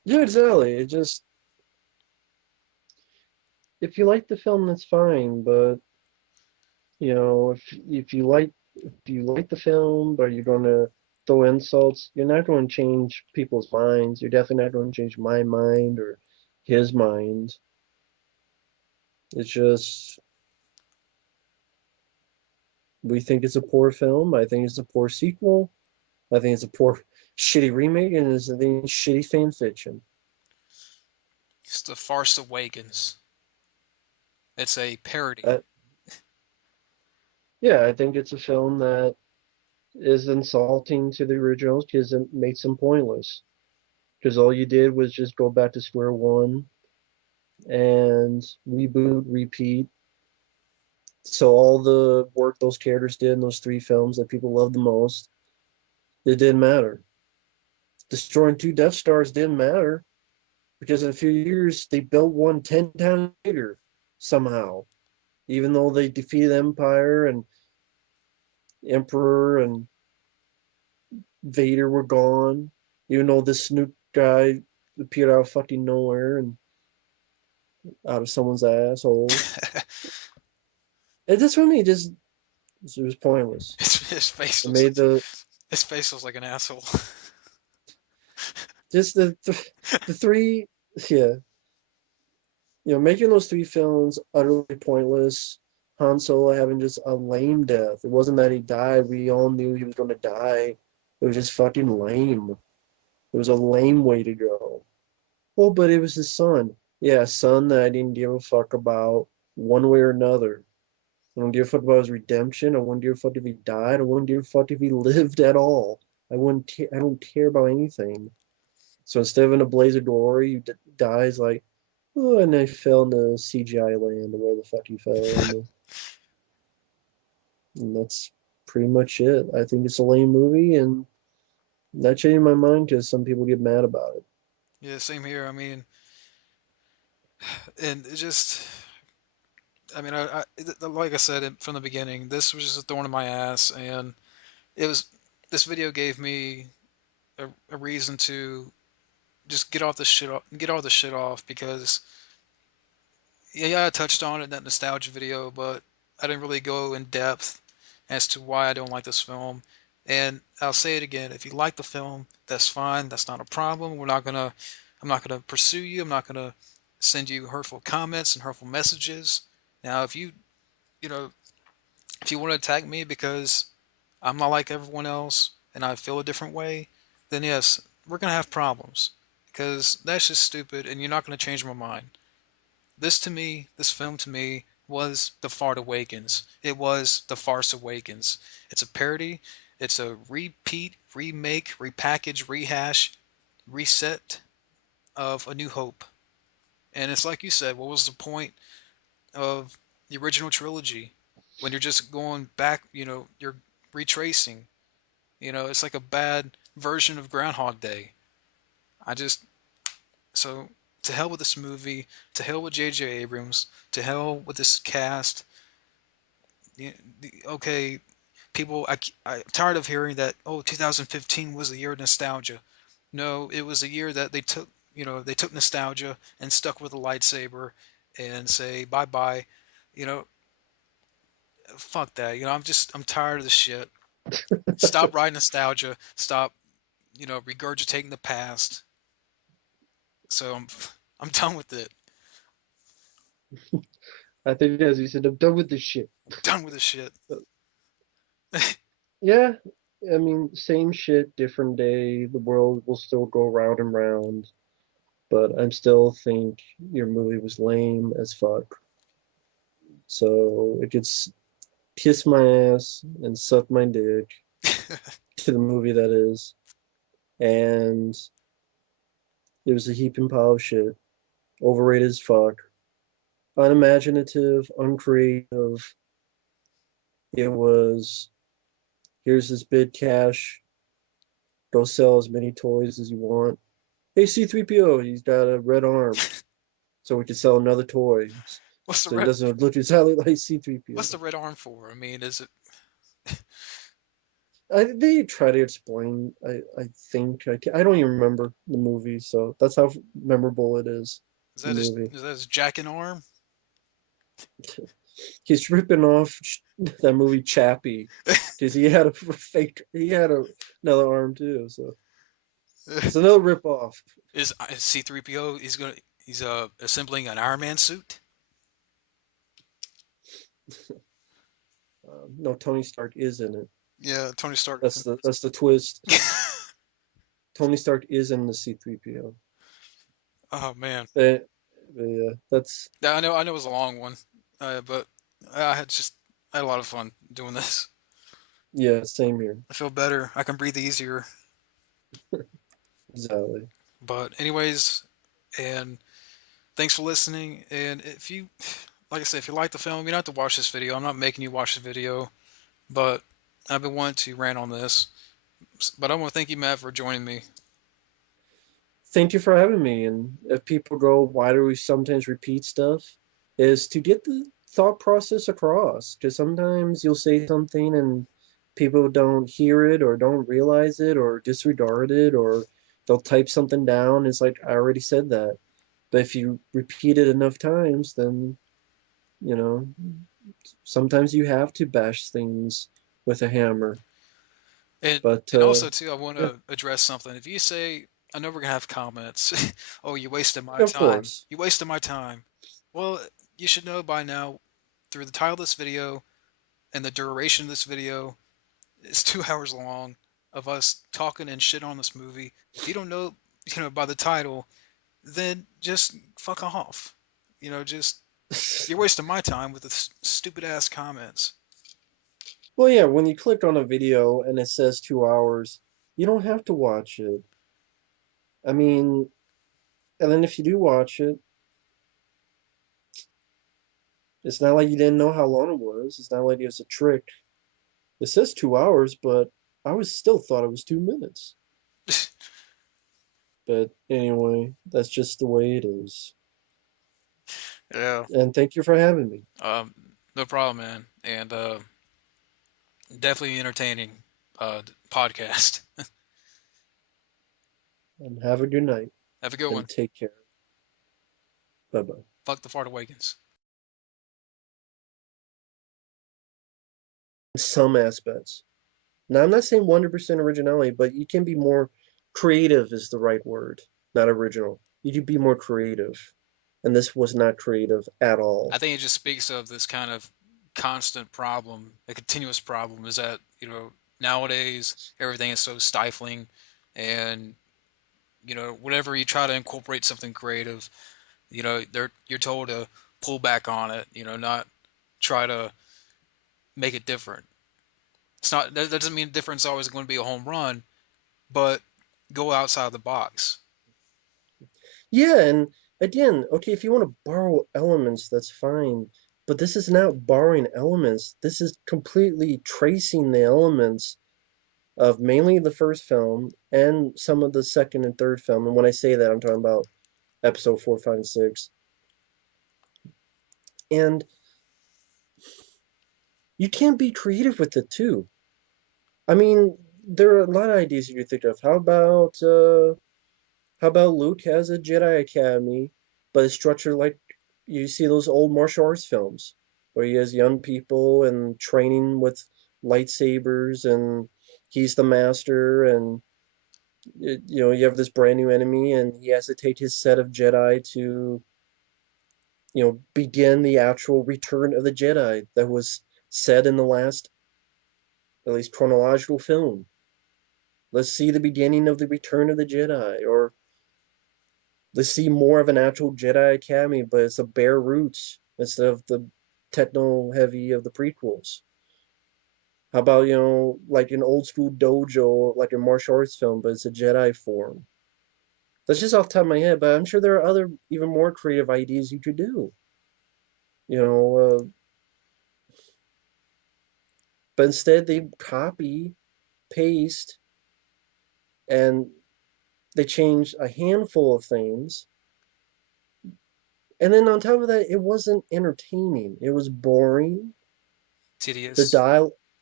Yeah, exactly. It just if you like the film, that's fine. But if you like the film, but you're gonna throw insults, you're not going to change people's minds. You're definitely not going to change my mind or his mind. It's just we think it's a poor film. I think it's a poor sequel. I think it's a poor, shitty remake, and I think it's shitty fan fiction. It's the Force Awakens. It's a parody. Uh, yeah, I think it's a film that is insulting to the originals because it makes them pointless. Because all you did was just go back to square one and reboot, repeat. So all the work those characters did in those three films that people loved the most, it didn't matter. Destroying two Death Stars didn't matter because in a few years they built one 10 times bigger somehow. Even though they defeated Empire and Emperor and Vader were gone, even though this Snoop guy appeared out of fucking nowhere and out of someone's asshole. It just for me, just it was pointless. His face It looks like made the his face looks like an asshole. just the three, yeah, making those three films utterly pointless. Han Solo having just a lame death. It wasn't that he died. We all knew he was going to die. It was just fucking lame. It was a lame way to go. Well, but it was his son. Yeah, a son that I didn't give a fuck about one way or another. I don't give a fuck about his redemption. I wouldn't give a fuck if he died. I wouldn't give a fuck if he lived at all. I don't care about anything. So instead of in a blaze of glory, he dies like, oh, and I fell in the CGI land, or where the fuck he fell in. And that's pretty much it. I think it's a lame movie, and that changed my mind because some people get mad about it. Yeah, same here. I mean, and it just, I mean, like I said from the beginning, this was just a thorn in my ass, and it was this video gave me a reason to just get all the shit off because yeah, I touched on it in that nostalgia video, but I didn't really go in depth as to why I don't like this film. And I'll say it again, if you like the film, that's fine. That's not a problem. I'm not gonna pursue you. I'm not gonna send you hurtful comments and hurtful messages. Now, you know, if you want to attack me because I'm not like everyone else and I feel a different way, then yes, we're gonna have problems because that's just stupid and you're not gonna change my mind. This film to me was The Fart Awakens. It was The Farce Awakens. It's a parody. It's a repeat, remake, repackage, rehash, reset of A New Hope. And it's like you said, what was the point of the original trilogy when you're just going back, you're retracing. It's like a bad version of Groundhog Day. I just So to hell with this movie, to hell with J.J. Abrams, to hell with this cast. Okay, people, I'm tired of hearing that. Oh, 2015 was the year of nostalgia. No, it was a year that they took nostalgia and stuck with a lightsaber and say bye bye. You know, fuck that. I'm tired of the shit. Stop writing nostalgia. Stop, regurgitating the past. So I'm done with it. I think, as you said, I'm done with this shit. Done with this shit. Yeah, I mean, same shit, different day. The world will still go round and round, but I still think your movie was lame as fuck. So it could kiss my ass and suck my dick to the movie that is. And it was a heaping pile of shit. Overrated as fuck. Unimaginative, uncreative. It was, here's this bid cash. Go sell as many toys as you want. Hey, C3PO, he's got a red arm. So we can sell another toy. What's the So he red? doesn't look exactly like What's C3PO. the red arm for? I mean, is it? They try to explain. I think I don't even remember the movie, so that's how memorable it is. The movie. Is that his jack and arm? He's ripping off that movie Chappie because he had a fake. He had another arm too, so it's another rip off. Is C-3PO? He's assembling an Iron Man suit. No, Tony Stark is in it. Yeah, Tony Stark. That's the twist. Tony Stark is in the C-3PO. Oh man. Yeah, that's Yeah, I know it was a long one, but I had a lot of fun doing this. yeah, same here. I feel better. I can breathe easier. Exactly. But anyways, and thanks for listening. And if you, like I said, if you like the film, you don't have to watch this video. I'm not making you watch the video, but I've been wanting to rant on this. But I want to thank you, Matt, for joining me. Thank you for having me. And if people go, why do we sometimes repeat stuff? Is to get the thought process across. Because sometimes you'll say something and people don't hear it or don't realize it or disregard it or they'll type something down. It's like, I already said that. But if you repeat it enough times, then, you know, sometimes you have to bash things with a hammer. And But and also too, I want yeah, to address something. If you say, I know we're gonna have comments. Oh, you wasted my of time. course. You wasted my time. Well, you should know by now, through the title of this video and the duration of this video, it's 2 hours long of us talking and shit on this movie. If you don't know, by the title, then just fuck off. Just you're wasting my time with the stupid ass comments. Well, yeah, when you click on a video and it says 2 hours, you don't have to watch it. I mean, and then if you do watch it, it's not like you didn't know how long it was. It's not like it was a trick. It says 2 hours, but I was still thought it was 2 minutes. But anyway, that's just the way it is. Yeah. And thank you for having me. Um, no problem, man. And definitely entertaining podcast. And have a good night Have a good one. and take care. Bye bye. Fuck the Fart Awakens. Some aspects. Now, I'm not saying 100% originality, but you can be more creative, is the right word, not original. You can be more creative. And this was not creative at all. I think it just speaks of this kind of constant problem, a continuous problem, is that, nowadays everything is so stifling and, whenever you try to incorporate something creative, you're told to pull back on it, not try to make it different. It's not that doesn't mean difference is always going to be a home run, but go outside the box. Yeah, and again, okay, if you want to borrow elements, that's fine. But this is not borrowing elements. This is completely tracing the elements of mainly the first film and some of the second and third film. And when I say that, I'm talking about episode 4, 5, and 6. And you can be creative with it too. I mean, there are a lot of ideas you could think of. How about Luke has a Jedi Academy, but it's structured like you see those old martial arts films, where he has young people and training with lightsabers, and he's the master, and you have this brand new enemy, and he has to take his set of Jedi to begin the actual Return of the Jedi that was said in the last, at least chronological film. Let's see the beginning of the Return of the Jedi, or let's see more of an actual Jedi Academy, but it's a bare roots instead of the techno heavy of the prequels. How about, like an old school dojo, like a martial arts film, but it's a Jedi form? That's just off the top of my head, but I'm sure there are other, even more creative ideas you could do. You know, but instead they copy, paste, and they change a handful of things. And then on top of that, it wasn't entertaining. It was boring. The Tedious. dial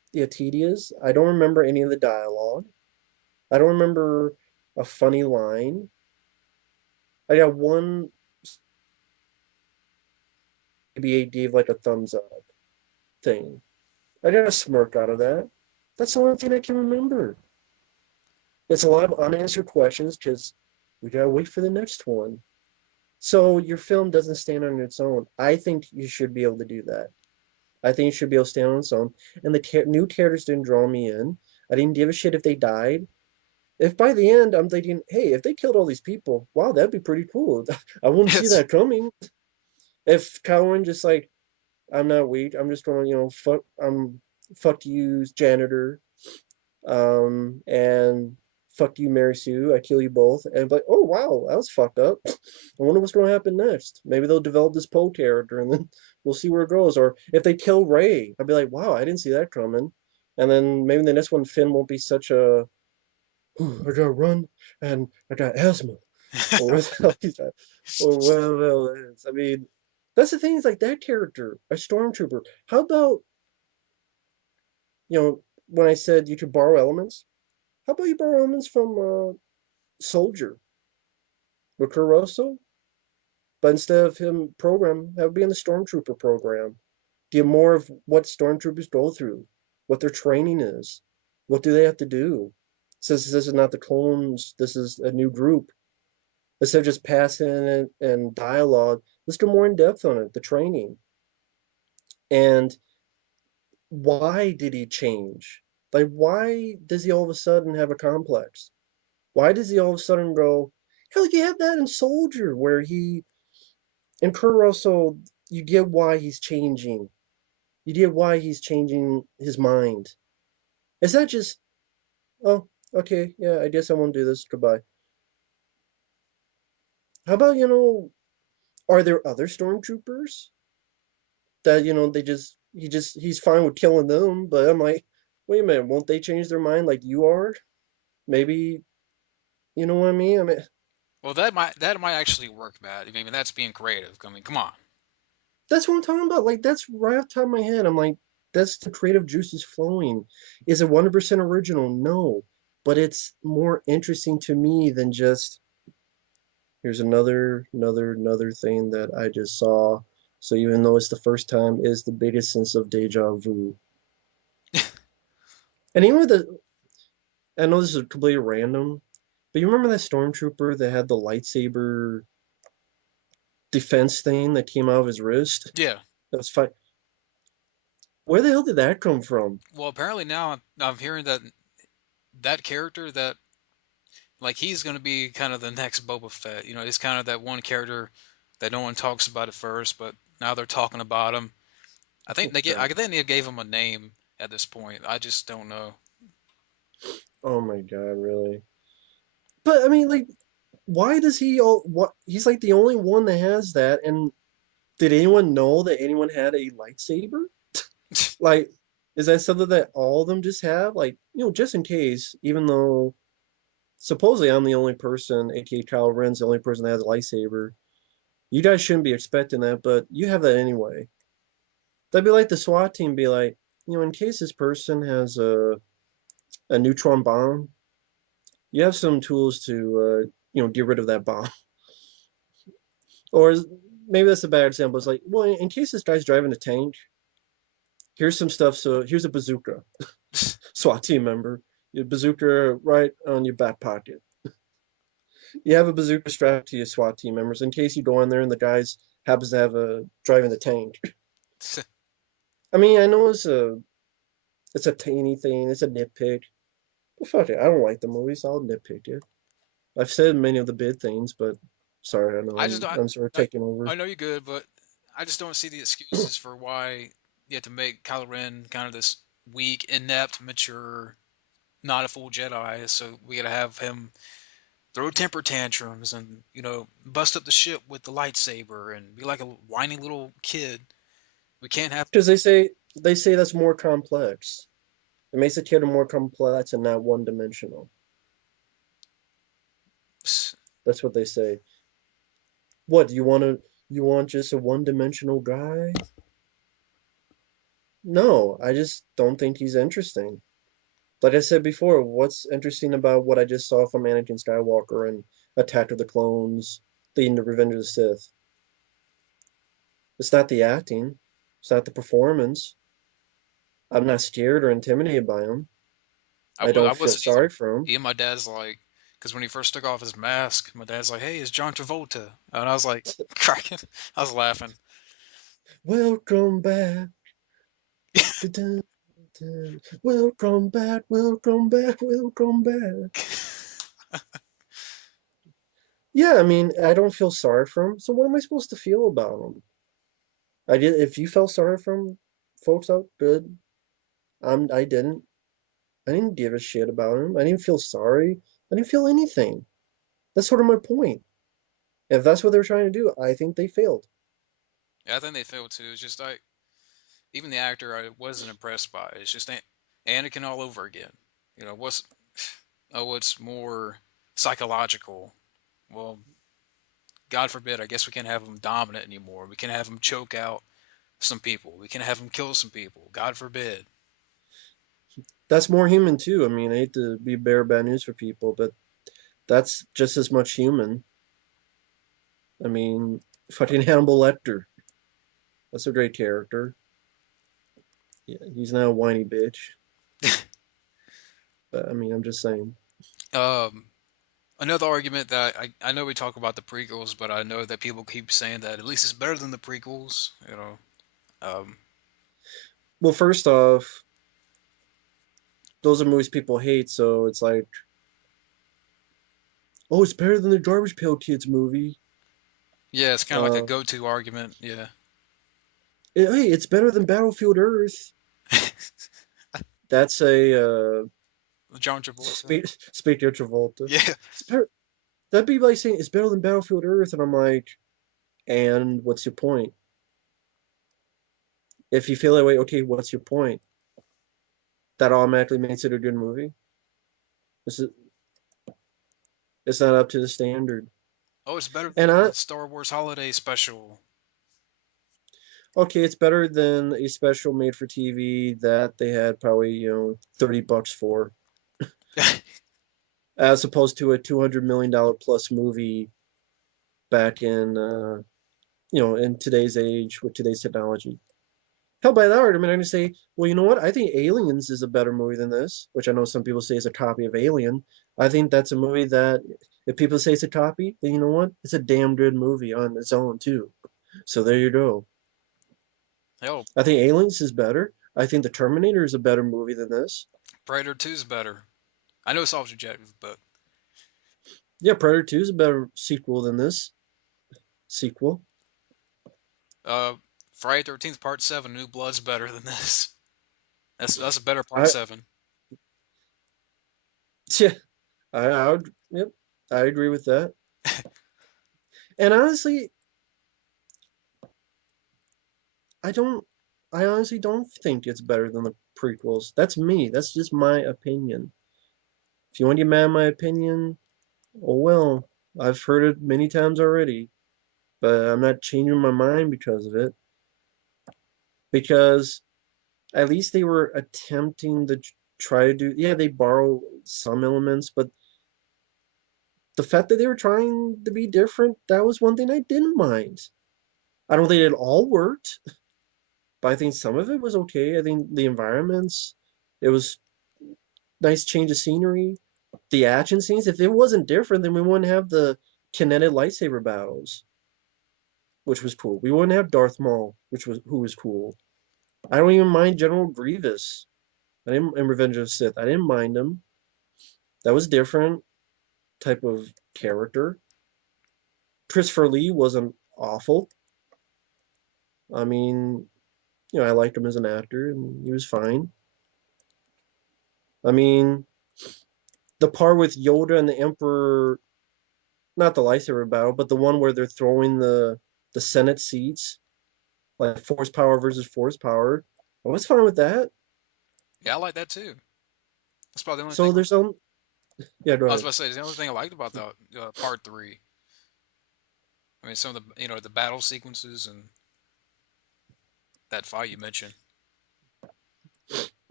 yeah, tedious. I don't remember any of the dialogue. I don't remember a funny line. I got one BA gave like a thumbs up thing. I got a smirk out of that. That's the only thing I can remember. It's a lot of unanswered questions because we gotta wait for the next one. So your film doesn't stand on its own. I think you should be able to do that. I think it should be able to stand on its own. And the new characters didn't draw me in. I didn't give a shit if they died. If by the end I'm thinking, hey, if they killed all these people, wow, that'd be pretty cool. I wouldn't see It's that coming. If Cowan just like, I'm not weak, I'm just gonna, fuck you, janitor, and fuck you, Mary Sue, I kill you both, and like, oh wow, that was fucked up. I wonder what's gonna happen next. Maybe they'll develop this Poe character, and then we'll see where it goes. Or if they kill Ray, I'd be like, wow, I didn't see that coming. And then maybe the next one, Finn won't be such a I gotta run and I got asthma or whatever the hell he's got, or whatever the hell it is. I mean, that's the thing is like that character, a stormtrooper. How about, when I said you could borrow elements, how about you borrow elements from Soldier with Caruso? But instead of him program, that would be in the stormtrooper program. Get more of what stormtroopers go through, what their training is, what do they have to do. Since this is not the clones, this is a new group. Instead of just passing it and dialogue, let's go more in depth on it, the training. And why did he change? Like, why does he all of a sudden have a complex? Why does he all of a sudden go, hell, you have that in Soldier, where in Kurt Russell, you get why he's changing. You get why he's changing his mind. Is that just, oh, okay, yeah, I guess I won't do this, goodbye. How about, are there other stormtroopers that he's fine with killing them, but I'm like, wait a minute, won't they change their mind like you are? Maybe, you know what I mean? I mean, well, that might actually work, Matt. I mean, that's being creative. I mean, come on. that's what I'm talking about. Like, that's right off the top of my head. I'm like, that's the creative juices flowing. Is it 100% original? No, but it's more interesting to me than just here's another thing that I just saw. So even though it's the first time, is the biggest sense of deja vu. And even with the I know this is completely random, but you remember that stormtrooper that had the lightsaber defense thing that came out of his wrist? Yeah. That was fine. Where the hell did that come from? Well, apparently now I'm hearing that that character that like he's going to be kind of the next Boba Fett. You know, he's kind of that one character that no one talks about at first, but now they're talking about him. Oh God. I think they gave him a name at this point. I just don't know. Oh my God, really? But I mean, like, why does he all what he's like the only one that has that, and did anyone know that anyone had a lightsaber? Like, is that something that all of them just have? Like, just in case, even though supposedly I'm the only person, aka Kyle Ren's the only person that has a lightsaber. You guys shouldn't be expecting that, but you have that anyway. That'd be like the SWAT team be like, in case this person has a neutron bomb, you have some tools to get rid of that bomb. Or maybe that's a bad example. It's like, well, in case this guy's driving a tank, here's some stuff. So here's a bazooka, SWAT team member. Your bazooka right on your back pocket. You have a bazooka strapped to your SWAT team members in case you go in there and the guys happens to have a driving the tank. I mean, I know it's a tiny thing, it's a nitpick. But fuck it, I don't like the movies. I'll nitpick it. I've said many of the big things, but sorry, I know I just don't. I'm sort of I, taking over. I know you're good, but I just don't see the excuses for why you have to make Kylo Ren kind of this weak, inept, mature, not a full Jedi. So we gotta have him throw temper tantrums and bust up the ship with the lightsaber and be like a whiny little kid. We can't have. Because they say that's more complex. It makes the kid more complex and not one dimensional. That's what they say. What, you want just a one dimensional guy? No, I just don't think he's interesting. Like I said before, what's interesting about what I just saw from Anakin Skywalker and Attack of the Clones, leading to Revenge of the Sith? It's not the acting, it's not the performance. I'm not scared or intimidated by him. I I don't feel wasn't either. sorry for him. Even my dad's like, because when he first took off his mask, my dad's like, "Hey, it's John Travolta," and I was like, cracking. I was laughing. Welcome back. Da-da, da. Welcome back, welcome back, welcome back. Yeah, I mean, I don't feel sorry for him. So what am I supposed to feel about him? I did. If you felt sorry for him, folks out, good. I didn't. I didn't give a shit about him. I didn't feel sorry. I didn't feel anything. That's sort of my point. If that's what they're trying to do, I think they failed. Yeah, I think they failed too. It's just like even the actor I wasn't impressed by. It's just Anakin all over again. What's what's more psychological? Well, God forbid. I guess we can't have him dominant anymore. We can have him choke out some people. We can have him kill some people. God forbid. That's more human too. I mean, I hate to be bearer bad news for people, but that's just as much human. I mean, fucking Hannibal Lecter. That's a great character. Yeah, he's not a whiny bitch. But I mean, I'm just saying. Um, Another argument that I know we talk about the prequels, but I know that people keep saying that at least it's better than the prequels. Um, Well, first off, those are movies people hate, so it's like, oh, it's better than the Garbage Pail Kids movie. yeah, it's kind of like a Uh, go-to argument. Yeah, hey, it's better than Battlefield Earth. That's a John Travolta. speak to Travolta. Yeah, It's better. That'd be like saying it's better than Battlefield Earth, and I'm like, and what's your point? If you feel that way, okay, what's your point? That automatically makes it a good movie. This is it's not up to the standard. oh, it's better And than I the Star Wars Holiday Special. okay, it's better than a special made for TV that they had probably, $30 for, as opposed to a $200 million plus movie back in in today's age with today's technology. Hell, by that argument, I'm gonna say, well, you know what? I think Aliens is a better movie than this, which I know some people say is a copy of Alien. I think that's a movie that, if people say it's a copy, then you know what? It's a damn good movie on its own too. So there you go. Hell, I think Aliens is better. I think The Terminator is a better movie than this. Predator 2 is better. I know it's all subjective, but Yeah, Predator 2 is a better sequel than this sequel. uh, Friday 13th Part 7, New Blood's better than this. That's a better Part I 7. yeah, I would yep, I agree with that. And honestly, I don't I honestly don't think it's better than the prequels. That's me. That's just my opinion. If you want to get mad at my opinion, oh well. I've heard it many times already, but I'm not changing my mind because of it. Because at least they were attempting to try to do, yeah, they borrow some elements, but the fact that they were trying to be different, that was one thing I didn't mind. I don't think it all worked, but I think some of it was okay. I think the environments, it was nice change of scenery. The action scenes, if it wasn't different, then we wouldn't have the kinetic lightsaber battles, which was cool. We wouldn't have Darth Maul, who was cool. I don't even mind General Grievous. I didn't in Revenge of the Sith. I didn't mind him. That was different type of character. Christopher Lee wasn't awful. I mean, I liked him as an actor, and he was fine. I mean, the part with Yoda and the Emperor, not the lightsaber battle, but the one where they're throwing the Senate seats, like force power versus force power. I was fine with that. Yeah, I like that too. That's probably the only So thing there's some, yeah, go I was ahead. about to say. The only thing I liked about the Part 3. I mean, some of the the battle sequences and that fight you mentioned.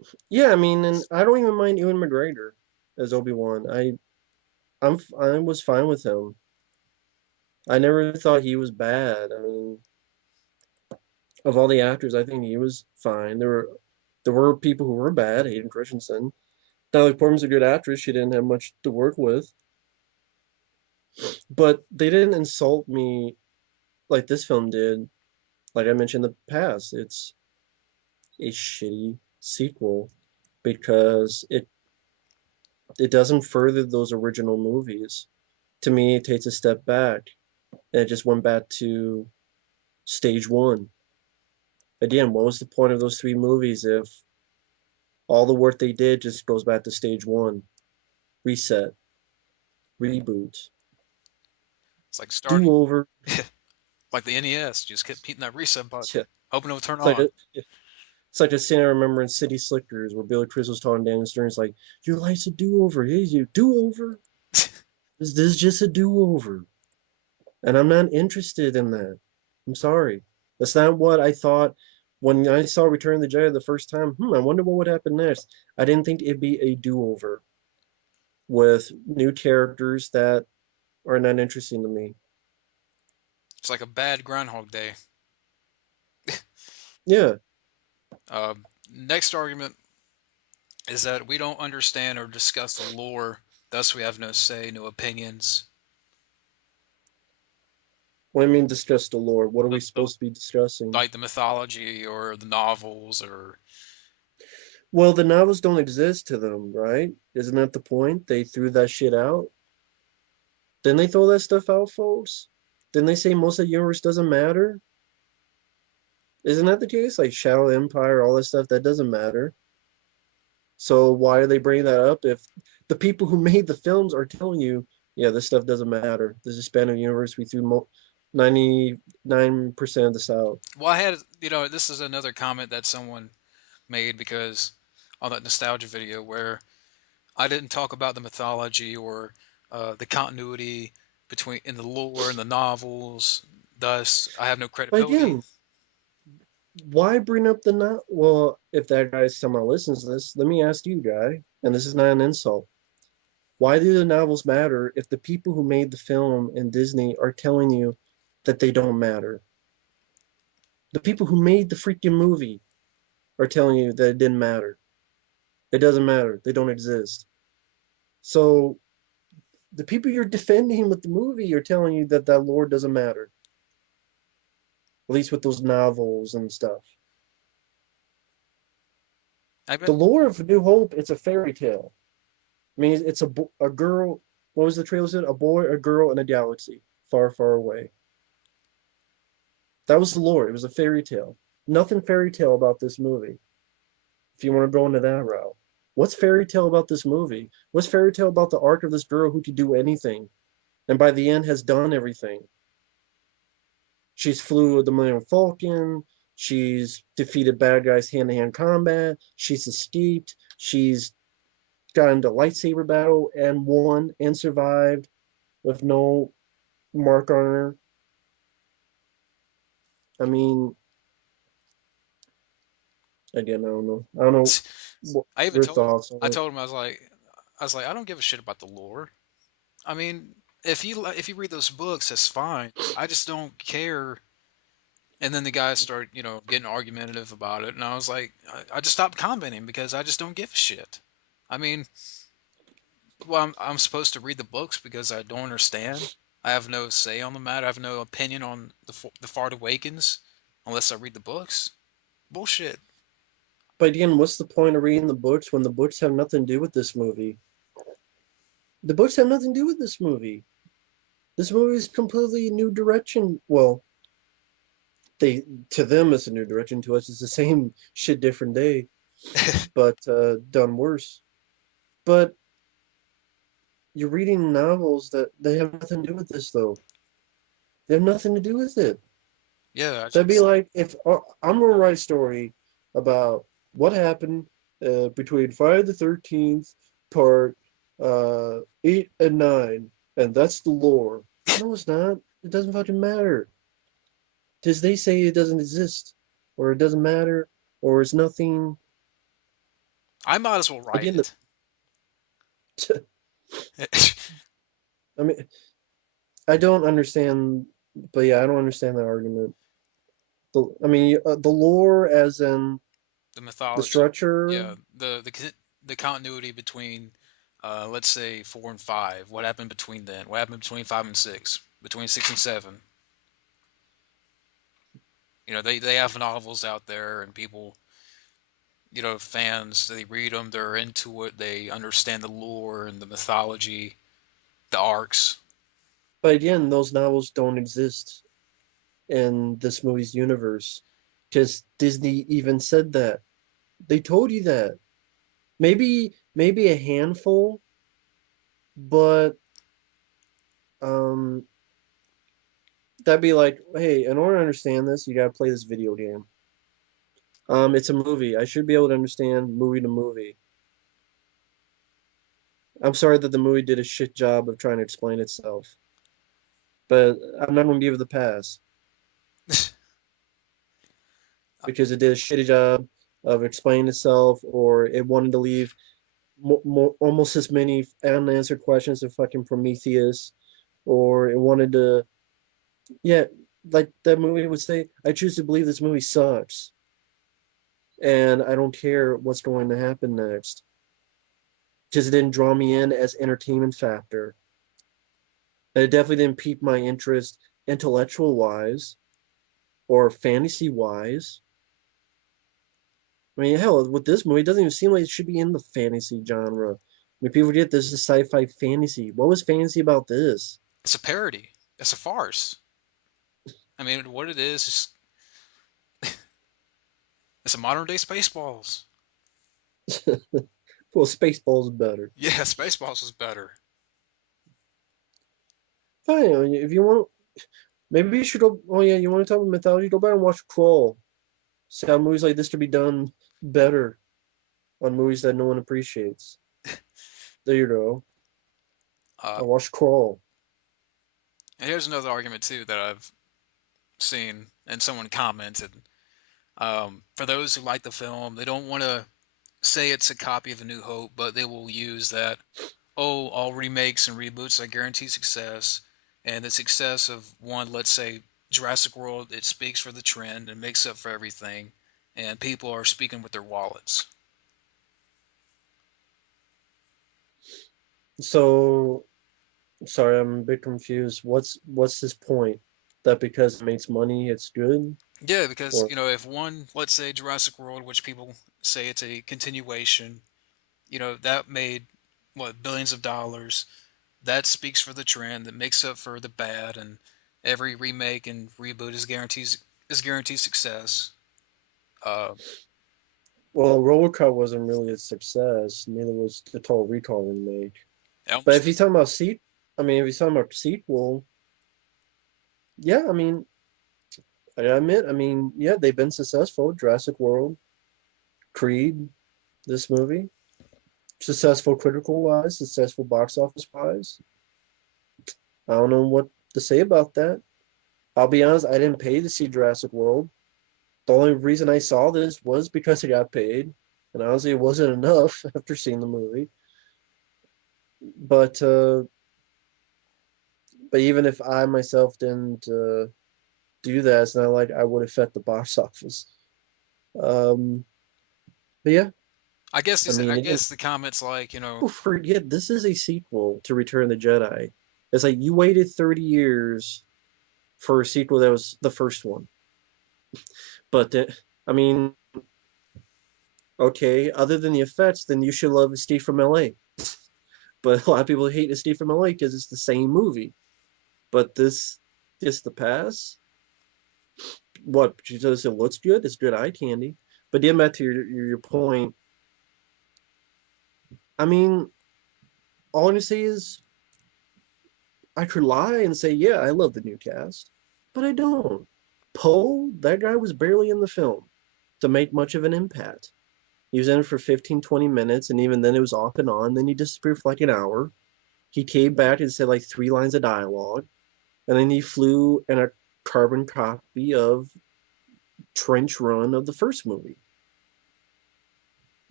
Yeah, I mean, and I don't even mind Ewan McGregor as Obi-Wan. I was fine with him. I never thought he was bad. I mean, of all the actors, I think he was fine. There were people who were bad. Hayden Christensen. Natalie Portman's a good actress. She didn't have much to work with, but they didn't insult me like this film did. Like I mentioned in the past, it's a shitty sequel because it doesn't further those original movies. To me, it takes a step back, and it just went back to stage one. Again, what was the point of those three movies if all the work they did just goes back to stage one? Reset, reboot, It's like do starting over. like the NES, just kept hitting that reset button, Yeah, hoping it would turn it's like on. a scene I remember in City Slickers where Billy Crystal's talking to Daniel Stern. It's like, your life's a do over. Hey, you do over. This is just a do over, and I'm not interested in that. I'm sorry. That's not what I thought when I saw Return of the Jedi the first time. I wonder what would happen next. I didn't think it'd be a do over with new characters that are not interesting to me. It's like a bad Groundhog Day. Yeah, Next argument is that we don't understand or discuss the lore, thus we have no say, no opinions. what I mean, discuss the lore. What are we The supposed to be discussing? like the mythology or the novels or Well, the novels don't exist to them, right? Isn't that the point? They threw that shit out. Didn't they throw that stuff out, folks? Didn't they say most of the universe doesn't matter? Isn't that the case? Like Shadow Empire, all that stuff, that doesn't matter. So why are they bringing that up if the people who made the films are telling you, yeah, this stuff doesn't matter. This is span of universe. We threw 99% of this out. well, I had this is another comment that someone made because on that nostalgia video where I didn't talk about the mythology or the continuity between in the lore and the novels. Thus, I have no But credibility. again, why bring up the not? Well, if that guy somehow listens to this, let me ask you, guy, and this is not an insult. Why do the novels matter if the people who made the film in Disney are telling you that they don't matter? The people who made the freaking movie are telling you that it didn't matter. It doesn't matter. They don't exist. So the people you're defending with the movie are telling you that that lore doesn't matter. At least with those novels and stuff. I've The been lore of New Hope, it's a fairy tale. I mean, it's a girl. What was the trailer said? A boy, a girl, and a galaxy far, far away. That was the lore. It was a fairy tale. Nothing fairy tale about this movie. If you want to go into that route, what's fairy tale about this movie? What's fairy tale about the arc of this girl who could do anything, and by the end has done everything? She's flew the Millennium Falcon. She's defeated bad guys hand to hand combat. She's escaped. She's got into lightsaber battle and won and survived with no mark on her. I mean, again, I don't know. I don't know what I even your told him. thoughts on I it. told him I was like I don't give a shit about the lore. I mean, if you read those books, that's fine. I just don't care. And then the guys start, getting argumentative about it, and I was like, I just stopped commenting because I just don't give a shit. I mean, well, I'm supposed to read the books because I don't understand. I have no say on the matter. I have no opinion on the Force Awakens unless I read the books. Bullshit. But again, what's the point of reading the books when the books have nothing to do with this movie? The books have nothing to do with this movie. This movie is completely new direction. Well, they to them it's a new direction. To us, it's the same shit, different day, but done worse. But you're reading novels that they have nothing to do with this, though. They have nothing to do with it. Yeah, I That'd be just like if I'm gonna write a story about what happened between Friday the 13th, part 8 and 9, and that's the lore. No, it's not. It doesn't fucking matter. Because they say it doesn't exist, or it doesn't matter, or it's nothing. I might as well write Again, the, it. I mean, I don't understand, but yeah, I don't understand that argument. The lore, as in The the mythology, structure. yeah, the continuity between, let's say 4 and 5. What happened between then? What happened between 5 and 6? Between 6 and 7? They have novels out there, and people, fans, they read them, they're into it, they understand the lore and the mythology, the arcs. But again, those novels don't exist in this movie's universe because Disney even said that. They told you that. Maybe a handful, but um, that'd be like, hey, in order to understand this, you gotta play this video game. It's a movie. I should be able to understand movie to movie. I'm sorry that the movie did a shit job of trying to explain itself, but I'm not gonna give it the pass because it did a shitty job of explaining itself, or it wanted to leave almost as many unanswered questions as fucking Prometheus, or it wanted to, yeah, like that movie would say, I choose to believe this movie sucks, and I don't care what's going to happen next, because it didn't draw me in as entertainment factor. And it definitely didn't pique my interest intellectual wise or fantasy wise. I mean, hell, with this movie, it doesn't even seem like it should be in the fantasy genre. I mean, people forget this is sci-fi fantasy. What was fantasy about this? It's a parody. It's a farce. I mean, what it is, it's a modern day Spaceballs. Well, Spaceballs better. Yeah, Spaceballs was better. Fine, if you want, maybe you should go. Oh yeah, you want to talk about mythology? Go back and watch Crawl. See how movies like this could be done better on movies that no one appreciates. There you go. Uh, I watched Crawl. and here's another argument too that I've seen, and someone commented. For those who like the film, they don't want to say it's a copy of A New Hope, but they will use that, oh, all remakes and reboots are guaranteed success, and the success of one, let's say Jurassic World, it speaks for the trend and makes up for everything, and people are speaking with their wallets. So sorry, I'm a bit confused. What's his point? That because it makes money, it's good? Yeah, because Or if one, let's say Jurassic World, which people say it's a continuation, that made what, billions of dollars. That speaks for the trend. That makes up for the bad, and every remake and reboot is guaranteed success. Uh, well, Robocop wasn't really a success. Neither was the Total Recall remake. I But almost if he's talking about I mean, if he's talking about sequel, yeah, I mean, I admit, I mean, yeah, they've been successful. Jurassic World, Creed, this movie, successful critical wise, successful box office wise. I don't know what to say about that. I'll be honest, I didn't pay to see Jurassic World. The only reason I saw this was because I got paid, and honestly, it wasn't enough after seeing the movie. But uh, but even if I myself didn't do that, it's not like I would affect the box office. Um, but yeah, I guess I mean, I again, guess the comments like, people forget this is a sequel to Return of the Jedi. It's like you waited 30 years for a sequel that was the first one. But I mean, okay, other than the effects, then you should love Steve from LA. But a lot of people hate Steve from LA because it's the same movie. But this, just the pass. What she says, it looks good. It's good eye candy. But getting back to your point, I mean, all I'm gonna say is I could lie and say, yeah, I love the new cast, but I don't. Poe, that guy was barely in the film to make much of an impact. He was in it for 15, 20 minutes, and even then it was off and on. Then he disappeared for like an hour. He came back and said like 3 lines of dialogue, and then he flew in a carbon copy of Trench Run of the first movie.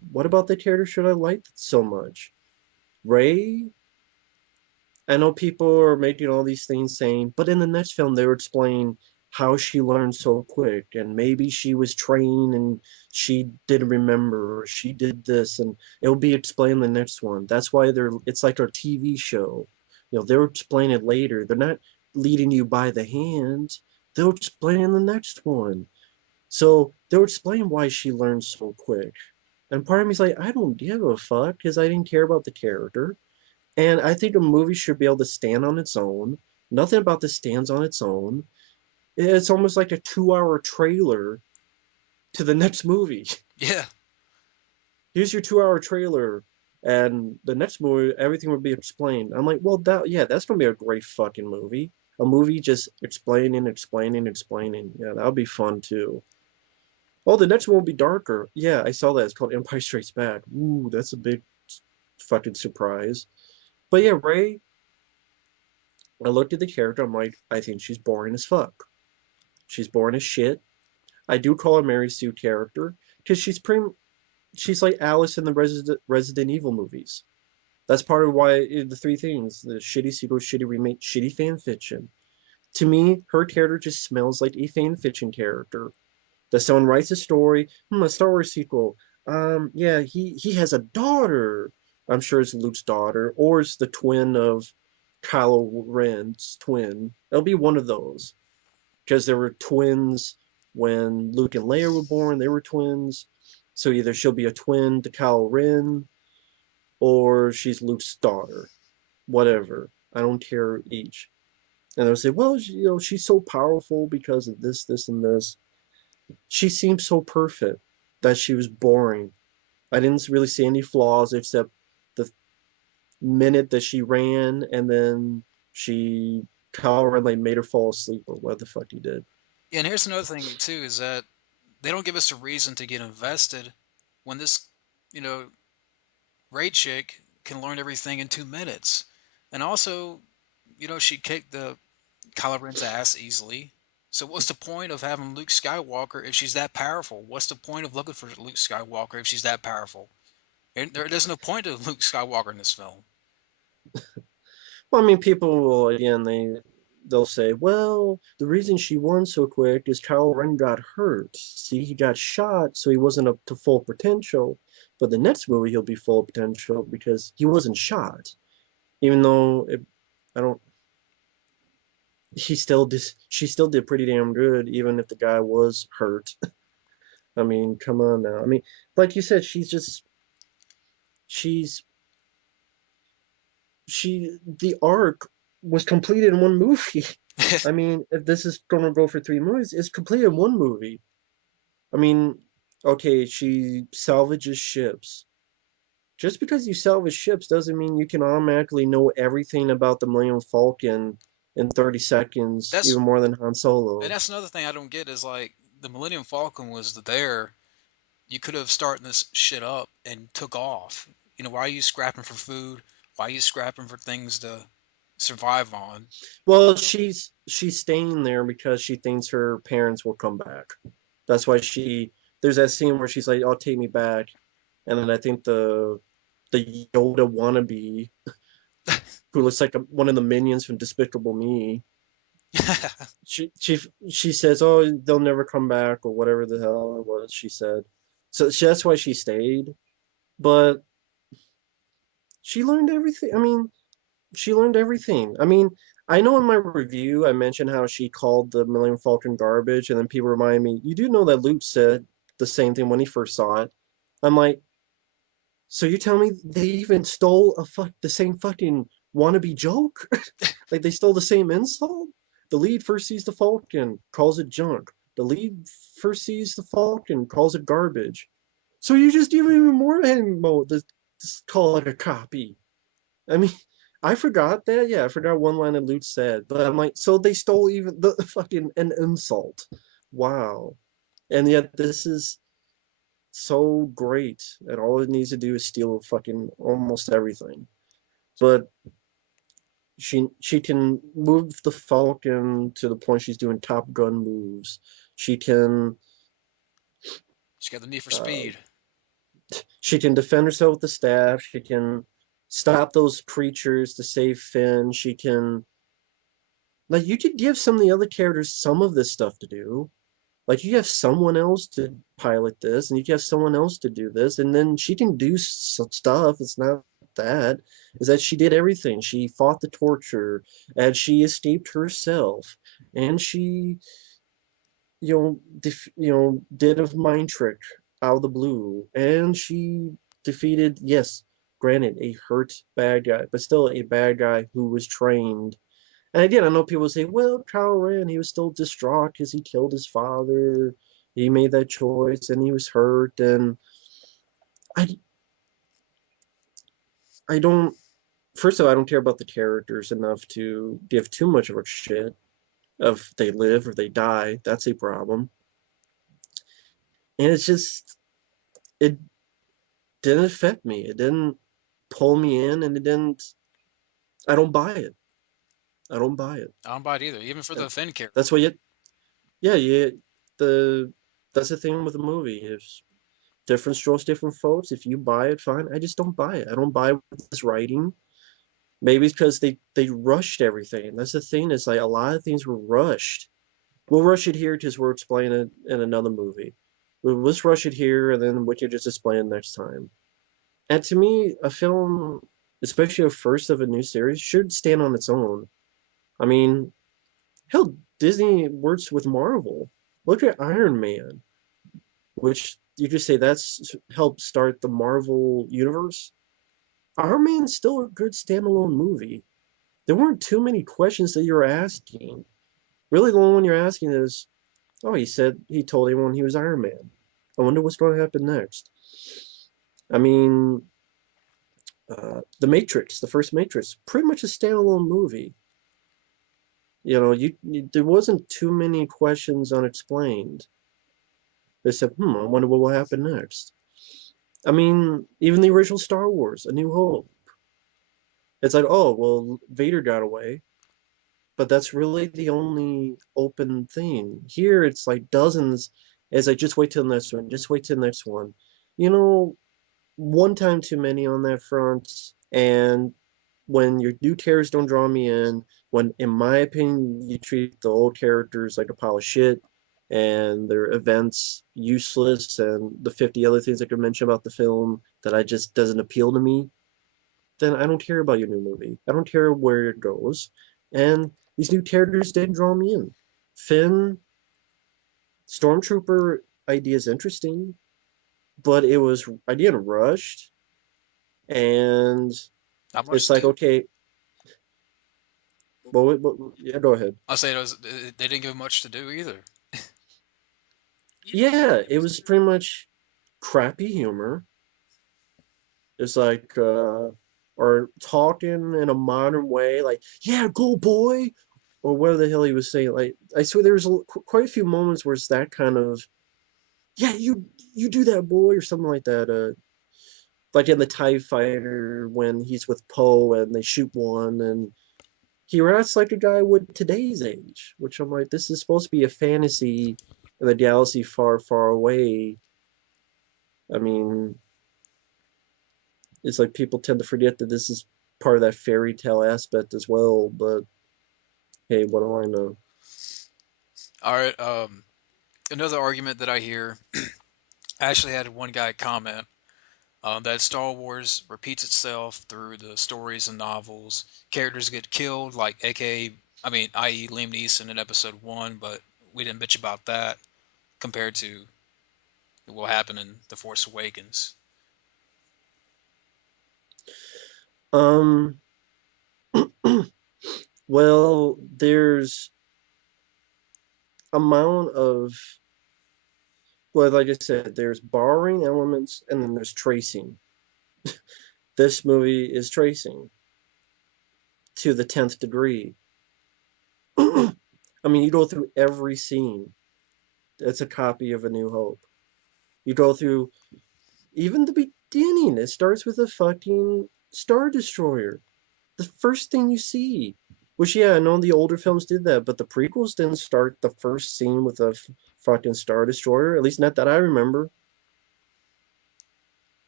what about the character should I like so much? Ray, I know people are making all these things saying, but in the next film they were explaining how she learned so quick, and maybe she was trained and she didn't remember, or she did this, and it'll be explained in the next one. That's why it's like our TV show. They'll explain it later. They're not leading you by the hand. They'll explain in the next one. So they'll explain why she learned so quick. And part of me's like, I don't give a fuck because I didn't care about the character. And I think a movie should be able to stand on its own. Nothing about this stands on its own. It's almost like a 2 hour trailer to the next movie. Yeah. Here's your 2 hour trailer, and the next movie, everything would be explained. I'm like, well, that's gonna be a great fucking movie. A movie just explaining, explaining, explaining. Yeah, that would be fun too. Oh, the next one will be darker. Yeah, I saw that. It's called Empire Strikes Back. Ooh, that's a big fucking surprise. But yeah, Ray, I looked at the character. I'm like, I think she's boring as fuck. She's boring as shit. I do call her Mary Sue character because she's like Alice in the Resident Evil movies. That's part of why the three things: the shitty sequel, shitty remake, shitty fan fiction. To me, her character just smells like a fan fiction character. That someone writes a story, a Star Wars sequel. Yeah, he has a daughter. I'm sure it's Luke's daughter, or it's the twin of Kylo Ren's twin. It'll be one of those because there were twins when Luke and Leia were born. They were twins, so either she'll be a twin to Kylo Ren, or she's Luke's daughter. Whatever, I don't care each. And they'll say, well, she's so powerful because of this, this, and this. She seemed so perfect that she was boring. I didn't really see any flaws except the minute that she ran and then Kyle Ren like made her fall asleep or what the fuck he did. And here's another thing too is that they don't give us a reason to get invested when this, you know, Ray chick can learn everything in 2 minutes. And also, she kicked the Kylo Ren's ass easily. So what's the point of having Luke Skywalker if she's that powerful? What's the point of looking for Luke Skywalker if she's that powerful? There's no point to Luke Skywalker in this film. Well, I mean, people will again they'll say, well, the reason she won so quick is Kylo Ren got hurt. See, he got shot, so he wasn't up to full potential. But the next movie, he'll be full potential because he wasn't shot. Even though I don't, she still did pretty damn good, even if the guy was hurt. I mean, come on now. I mean, like you said, she's the arc was completed in one movie. I mean, if this is gonna go for 3 movies, it's completed in one movie. I mean, okay, she salvages ships. Just because you salvage ships doesn't mean you can automatically know everything about the Millennium Falcon in 30 seconds, That's even more than Han and Solo. that's another thing I don't get is like the Millennium Falcon was there. You could have started this shit up and took off. Why are you scrapping for food? Why are you scrapping for things to survive on? Well, she's staying there because she thinks her parents will come back. That's why there's that scene where she's like, "Oh, take me back," and then I think the Yoda wannabe who looks like one of the minions from Despicable Me. She she she says, "Oh, they'll never come back," or whatever the hell it was she said. So that's why she stayed. But she learned everything. I mean, she learned everything. I mean, I know in my review I mentioned how she called the Millennium Falcon garbage, and then people remind me, you do know that Luke said the same thing when he first saw it. I'm like, so you tell me they even stole the same fucking wannabe joke? Like they stole the same insult? The lead first sees the Falcon, calls it junk. The lead first sees the Falcon, calls it garbage. So you just give even more ammo to call it a copy. I mean, I forgot that. Yeah, I forgot one line that Luke said. But I'm like, so they stole even the fucking an insult. Wow. And yet this is so great, and all it needs to do is steal fucking almost everything. But she can move the Falcon to the point she's doing Top Gun moves. She can She's got the need for uh, speed. She can defend herself with the staff. She can stop those creatures to save Finn. She can, like, you could give some of the other characters some of this stuff to do. Like, you have someone else to pilot this, and you have someone else to do this, and then she can do stuff. It's not that. Is that she did everything. She fought the torture, and she escaped herself, and she, did a mind trick out of the blue, and she defeated, yes, granted, a hurt bad guy, but still a bad guy who was trained. And again, I know people say, well, Kylo Ren, he was still distraught because he killed his father. He made that choice and he was hurt. And I, I don't, first of all, I don't care about the characters enough to give too much of a shit if they live or they die. That's a problem. And it's just, it didn't affect me. It didn't pull me in and it didn't, I don't buy it. I don't buy it. I don't buy it either, even for And the Finn character. that's what you, yeah, the, that's the thing with the movie. If different strokes, different folks. If you buy it, fine. I just don't buy it. I don't buy this writing. Maybe it's because they rushed everything. That's the thing. Is like a lot of things were rushed. We'll rush it here because we're explaining it in another movie. Let's rush it here, and then we can just explain it next time. And to me, a film, especially a first of a new series, should stand on its own. I mean, hell, Disney works with Marvel. Look at Iron Man, which you could say that's helped start the Marvel universe. Iron Man's still a good standalone movie. There weren't too many questions that you're asking. Really, the only one you're asking is, oh, he told everyone he was Iron Man. I wonder what's going to happen next. I mean, The Matrix, the first Matrix, pretty much a standalone movie. There wasn't too many questions unexplained. They said, I wonder what will happen next. I mean, even the original Star Wars, A New Hope. It's like, oh, well, Vader got away, but that's really the only open thing. Here, it's like dozens. As I just wait till the next one, just wait till the next one. You know, one time too many on that front. And when your new characters don't draw me in, when, in my opinion, you treat the old characters like a pile of shit and their events useless and the 50 other things I could mention about the film that I just doesn't appeal to me, then I don't care about your new movie. I don't care where it goes. And these new characters didn't draw me in. Finn, Stormtrooper idea is interesting, but it was, again, rushed. And Not much it's to like, do. okay, well, yeah, go ahead. I say they didn't give much to do either. Yeah, it was pretty much crappy humor. It's like, or talking in a modern way, like, yeah, go boy, or whatever the hell he was saying. Like, I swear there was quite a few moments where it's that kind of, yeah, you do that, boy, or something like that. Like in the TIE Fighter when he's with Poe and they shoot one, and he acts like a guy would today's age, which I'm like, this is supposed to be a fantasy in a galaxy far, far away. I mean, it's like people tend to forget that this is part of that fairy tale aspect as well, but hey, what do I know? All right. Another argument that I hear, I actually had one guy comment that Star Wars repeats itself through the stories and novels. Characters get killed, like AKA, I mean, i.e. Liam Neeson in Episode One, but we didn't bitch about that compared to what happened in The Force Awakens. Um, well, there's amount of, well, like I said, there's borrowing elements and then there's tracing. This movie is tracing to the 10th degree. I mean, you go through every scene. It's a copy of A New Hope. You go through even the beginning. It starts with a fucking Star Destroyer. The first thing you see. Which, yeah, I know the older films did that, but the prequels didn't start the first scene with a fucking Star Destroyer. At least not that I remember.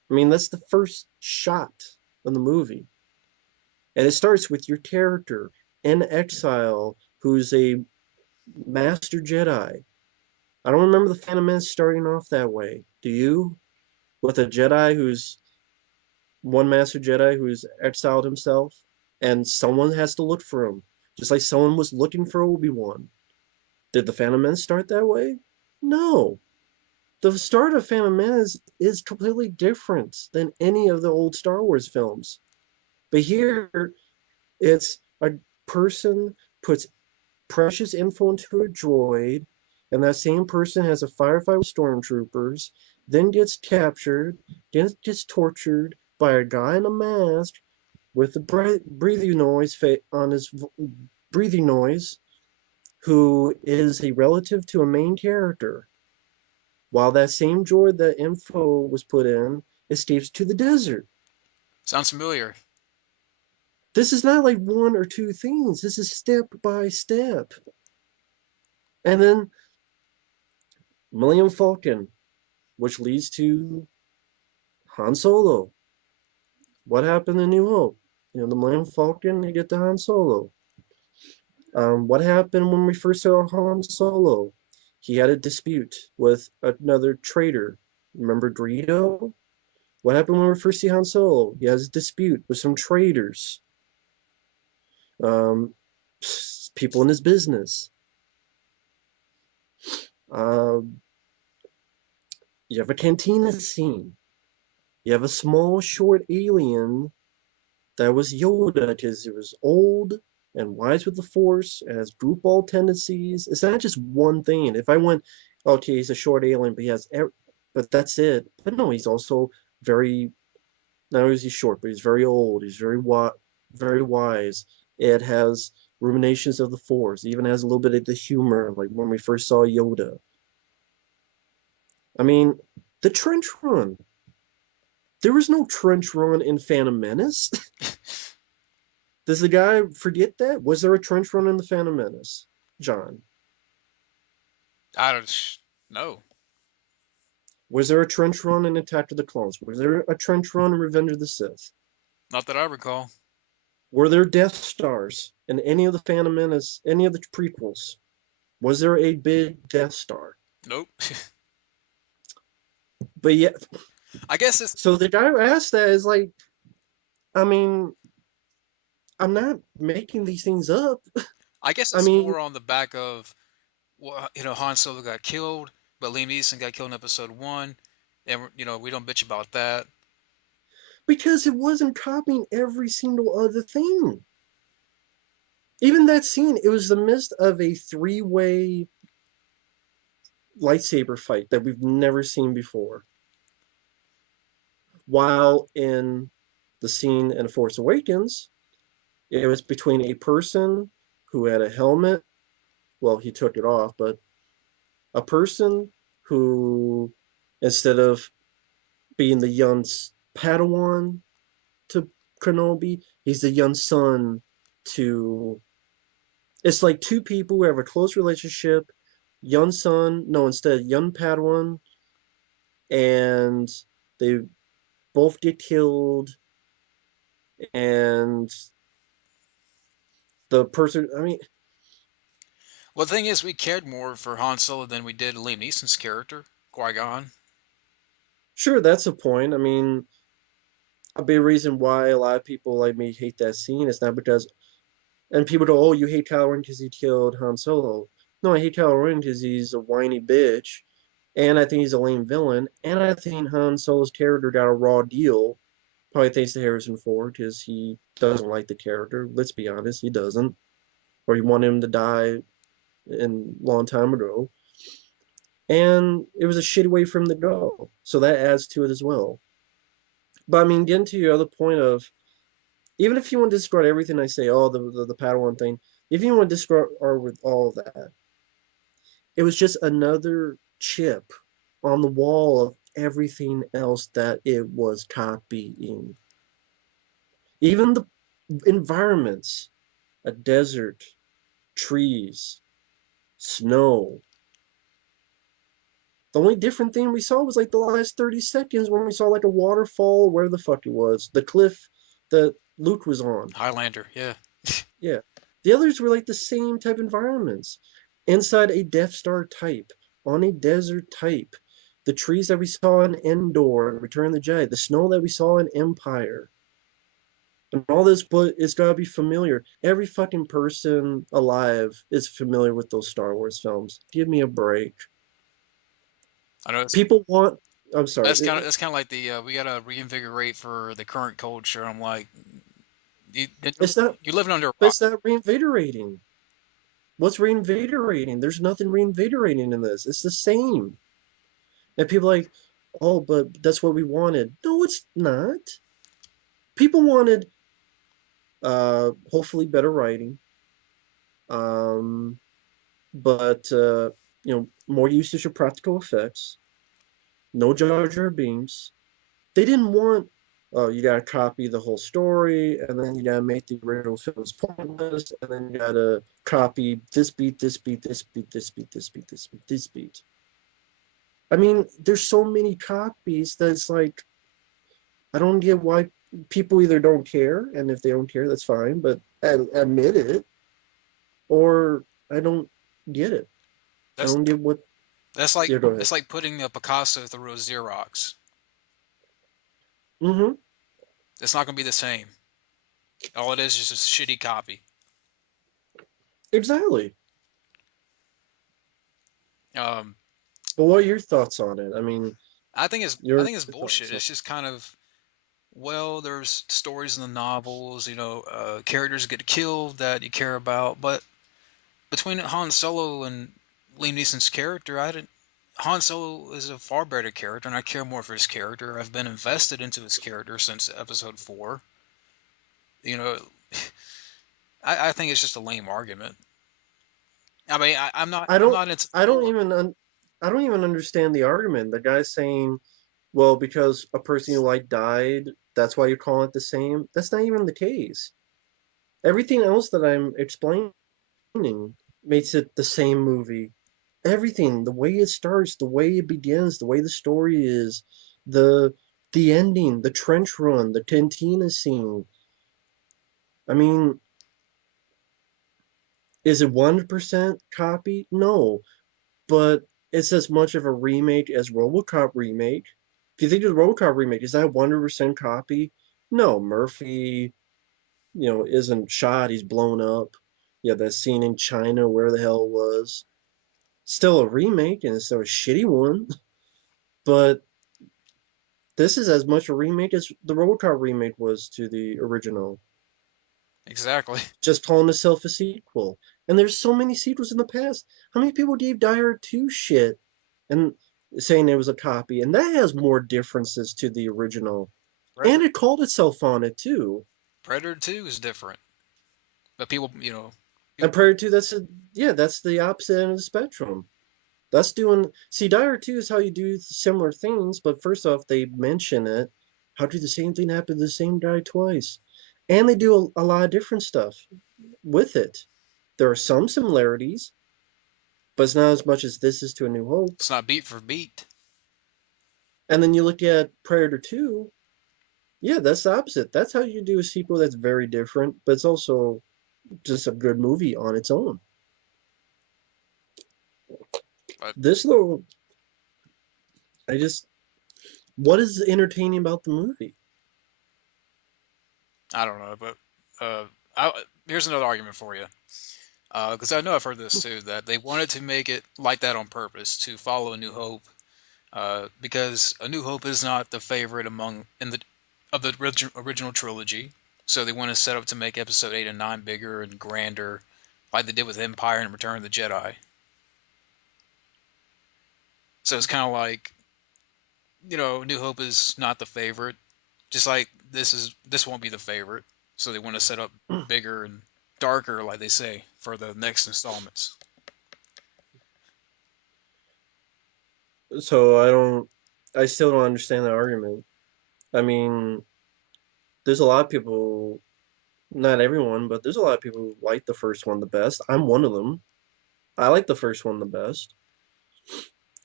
I mean, that's the first shot of the movie. And it starts with your character in exile who's a master Jedi. I don't remember the Phantom Menace starting off that way. Do you? With a Jedi who's one master Jedi who's exiled himself, and someone has to look for him, just like someone was looking for Obi-Wan. Did the Phantom Menace start that way? No. The start of Phantom Menace is completely different than any of the old Star Wars films. But here, it's a person puts precious info into a droid, and that same person has a firefight with stormtroopers, then gets captured, then gets tortured by a guy in a mask with the breathing noise on his breathing noise, who is a relative to a main character. While that same droid that info was put in escapes to the desert. Sounds familiar. This is not like one or two things. This is step by step. And then Millennium Falcon, which leads to Han Solo. What happened in New Hope? You know, the Millennium Falcon, you get to Han Solo. What happened when we first saw Han Solo? He had a dispute with another traitor. Remember Greedo? What happened when we first see Han Solo? He has a dispute with some traitors. People in his business. You have a cantina scene. You have a small, short alien that was Yoda because it was old and wise with the Force, and has goofball tendencies. It's not just one thing. If I went, okay, he's a short alien, but he has, but that's it. But no, he's also very. Not only is he short, but he's very old. He's very wise. It has ruminations of the Force. It even has a little bit of the humor, like when we first saw Yoda. I mean, the trench run. There was no trench run in Phantom Menace. Does the guy forget that? Was there a trench run in the Phantom Menace, John? I don't know. Was there a trench run in Attack of the Clones? Was there a trench run in Revenge of the Sith? Not that I recall. Were there Death Stars in any of the Phantom Menace, any of the prequels? Was there a big Death Star? Nope. But yeah, I guess it's. so the guy who asked that is like, I mean, I'm not making these things up. I guess I it's mean, more on the back of, well, Han Solo got killed, but Liam Neeson got killed in Episode One, and we don't bitch about that. because it wasn't copying every single other thing. Even that scene, it was the midst of a three-way lightsaber fight that we've never seen before. While in the scene in Force Awakens, it was between a person who had a helmet. Well, he took it off, but a person who, instead of being the young Padawan to Kenobi, he's the young son to. It's like two people who have a close relationship. Young son, no, instead young Padawan, and they both get killed, and the person. I mean, Well, the thing is, we cared more for Han Solo than we did Liam Neeson's character, Qui-Gon. sure, that's a point. I mean, a big reason why a lot of people like me hate that scene is not because, and people go, "Oh, you hate Kylo Ren because he killed Han Solo." No, I hate Kylo Ren because he's a whiny bitch, and I think he's a lame villain, and I think Han Solo's character got a raw deal, probably thanks to Harrison Ford because he doesn't like the character. Let's be honest, he doesn't, or he wanted him to die in long time ago, and it was a shitty way for him to go. So that adds to it as well. But I mean, getting to your other point of, even if you want to discard everything I say, oh, the Padawan thing, if you want to discard or with all of that, it was just another chip on the wall of everything else that it was copying. Even the environments, a desert, trees, snow, The only different thing we saw was like the last 30 seconds when we saw like a waterfall, where the fuck it was, the cliff that Luke was on. Highlander, yeah. Yeah. The others were like the same type environments. Inside a Death Star type, on a desert type. The trees that we saw in Endor and Return of the Jedi, the snow that we saw in Empire. And all this, but it's gotta be familiar. Every fucking person alive is familiar with those Star Wars films. Give me a break. I know it's, People want. I'm sorry. that's kind of like the we gotta reinvigorate for the current culture. I'm like, you, It's not. you're living under a But rock. it's not reinvigorating. What's reinvigorating? There's nothing reinvigorating in this. It's the same. And people are like, oh, but that's what we wanted. No, it's not. People wanted hopefully better writing, um, but more usage of practical effects, no Jar Jar Beams. They didn't want, oh, you gotta copy the whole story, and then you gotta make the original films pointless, and then you gotta copy this beat, this beat, this beat, this beat, this beat, this beat, this beat. I mean, there's so many copies that it's like, I don't get why people either don't care, and if they don't care, that's fine, but admit it, or I don't get it. I That's don't get what. that's like Yeah, go ahead. that's like putting a Picasso through a Xerox. Mm-hmm. It's not gonna be the same. All it is just a shitty copy. Exactly. Um, But what are your thoughts on it? I mean, I your think it's thoughts bullshit. on It's just kind of, well, there's stories in the novels, characters get killed that you care about, but between Han Solo and Liam Neeson's character, I didn't. Han Solo is a far better character, and I care more for his character. I've been invested into his character since Episode 4. You know, I think it's just a lame argument. I mean, I I'm don't not into I don't lore. even I don't even understand the argument. The guy's saying, well, because a person you like died, that's why you're calling it the same. That's not even the case. Everything else that I'm explaining makes it the same movie. Everything, the way it starts, the way it begins, the way the story is, the the ending, the trench run, the cantina scene. I mean, is it 1% copy? No, but it's as much of a remake as RoboCop remake. If you think of the RoboCop remake, is that 100% copy? No, Murphy, isn't shot, he's blown up. Yeah, that scene in China, where the hell it was. Still a remake, and it's still a shitty one, but this is as much a remake as the RoboCop remake was to the original. Exactly. Just calling itself a sequel. And there's so many sequels in the past. How many people gave Die Hard 2 shit and saying it was a copy? And that has more differences to the original. And Predator, it called itself on it too. Predator 2 is different, but people, And people, prior to that's the opposite end of the spectrum. That's doing see Die Hard 2 is how you do similar things, but first off they mention it. How did the same thing happen to the same guy twice? And they do a lot of different stuff with it. There are some similarities, but it's not as much as this is to A New Hope. it's not beat for beat. And then you look at Predator 2, yeah, that's the opposite. That's how you do a sequel that's very different, but it's also just a good movie on its own. But This though, I just what is entertaining about the movie? I don't know. But uh, here's another argument for you. Because I know I've heard this too, that they wanted to make it like that on purpose to follow A New Hope, because A New Hope is not the favorite among in the of the original trilogy. So they want to set up to make Episode 8 and 9 bigger and grander, like they did with Empire and Return of the Jedi. So it's kind of like, New Hope is not the favorite, just like this won't be the favorite. So they want to set up bigger and darker, like they say, for the next installments. So I still don't understand the argument. I mean, there's a lot of people, not everyone, but there's a lot of people who like the first one the best. I'm one of them. I like the first one the best.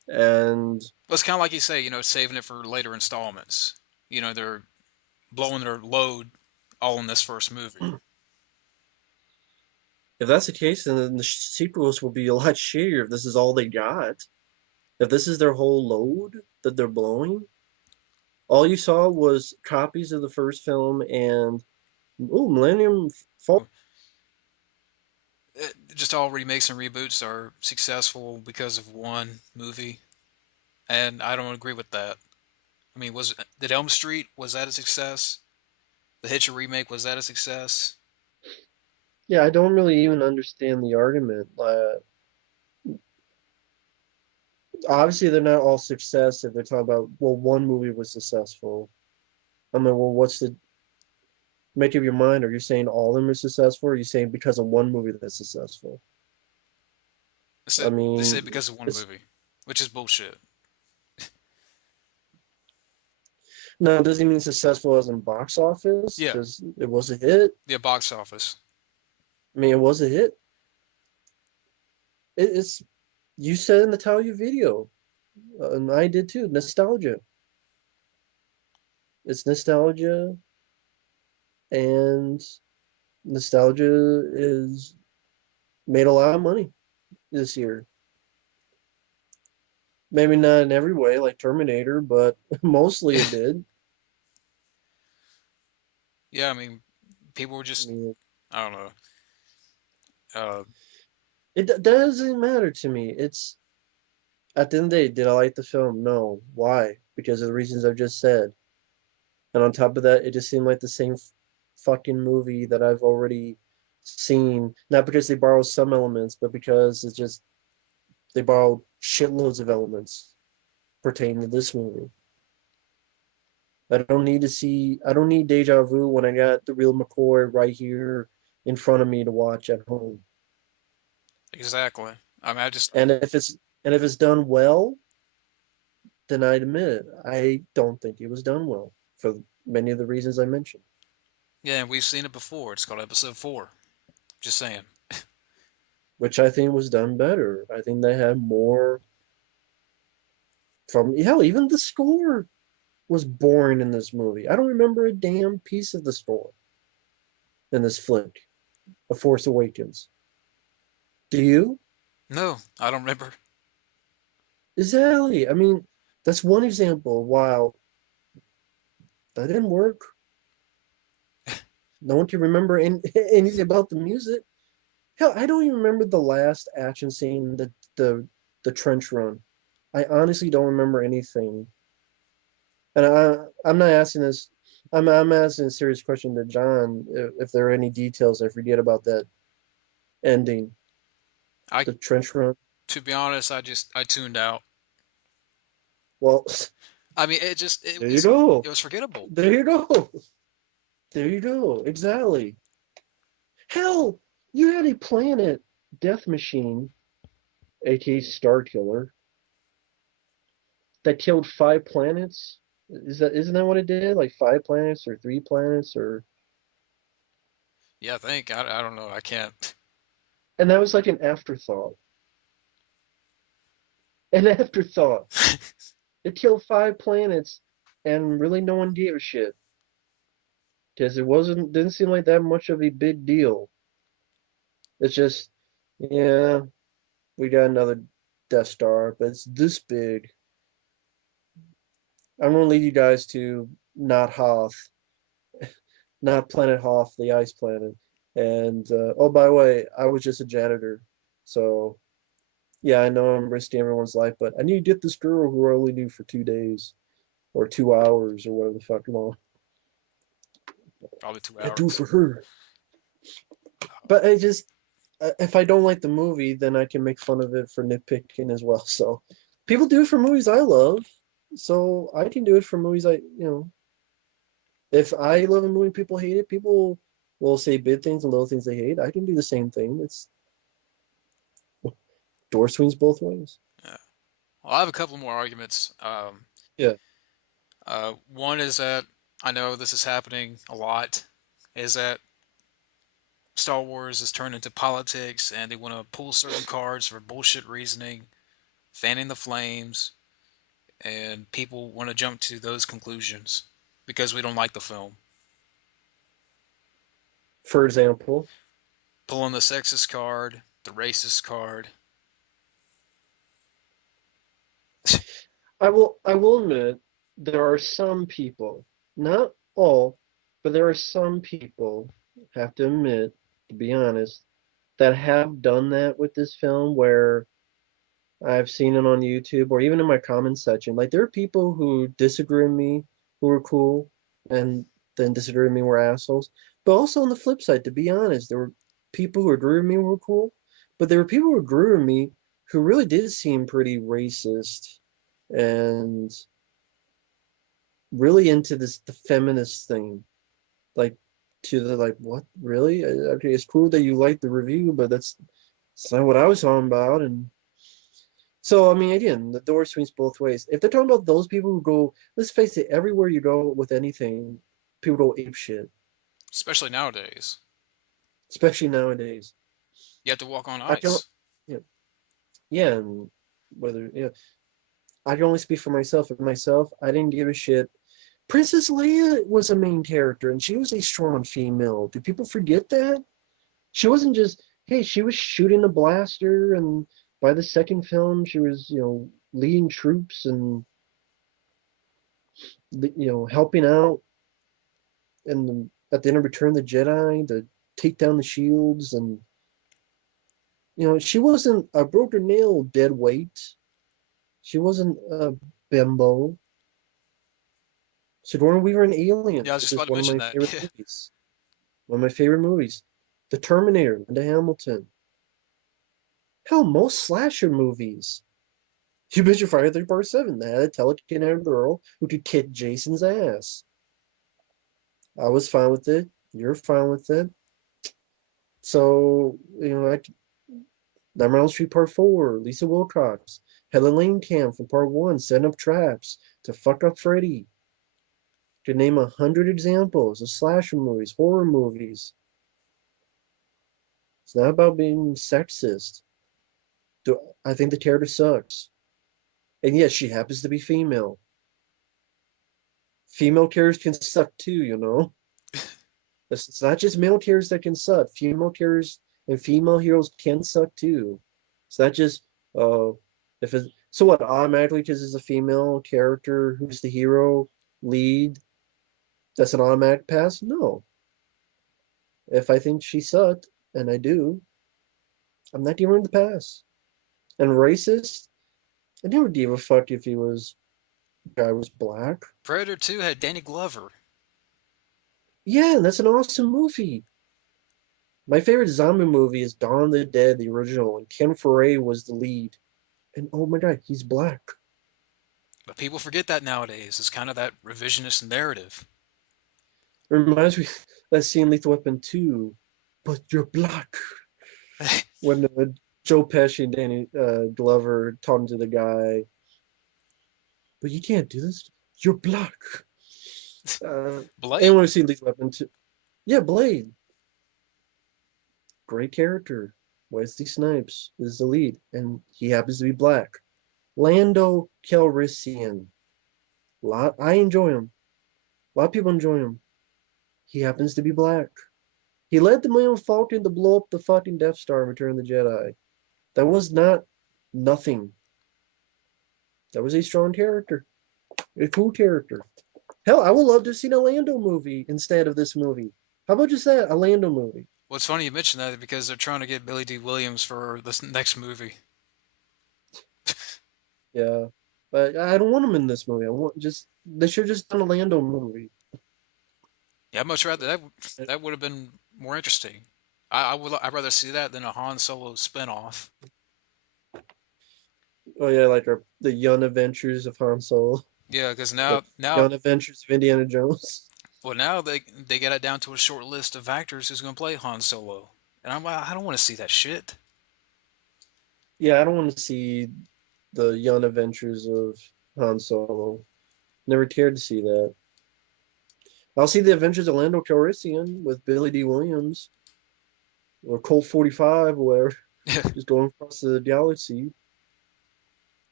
And Well, it's kind of like you say, saving it for later installments. They're blowing their load all in this first movie. if that's the case, then the sequels will be a lot shittier if this is all they got. If this is their whole load that they're blowing, all you saw was copies of the first film and Millennium Falcon. Just all remakes and reboots are successful because of one movie, and I don't agree with that. I mean, did Elm Street, was that a success? The Hitcher remake, was that a success? Yeah, I don't really even understand the argument. Obviously, they're not all success if they're talking about, well, one movie was successful. I mean, well, what's the make up your mind? Are you saying all of them are successful, or are you saying because of one movie that's successful? I They say mean, because of one it's movie, which is bullshit. no, it doesn't mean successful as in box office. Yeah, Just it was a hit. the box office. I mean, it was a hit. It's you said in the title of your video, and I did too. Nostalgia. It's nostalgia, and nostalgia is made a lot of money this year. Maybe not in every way like Terminator, but mostly it did. Yeah, I mean, people were I just, mean, I don't know. Uh, it doesn't matter to me. It's at the end of the day, did I like the film? No. Why? Because of the reasons I've just said. And on top of that, it just seemed like the same fucking movie that I've already seen. Not because they borrowed some elements, but because it's just they borrowed shitloads of elements pertaining to this movie. I don't need deja vu when I got the real McCoy right here in front of me to watch at home. exactly. I mean, And if it's done well, then I'd admit it. I don't think it was done well for many of the reasons I mentioned, yeah, and we've seen it before. It's called Episode 4. Just saying. which I think was done better. I think they had more from hell, even the score was boring in this movie. I don't remember a damn piece of the score in this flick, A Force Awakens. Do you? No, I don't remember. Exactly. I mean, that's one example. Wow, that didn't work. No one can remember anything about the music. Hell, I don't even remember the last action scene, the trench run. I honestly don't remember anything. And I'm not asking this. I'm asking a serious question to John. If there are any details I forget about that ending, I, the trench run. to be honest, I tuned out. Well, I mean, there you go. it was forgettable. There you go. There you go. Exactly. Hell, you had a planet death machine, aka Star Killer, that killed 5 planets. Isn't that what it did? Like 5 planets or 3 planets or Yeah, I think. I don't know. I can't. and that was like an afterthought. An afterthought. It killed 5 planets and really no one gave a shit. Because it didn't seem like that much of a big deal. It's just, yeah, we got another Death Star, but it's this big. I'm gonna lead you guys to not Hoth, not Planet Hoth, the ice planet. And oh, by the way, I was just a janitor, so yeah, I know I'm risking everyone's life, but I need to get this girl who I only knew for 2 days or 2 hours or whatever the fuck long. Probably two I do hours. for her. But if I don't like the movie, then I can make fun of it for nitpicking as well. So people do it for movies I love, so I can do it for movies if I love a movie and people hate it, people will say big things and little things they hate. I can do the same thing. It's door swings both ways. Yeah. Well, I have a couple more arguments. Yeah. One is that I know this is happening a lot. Is that Star Wars is turned into politics and they want to pull certain cards for bullshit reasoning. fanning the flames, and people want to jump to those conclusions because we don't like the film. For example, Pulling the sexist card, the racist card. I will admit there are some people, not all, but there are some people, have to admit, to be honest, that have done that with this film where I've seen it on YouTube or even in my comment section. Like there are people who disagree with me who are cool and then disagree with me were assholes. But also on the flip side, to be honest, there were people who agree with me who were cool, but there were people who agree with me who really did seem pretty racist and really into this the feminist thing. Like to the like, what really? Okay, it's cool that you like the review, but that's not what I was talking about. And so, I mean, again, the door swings both ways. If they're talking about those people who go, let's face it, everywhere you go with anything, people go ape shit, Especially nowadays. especially nowadays. You have to walk on I can, ice. yeah, yeah, and whether, yeah, I can only speak for myself. For myself, I didn't give a shit. Princess Leia was a main character, and she was a strong female. Do people forget that? She wasn't just, hey, she was shooting a blaster, and by the second film, she was, leading troops and, helping out and at the end of Return of the Jedi to take down the shields, and she wasn't a broken nail dead weight. She wasn't a bimbo. Sigourney Weaver and Yeah, I was Aliens just is about to one of mention my that. favorite movies. One of my favorite movies. The Terminator, Linda Hamilton. Hell, most slasher movies. You mentioned Friday the 13th Part 7. They had a telekinetic girl who could kick Jason's ass. I was fine with it. You're fine with it. So, Nightmare on Elm Street Part 4, Lisa Wilcox, Helen Langenkamp from Part 1, setting up traps to fuck up Freddy. To name 100 examples of slasher movies, horror movies. It's not about being sexist. I think the character sucks. And yes, she happens to be female. Female characters can suck too, you know? It's not just male characters that can suck. Female characters and female heroes can suck too. It's not just uh if it's so what automatically because it's a female character who's the hero lead, that's an automatic pass? No. If I think she sucked, and I do, I'm not giving her the pass. And racist, I never gave a fuck if he was guy was black. Predator 2 had Danny Glover. Yeah, that's an awesome movie. My favorite zombie movie is Dawn of the Dead, the original, and Ken Foray was the lead. And oh my god, he's black. But people forget that nowadays. It's kind of that revisionist narrative. It reminds me of that scene in Lethal Weapon 2. But you're black. When Joe Pesci and Danny Glover talking to the guy. But you can't do this. You're black. Blade. Anyone who's seen Lethal Weapon 2? Yeah, Blade. Great character. Wesley Snipes is the lead, and he happens to be black. Lando Calrissian. I enjoy him. A lot of people enjoy him. He happens to be black. He led the Millennium Falcon to blow up the fucking Death Star in Return of the Jedi. That was not nothing. That was a strong character. A cool character. Hell, I would love to have seen a Lando movie instead of this movie. How about just that? A Lando movie. Well, it's funny you mention that because they're trying to get Billy D. Williams for this next movie. Yeah. But I don't want him in this movie. They should have just done a Lando movie. Yeah, I'd much rather that would have been more interesting. I'd rather see that than a Han Solo spinoff. Oh yeah, like the Young Adventures of Han Solo. Yeah, because The now Young Adventures of Indiana Jones. well now they got it down to a short list of actors who's going to play Han Solo, and I don't want to see that shit. Yeah, I don't want to see the Young Adventures of Han Solo. Never cared to see that. I'll see the Adventures of Lando Calrissian with Billy D. Williams or Colt 45 or whatever, just going across the galaxy.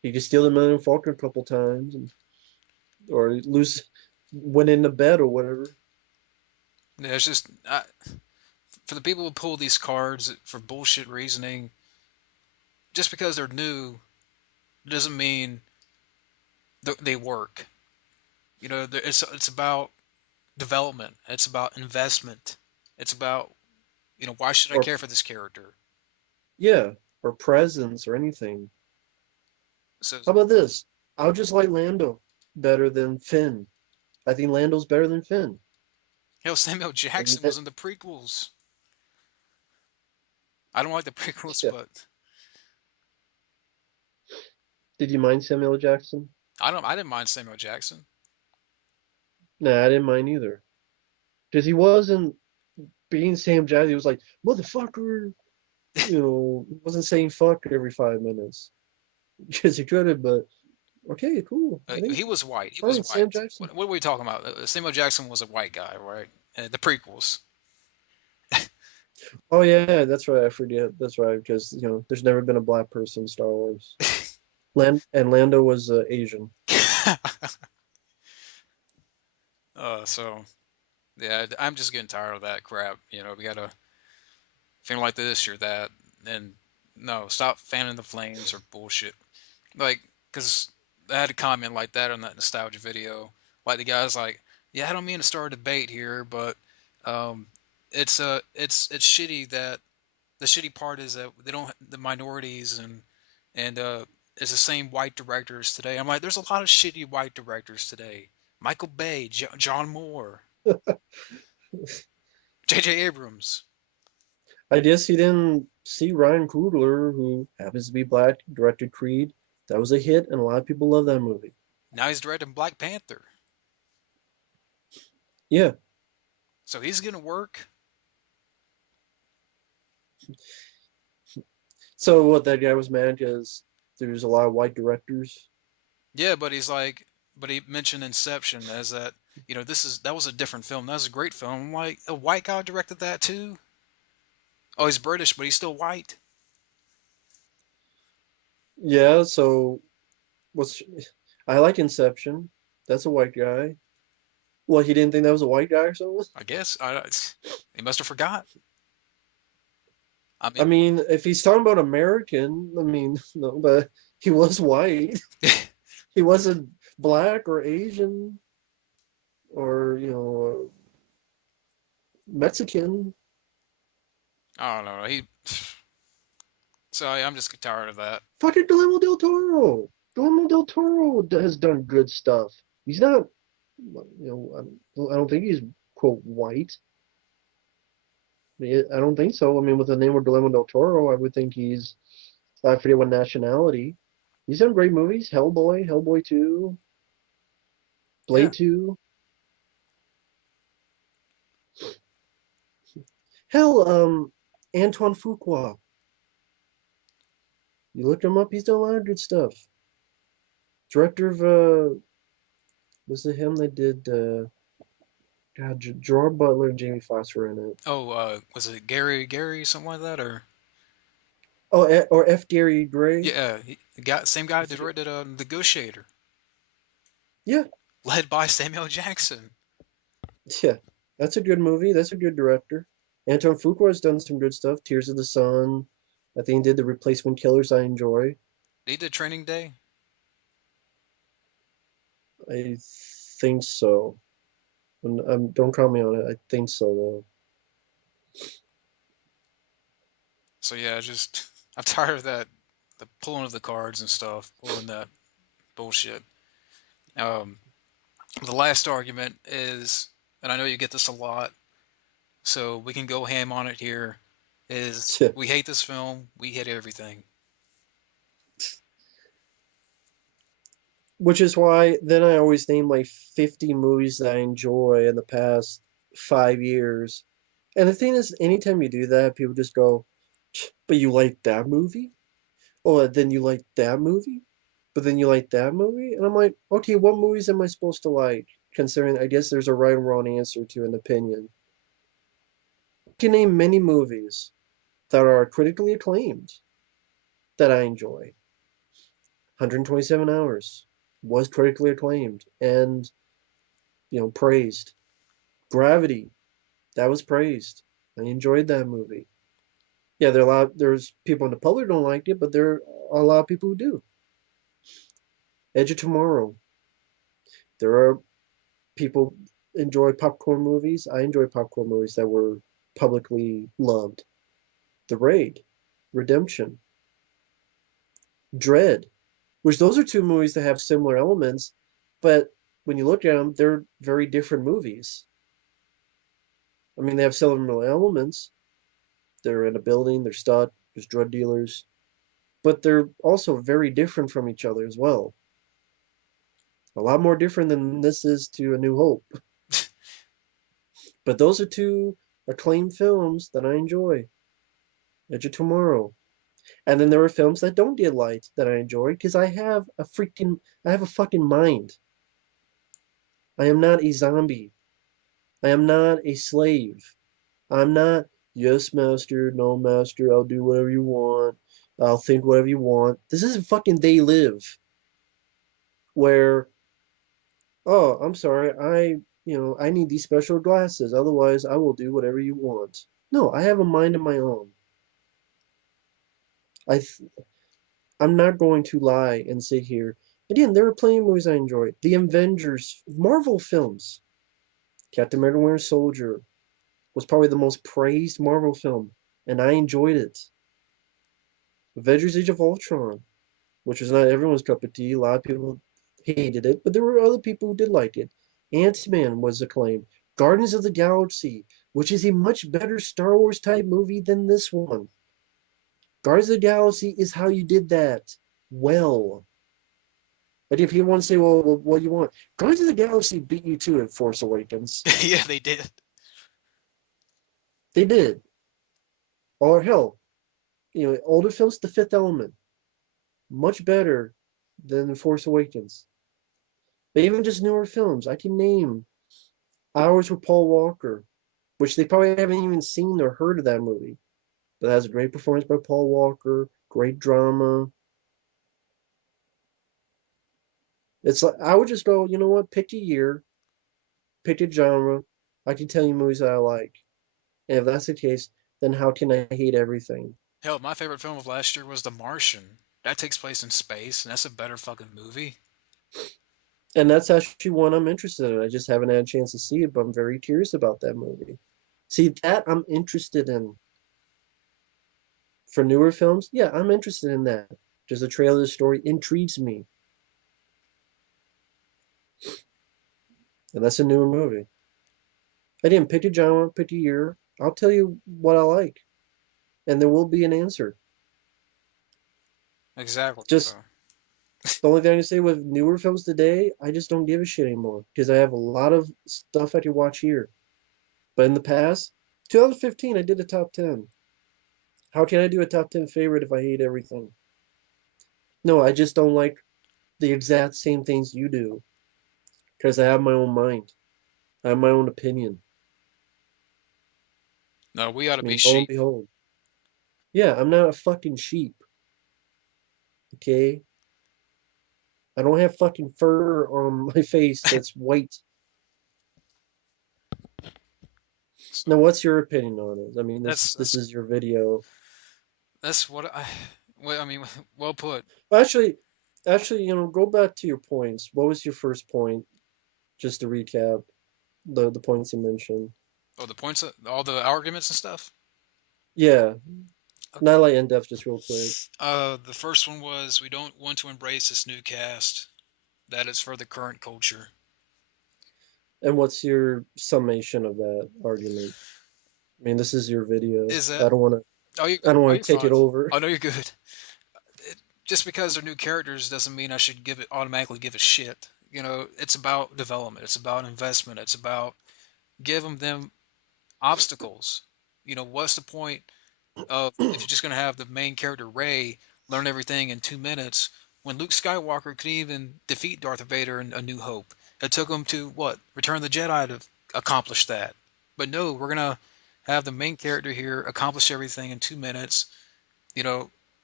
He could steal the Millennium Falcon a couple times, or lose, went into bed or whatever. Yeah, it's just for the people who pull these cards for bullshit reasoning, just because they're new doesn't mean they work. You know, it's about development. It's about investment. It's about, why should I Or care for this character? yeah, or presence or anything. So How about this? I'll just like Lando better than Finn. I think Lando's better than Finn. hell, Samuel And Jackson was in the prequels. I don't like the prequels, yeah, but did you mind Samuel Jackson? I didn't mind Samuel Jackson. Nah, I didn't mind either. Because he wasn't being Sam Jackson. He was like, motherfucker, he wasn't saying fuck every 5 minutes. Because he could have, but okay, cool. I think He was white. He was fine, Sam white. Jackson. What are we talking about? Samuel Jackson was a white guy, right? The prequels. Oh yeah, that's right. I forget. That's right, because there's never been a black person in Star Wars. Lando was Asian. So yeah, I'm just getting tired of that crap. We gotta, if you're like this, you're that, and no, stop fanning the flames or bullshit. Like, cause I had a comment like that on that nostalgia video. Like the guy's like, yeah, I don't mean to start a debate here, but um, it's shitty that the shitty part is that they don't the minorities and it's the same white directors today. I'm like, there's a lot of shitty white directors today. Michael Bay, John Moore, J.J. Abrams. I guess he didn't see Ryan Coogler, who happens to be black, directed Creed. That was a hit, and a lot of people love that movie. Now he's directing Black Panther, Yeah. so he's gonna work. So what? That guy was mad because there's a lot of white directors. Yeah, but but he mentioned Inception as that. That was a different film. That was a great film. I'm like, a white guy directed that too. Oh, he's British, but he's still white. Yeah. So what's? I like Inception. That's a white guy. Well, he didn't think that was a white guy or something. I guess he must have forgot. I I mean, mean, if he's talking about American, I mean, no, but he was white. He wasn't black or Asian or Mexican. I don't know. So I'm just tired of that. Fucking Guillermo del Toro. Guillermo del Toro has done good stuff. He's not, I don't think he's quote white. I don't think so. I mean, with the name of Guillermo del Toro, I would think I forget what nationality. He's done great movies. Hellboy, Hellboy 2, Yeah. Blade 2. Hell, Antoine Fuqua. You look him up, he's done a lot of good stuff. Director of, was it him that did, God, Gerard Butler and Jamie Foxx were in it. Oh, was it Gary, something like that, or Oh, or F. Gary Gray. yeah, the guy, same guy that directed Negotiator, Yeah, led by Samuel Jackson. yeah. That's a good movie. That's a good director. Anton Fuqua has done some good stuff. Tears of the Sun. I think he did The Replacement Killers I enjoy. He did Training Day. I think so. Don't call me on it. I think so, though. So yeah, just I'm tired of that, the pulling of the cards and stuff, pulling that bullshit. Um, the last argument is, and I know you get this a lot, so we can go ham on it here. Is we hate this film, we hate everything. Which is why then I always name like 50 movies that I enjoy in the past 5 years. And the thing is, anytime you do that, people just go, but you like that movie? Oh, then you like that movie? But then you like that movie? And I'm like, okay, what movies am I supposed to like? Considering I guess there's a right and wrong answer to an opinion. I can name many movies that are critically acclaimed that I enjoy. 127 hours, was critically acclaimed and, praised. Gravity, that was praised. I enjoyed that movie. Yeah, there's people in the public who don't like it, but there are a lot of people who do. Edge of Tomorrow. There are people enjoy popcorn movies. I enjoy popcorn movies that were publicly loved. The Raid, Redemption, Dread, which those are two movies that have similar elements, but when you look at them, they're very different movies. I mean, they have similar elements. They're in a building, they're stuck, there's drug dealers, but they're also very different from each other as well. A lot more different than this is to A New Hope. But those are two acclaimed films that I enjoy. Edge of Tomorrow. And then there are films that don't get light that I enjoy because I have a fucking mind. I am not a zombie. I am not a slave. I'm not, yes, master, no, master, I'll do whatever you want. I'll think whatever you want. This isn't fucking They Live, where, oh, I'm sorry, I need these special glasses. Otherwise, I will do whatever you want. No, I have a mind of my own. I, th- I'm not going to lie and sit here. Again, there are plenty of movies I enjoy. The Avengers, Marvel films. Captain America Winter Soldier was probably the most praised Marvel film, and I enjoyed it. Avengers Age of Ultron, which was not everyone's cup of tea. A lot of people hated it, but there were other people who did like it. Ant-Man was acclaimed. Guardians of the Galaxy, which is a much better Star Wars type movie than this one. Guardians of the Galaxy is how you did that well. But if you want to say, well, what do you want? Guardians of the Galaxy beat you to it, Force Awakens. Yeah, they did. They did. Or hell, older films, The Fifth Element, much better than The Force Awakens. But even just newer films, I can name Hours with Paul Walker, which they probably haven't even seen or heard of that movie. But it has a great performance by Paul Walker, great drama. It's like I would just go, you know what, pick a year, pick a genre. I can tell you movies that I like. And if that's the case, then how can I hate everything? Hell, my favorite film of last year was The Martian. That takes place in space, and that's a better fucking movie. And that's actually one I'm interested in. I just haven't had a chance to see it, but I'm very curious about that movie. See, that I'm interested in. For newer films, yeah, I'm interested in that. Just the trailer, the story intrigues me. And that's a newer movie. I didn't pick a genre, pick a year. I'll tell you what I like. And there will be an answer. Exactly. So, Just the only thing I can say with newer films today, I just don't give a shit anymore. Because I have a lot of stuff I can watch here. But in the past, 2015, I did a top 10. How can I do a top 10 favorite if I hate everything? No, I just don't like the exact same things you do. Because I have my own mind. I have my own opinion. no, we ought to I be mean, lo and sheep. behold. Yeah, I'm not a fucking sheep. Okay? I don't have fucking fur on my face that's white. So Now, what's your opinion on it? I mean, this that's this that's is your video. that's what I. Well, I mean, well put. Actually, go back to your points. What was your first point? Just to recap the points you mentioned. Oh, the points, all the arguments and stuff. Yeah, Okay. not like in depth, just real quick. The first one was we don't want to embrace this new cast. That is for the current culture. And what's your summation of that argument? I mean, this is your video. Is I that? don't want to. Oh, you. I don't Oh, want you're to take it fine. over. Oh no, you're good. Just because they're new characters doesn't mean I should give it automatically give a shit. It's about development. It's about investment. It's about giving them obstacles. What's the point of if you're just gonna have the main character Ray learn everything in 2 minutes when Luke Skywalker could even defeat Darth Vader in A New Hope? It took him to what? Return of the Jedi to accomplish that. But no, we're gonna have the main character here accomplish everything in 2 minutes. You know,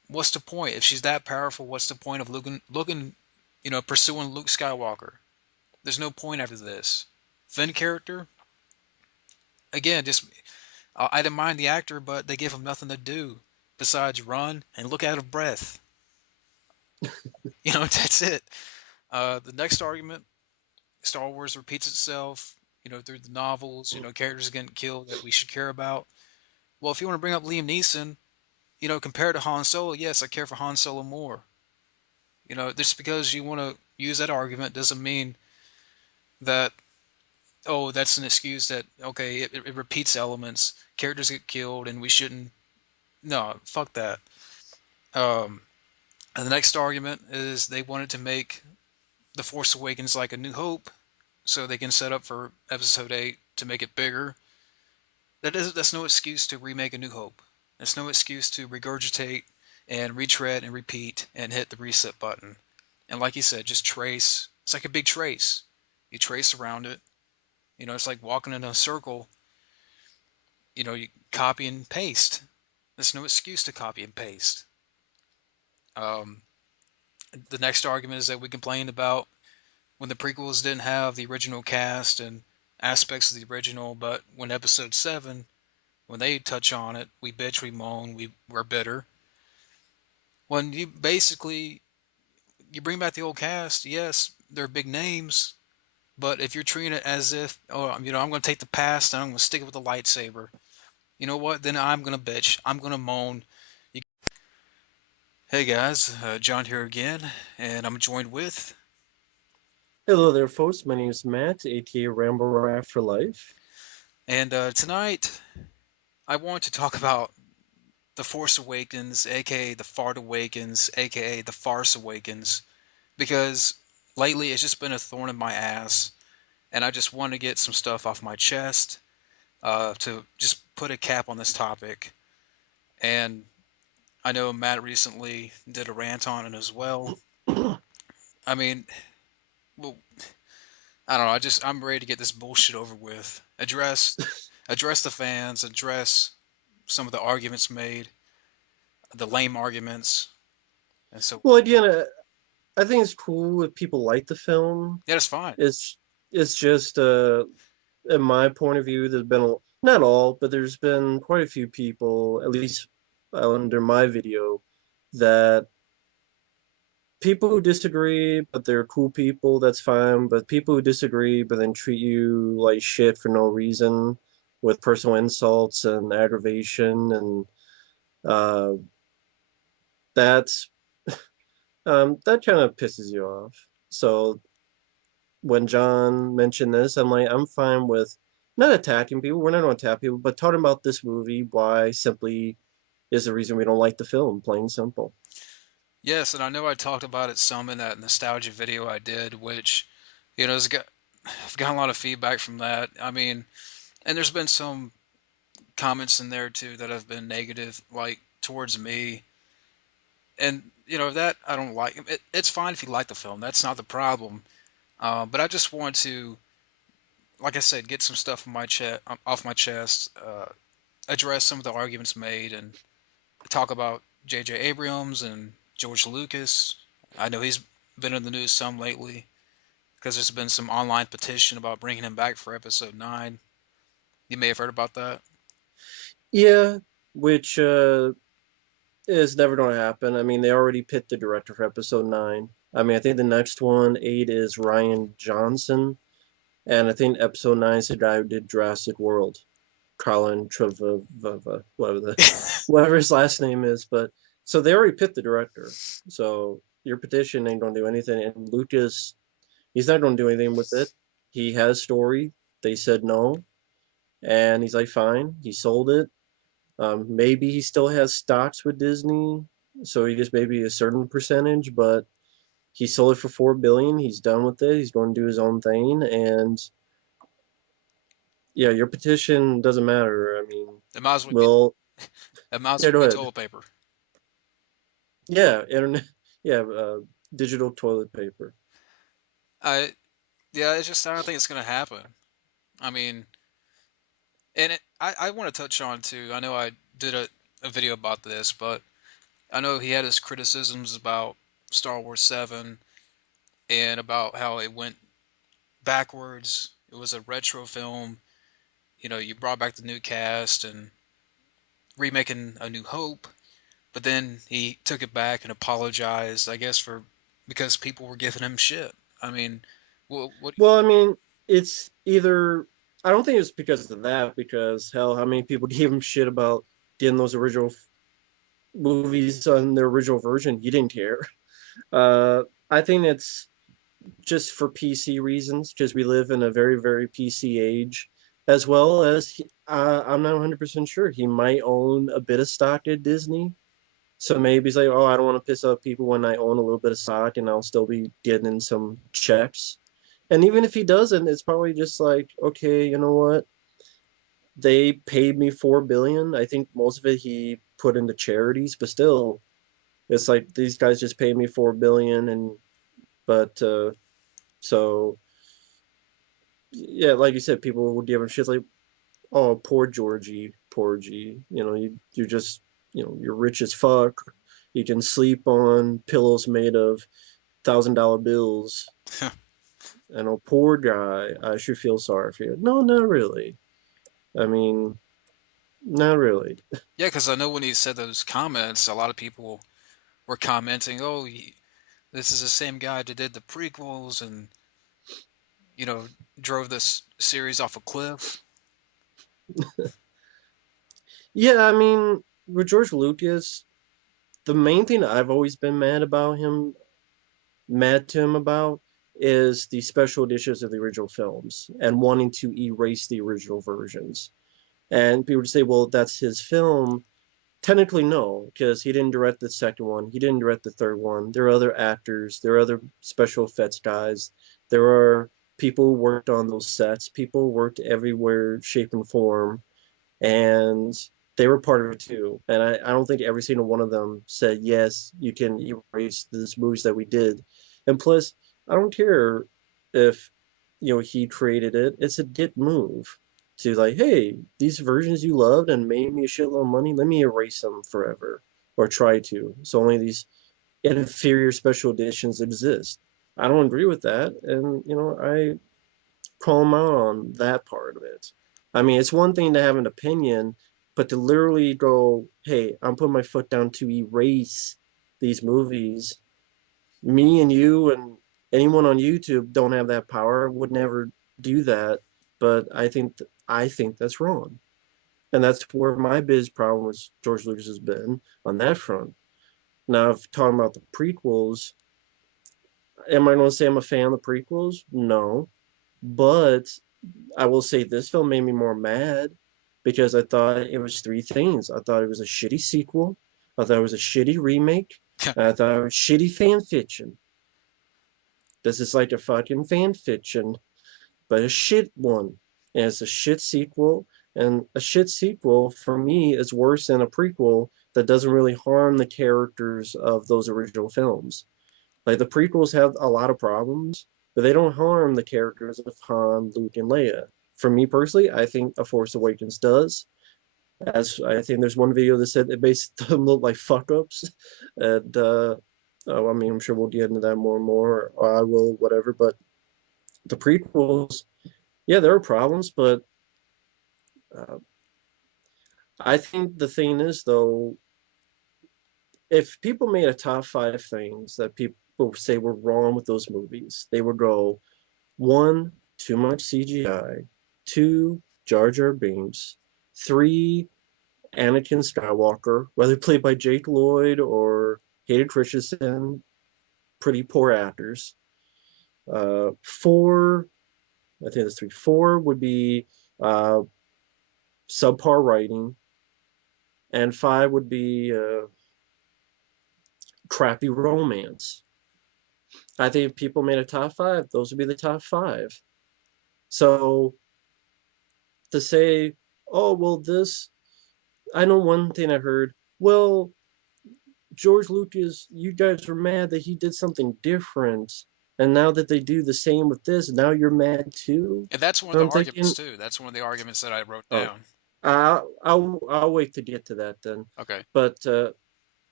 What's the point? If she's that powerful, what's the point of pursuing Luke Skywalker? There's no point after this. Finn character, again, just I didn't mind the actor, but they give him nothing to do besides run and look out of breath. That's it. The next argument, Star Wars repeats itself, through the novels, characters getting killed that we should care about. Well, if you want to bring up Liam Neeson, compared to Han Solo, yes, I care for Han Solo more. Just because you want to use that argument doesn't mean that, oh, that's an excuse that, okay, it repeats elements, characters get killed, and we shouldn't. No, fuck that. Um, and the next argument is they wanted to make The Force Awakens like A New Hope, so they can set up for Episode 8 to make it bigger. That's no excuse to remake A New Hope. That's no excuse to regurgitate and retread and repeat and hit the reset button. And like you said, just trace. It's like a big trace. You trace around it. It's like walking in a circle. You copy and paste. There's no excuse to copy and paste. Um, the next argument is that we complained about when the prequels didn't have the original cast and aspects of the original, but when Episode 7, when they touch on it, we bitch, we moan, we're bitter. When you bring back the old cast, yes, they're big names, but if you're treating it as if, oh, I'm going to take the past and I'm going to stick it with the lightsaber, you know what? Then I'm going to bitch. I'm going to moan. Hey guys, John here again, and I'm joined with, Hello there, folks. My name is Matt, aka Rambo Afterlife. and tonight I want to talk about The Force Awakens, aka The Fart Awakens, aka The Farce Awakens, because lately it's just been a thorn in my ass, and I just want to get some stuff off my chest to just put a cap on this topic. And I know Matt recently did a rant on it as well. I mean, well, I don't know. I'm ready to get this bullshit over with. Address the fans. Address some of the arguments made, the lame arguments, and so Well, again, I think it's cool if people like the film. yeah, that's fine. It's it's just, in my point of view, there's been not all, but there's been quite a few people, at least under my video, that people who disagree, but they're cool people, that's fine. But people who disagree, but then treat you like shit for no reason, with personal insults and aggravation, and uh, that's that kind of pisses you off. So when John mentioned this, I'm like, I'm fine with not attacking people. We're not going to attack people, but talking about this movie, why simply is the reason we don't like the film, plain and simple. Yes, and I know I talked about it some in that nostalgia video I did, which, I've got a lot of feedback from that. I mean, and there's been some comments in there too that have been negative, like towards me. And, that I don't like. It's fine if you like the film. That's not the problem. But I just want to, like I said, get some stuff off my chest, address some of the arguments made, and talk about J.J. Abrams and George Lucas. I know he's been in the news some lately because there's been some online petition about bringing him back for Episode 9. You may have heard about that. Yeah, which is never going to happen. I mean, they already picked the director for episode 9. I mean, I think the next one, 8, is Ryan Johnson. And I think episode 9 is the guy who did Jurassic World. Colin Treva, whatever his last name is. But so they already picked the director. So your petition ain't going to do anything. And Lucas, he's not going to do anything with it. He has story. They said no. And he's like, fine. He sold it. Maybe he still has stocks with Disney, so he just maybe a certain percentage, but he sold it for 4 billion. He's done with it. He's going to do his own thing, and yeah, your petition doesn't matter. I mean, It might as well be. well, It might as yeah, well go be ahead. toilet paper. Yeah, internet, yeah, digital toilet paper. I Yeah, it's just I don't think it's gonna happen. I mean, and I want to touch on too. I know I did a video about this, but I know he had his criticisms about Star Wars 7 and about how it went backwards. It was a retro film. You brought back the new cast and remaking A New Hope, but then he took it back and apologized, I guess, for because people were giving him shit. I mean, what? Well, I mean, it's either I don't think it's because of that, because hell, how many people gave him shit about getting those original movies on their original version? You didn't care. Uh, I think it's just for PC reasons, because we live in a very, very PC age, as well as I'm not 100% sure. He might own a bit of stock at Disney. So maybe he's like, oh, I don't want to piss off people when I own a little bit of stock and I'll still be getting in some checks. And even if he doesn't, it's probably just like, okay, you know what? They paid me 4 billion. I think most of it he put into charities, but still, it's like these guys just paid me 4 billion, and but so yeah, like you said, people would give him shit like, oh, poor Georgie, poor G. You're just, you're rich as fuck. You can sleep on pillows made of $1,000 bills. And oh, poor guy. I should feel sorry for you. No, not really. I mean, not really. Yeah, because I know when he said those comments, a lot of people were commenting, "Oh, this is the same guy that did the prequels and you know drove this series off a cliff." Yeah, I mean, with George Lucas, the main thing that I've always been mad to him about, is the special editions of the original films and wanting to erase the original versions. And people would say, well, that's his film. Technically, no, because he didn't direct the second one. He didn't direct the third one. There are other actors. There are other special effects guys. There are people who worked on those sets. People worked everywhere, shape, and form, and they were part of it too. And I don't think every single one of them said, yes, you can erase these movies that we did. And plus, I don't care if he created it. It's a dick move to like, hey, these versions you loved and made me a shitload of money, let me erase them forever, or try to. So only these inferior special editions exist. I don't agree with that, and I call him out on that part of it. I mean, it's one thing to have an opinion, but to literally go, hey, I'm putting my foot down to erase these movies. Me and you and anyone on YouTube don't have that power, would never do that. But I think that's wrong. And that's where my biggest problem with George Lucas has been on that front. Now, if talking about the prequels, am I going to say I'm a fan of the prequels? No. But I will say this film made me more mad because I thought it was three things. I thought it was a shitty sequel. I thought it was a shitty remake. And I thought it was shitty fan fiction. This is like a fucking fan fiction, but a shit one. And it's a shit sequel. And a shit sequel, for me, is worse than a prequel that doesn't really harm the characters of those original films. Like the prequels have a lot of problems, but they don't harm the characters of Han, Luke, and Leia. For me personally, I think A Force Awakens does. As I think there's one video that said it makes them look like fuck ups, and oh, I mean, I'm sure we'll get into that more and more. Or I will, whatever. But the prequels, yeah, there are problems, but uh, I think the thing is though, if people made a top five things that people say were wrong with those movies, they would go, one, too much CGI. Two, Jar Jar Binks. Three, Anakin Skywalker, whether played by Jake Lloyd or Hayden Christensen, pretty poor actors. Four, I think that's three. Four would be uh, subpar writing, and five would be crappy romance. I think if people made a top five, those would be the top five. So to say, oh, well, this, I know one thing I heard, well, George Lucas, you guys were mad that he did something different. And now that they do the same with this, now you're mad too? And that's one of And the I'm arguments thinking, too. That's one of the arguments that I wrote oh, down. I'll wait to get to that then. Okay. But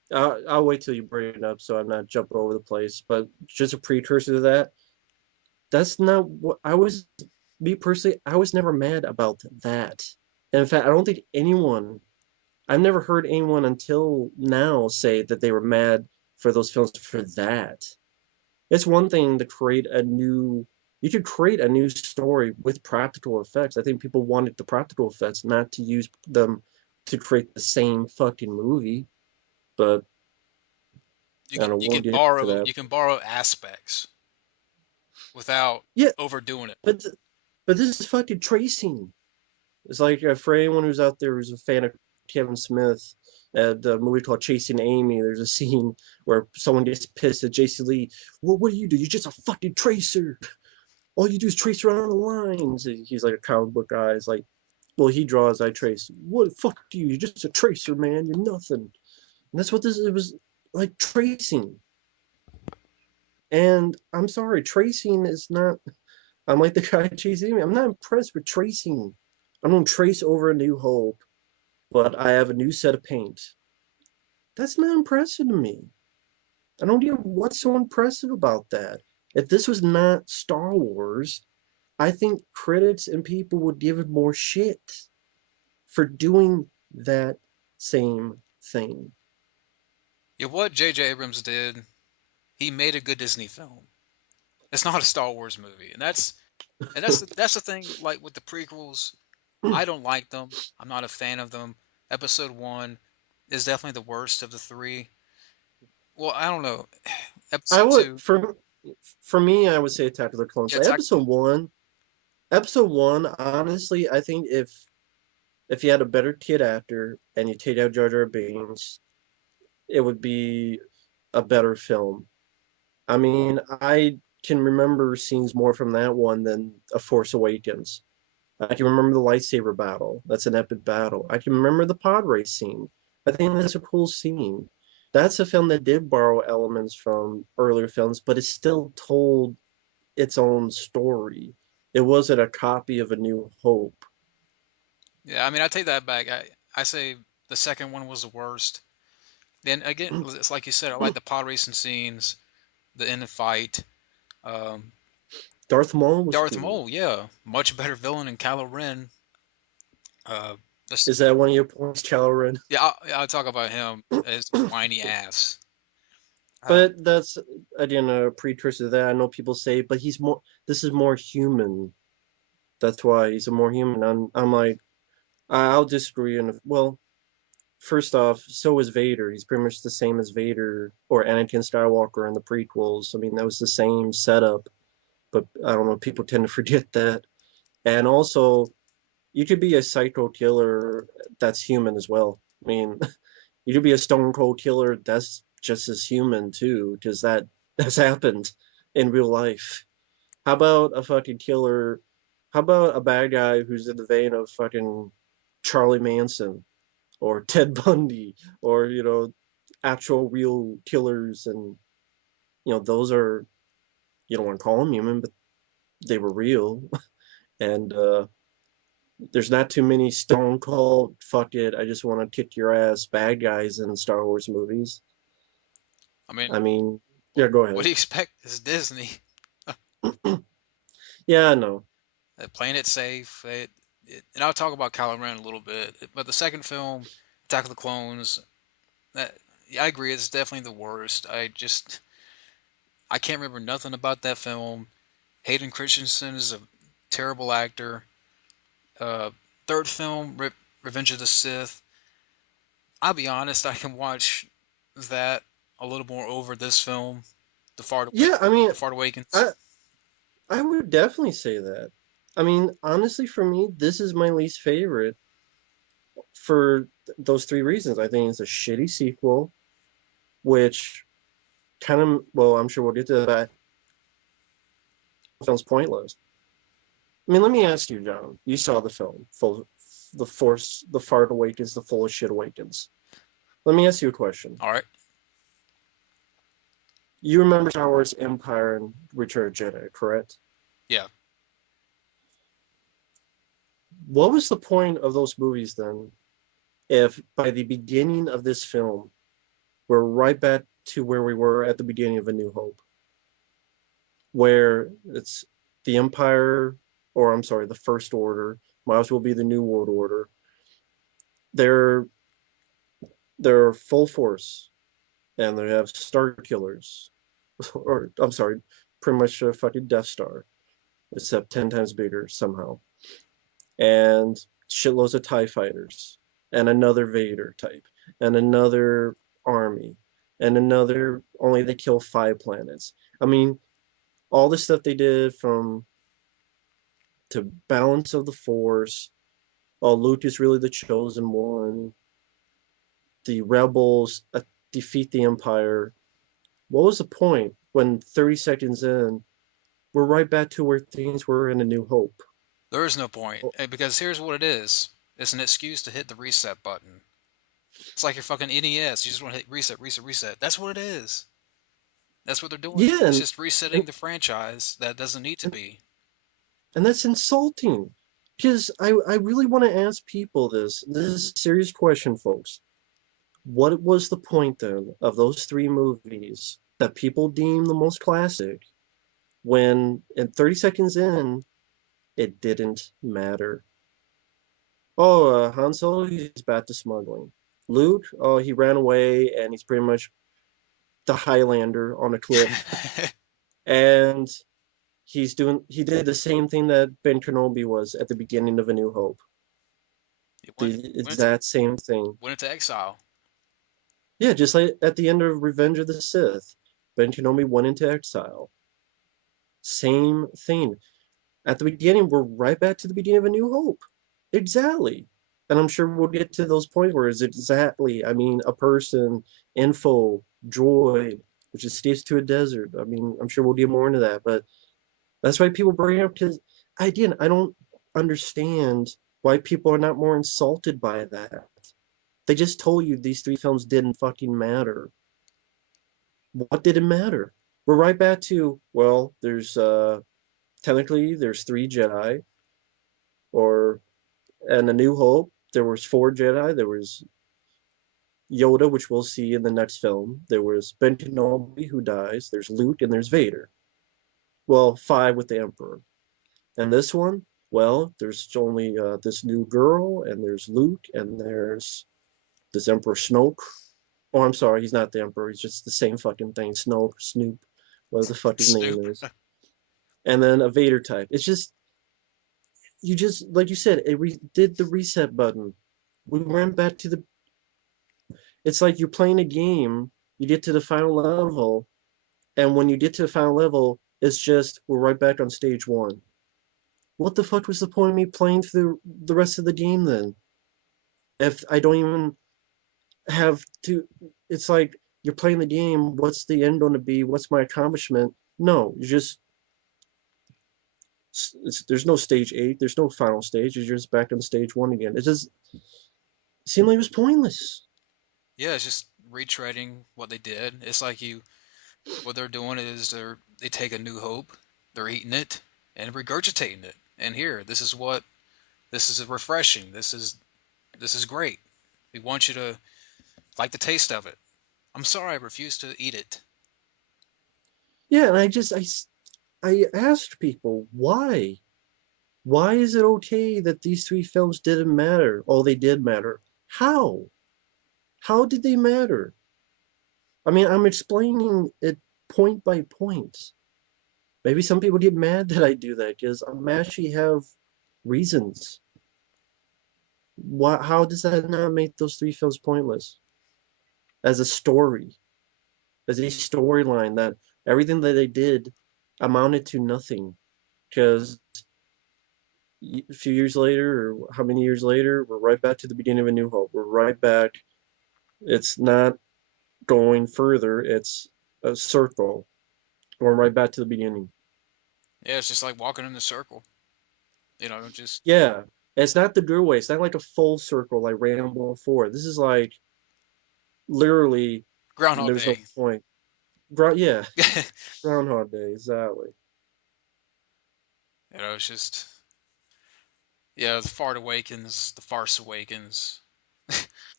I'll wait till you bring it up so I'm not jumping over the place. But just a precursor to that, that's not what I was. Me personally, I was never mad about that. And in fact, I don't think anyone. I've never heard anyone until now say that they were mad for those films for that. It's one thing to create a new. You could create a new story with practical effects. I think people wanted the practical effects, not to use them to create the same fucking movie. But I don't know, You we'll can get into that. borrow aspects without Yeah, overdoing it. but but this is fucking tracing. It's like for anyone who's out there who's a fan of Kevin Smith, the movie called Chasing Amy, there's a scene where someone gets pissed at Jason Lee. Well, what do? You're just a fucking tracer. All you do is trace around the lines. He's like a comic book guy. He's like, well, he draws, I trace. What? Fuck you. You're just a tracer, man. You're nothing. And that's what this it was like tracing. And I'm sorry, tracing is not. I'm like the guy chasing me. I'm not impressed with tracing. I'm gonna trace over A New Hope, but I have a new set of paint. That's not impressive to me. I don't get what's so impressive about that. If this was not Star Wars, I think critics and people would give it more shit for doing that same thing. Yeah, what J.J. Abrams did, he made a good Disney film. It's not a Star Wars movie, and that's the thing. Like with the prequels, I don't like them. I'm not a fan of them. Episode one is definitely the worst of the three. Well, I don't know. I Episode would two, for me, I would say Attack of the Clones. yeah, Like Attack. episode one, honestly, I think if you had a better kid actor and you take out Jar Jar Binks, it would be a better film. I mean, I can remember scenes more from that one than A Force Awakens. I can remember the lightsaber battle. That's an epic battle. I can remember the pod race scene. I think that's a cool scene. That's a film that did borrow elements from earlier films, but it still told its own story. It wasn't a copy of A New Hope. Yeah, I mean, I take that back. I say the second one was the worst. Then again, it's like you said. I like the pod racing scenes, the end of fight. Um, Darth Maul was Darth cool. Maul, yeah, much better villain than Kylo Ren. Uh, this, Is that one of your points, Caloran? yeah, I'll talk about him as whiny ass. Uh, But that's again a precursor to that. I know people say, but he's more. This is more human. That's why he's a more human. I'm like, I'll disagree. And well, first off, so is Vader. He's pretty much the same as Vader or Anakin Skywalker in the prequels. I mean, that was the same setup. But I don't know. People tend to forget that. And also, you could be a psycho killer that's human as well. I mean, you could be a stone cold killer that's just as human too, because that's happened in real life. How about a fucking killer? How about a bad guy who's in the vein of fucking Charlie Manson or Ted Bundy or actual real killers, and those are, you don't want to call them human, but they were real. And there's not too many stone cold fuck it, I just want to kick your ass bad guys in Star Wars movies. I mean, I mean, yeah, what, go what ahead. do you expect? It's Disney. Yeah, I know. They're playing it safe. And I'll talk about Kylo Ren a little bit. But the second film, Attack of the Clones, that, yeah, I agree. It's definitely the worst. I can't remember nothing about that film. Hayden Christensen is a terrible actor. Uh, third film, Revenge of the Sith. I'll be honest, I can watch that a little more over this film, Yeah, I mean, The Fart Awakens. I I would definitely say that. I mean, honestly, for me, this is my least favorite for those three reasons. I think it's a shitty sequel, which kind of, well, I'm sure we'll get to that. Sounds pointless. I mean, let me ask you, John. You saw the film, the Fart Awakens, the Full of Shit Awakens. Let me ask you a question. All right. You remember Star Wars Empire and Return of Jedi, correct? Yeah. What was the point of those movies then, if by the beginning of this film we're right back to where we were at the beginning of A New Hope, where it's the Empire, or I'm sorry, the First Order, might as well be the New World Order. They're they're full force, and they have Star Killers, or I'm sorry, pretty much a fucking Death Star, except 10 times bigger somehow, and shitloads of TIE fighters, and another Vader type, and another army, and another, only they kill 5 planets. I mean, all the stuff they did from to balance of the Force, oh, Luke is really the chosen one, the rebels defeat the Empire. What was the point when 30 seconds in, we're right back to where things were in A New Hope? There is no point, Oh, because here's what it is. It's an excuse to hit the reset button. It's like your fucking NES. You just want to hit reset, reset, reset. That's what it is. That's what they're doing. yeah, It's just resetting and, the franchise that doesn't need to and, be. and that's insulting. Because I really want to ask people this. This is a serious question, folks. What was the point then of those 3 movies that people deem the most classic when in 30 seconds in, it didn't matter? Oh, Han Solo, he's back to smuggling. Luke, oh, he ran away and he's pretty much the Highlander on a cliff. And he did the same thing that Ben Kenobi was at the beginning of A New Hope. It went The went into, exact same thing. went into exile. Yeah, just like at the end of Revenge of the Sith, Ben Kenobi went into exile. Same thing. At the beginning, we're right back to the beginning of A New Hope. Exactly. And I'm sure we'll get to those points where it's exactly, I mean, a person, info, droid, which escapes to a desert. I mean, I'm sure we'll get more into that, but that's why people bring it up because, again, I don't understand why people are not more insulted by that. They just told you these 3 films didn't fucking matter. What did it matter? We're right back to, well, there's technically there's 3 Jedi, or and A New Hope, there was 4 Jedi. There was Yoda, which we'll see in the next film. There was Ben Kenobi, who dies. There's Luke, and there's Vader. Well, 5 with the Emperor. And this one, well, there's only this new girl, and there's Luke, and there's this Emperor Snoke. Oh, I'm sorry, he's not the Emperor. He's just the same fucking thing. Snoke, Snoop, whatever the fuck his name Snoop. is. And then a Vader type. It's just, you just, like you said, did the reset button. We went back to the, it's like you're playing a game, you get to the final level, and when you get to the final level, it's just, we're right back on stage 1. What the fuck was the point of me playing through the rest of the game then? If I don't even have to, it's like you're playing the game, what's the end going to be? What's my accomplishment? No, you just, there's no stage 8, there's no final stage, you're just back on stage 1 again. It just seemed like it was pointless. Yeah, it's just retreading what they did. It's like what they're doing is they take A New Hope, they're eating it and regurgitating it. And here, this is refreshing. This is great. We want you to like the taste of it. I'm sorry, I refuse to eat it. Yeah, and I asked people, why? Why is it okay that these 3 films didn't matter? Oh, they did matter. How? How did they matter? I mean, I'm explaining it point by point. Maybe some people get mad that I do that because I'm actually have reasons. Why, how does that not make those 3 films pointless? As a story, as a storyline, that everything that they did amounted to nothing. Because a few years later, or how many years later, we're right back to the beginning of A New Hope. We're right back. It's not going further, it's a circle, going right back to the beginning. Yeah, it's just like walking in the circle. Just Yeah, it's not the good way. It's not like a full circle like Rambo 4. This is like literally, Groundhog there's no Day. point. Yeah, Groundhog Day, exactly. It's just, yeah, the Fart Awakens, the Farce Awakens.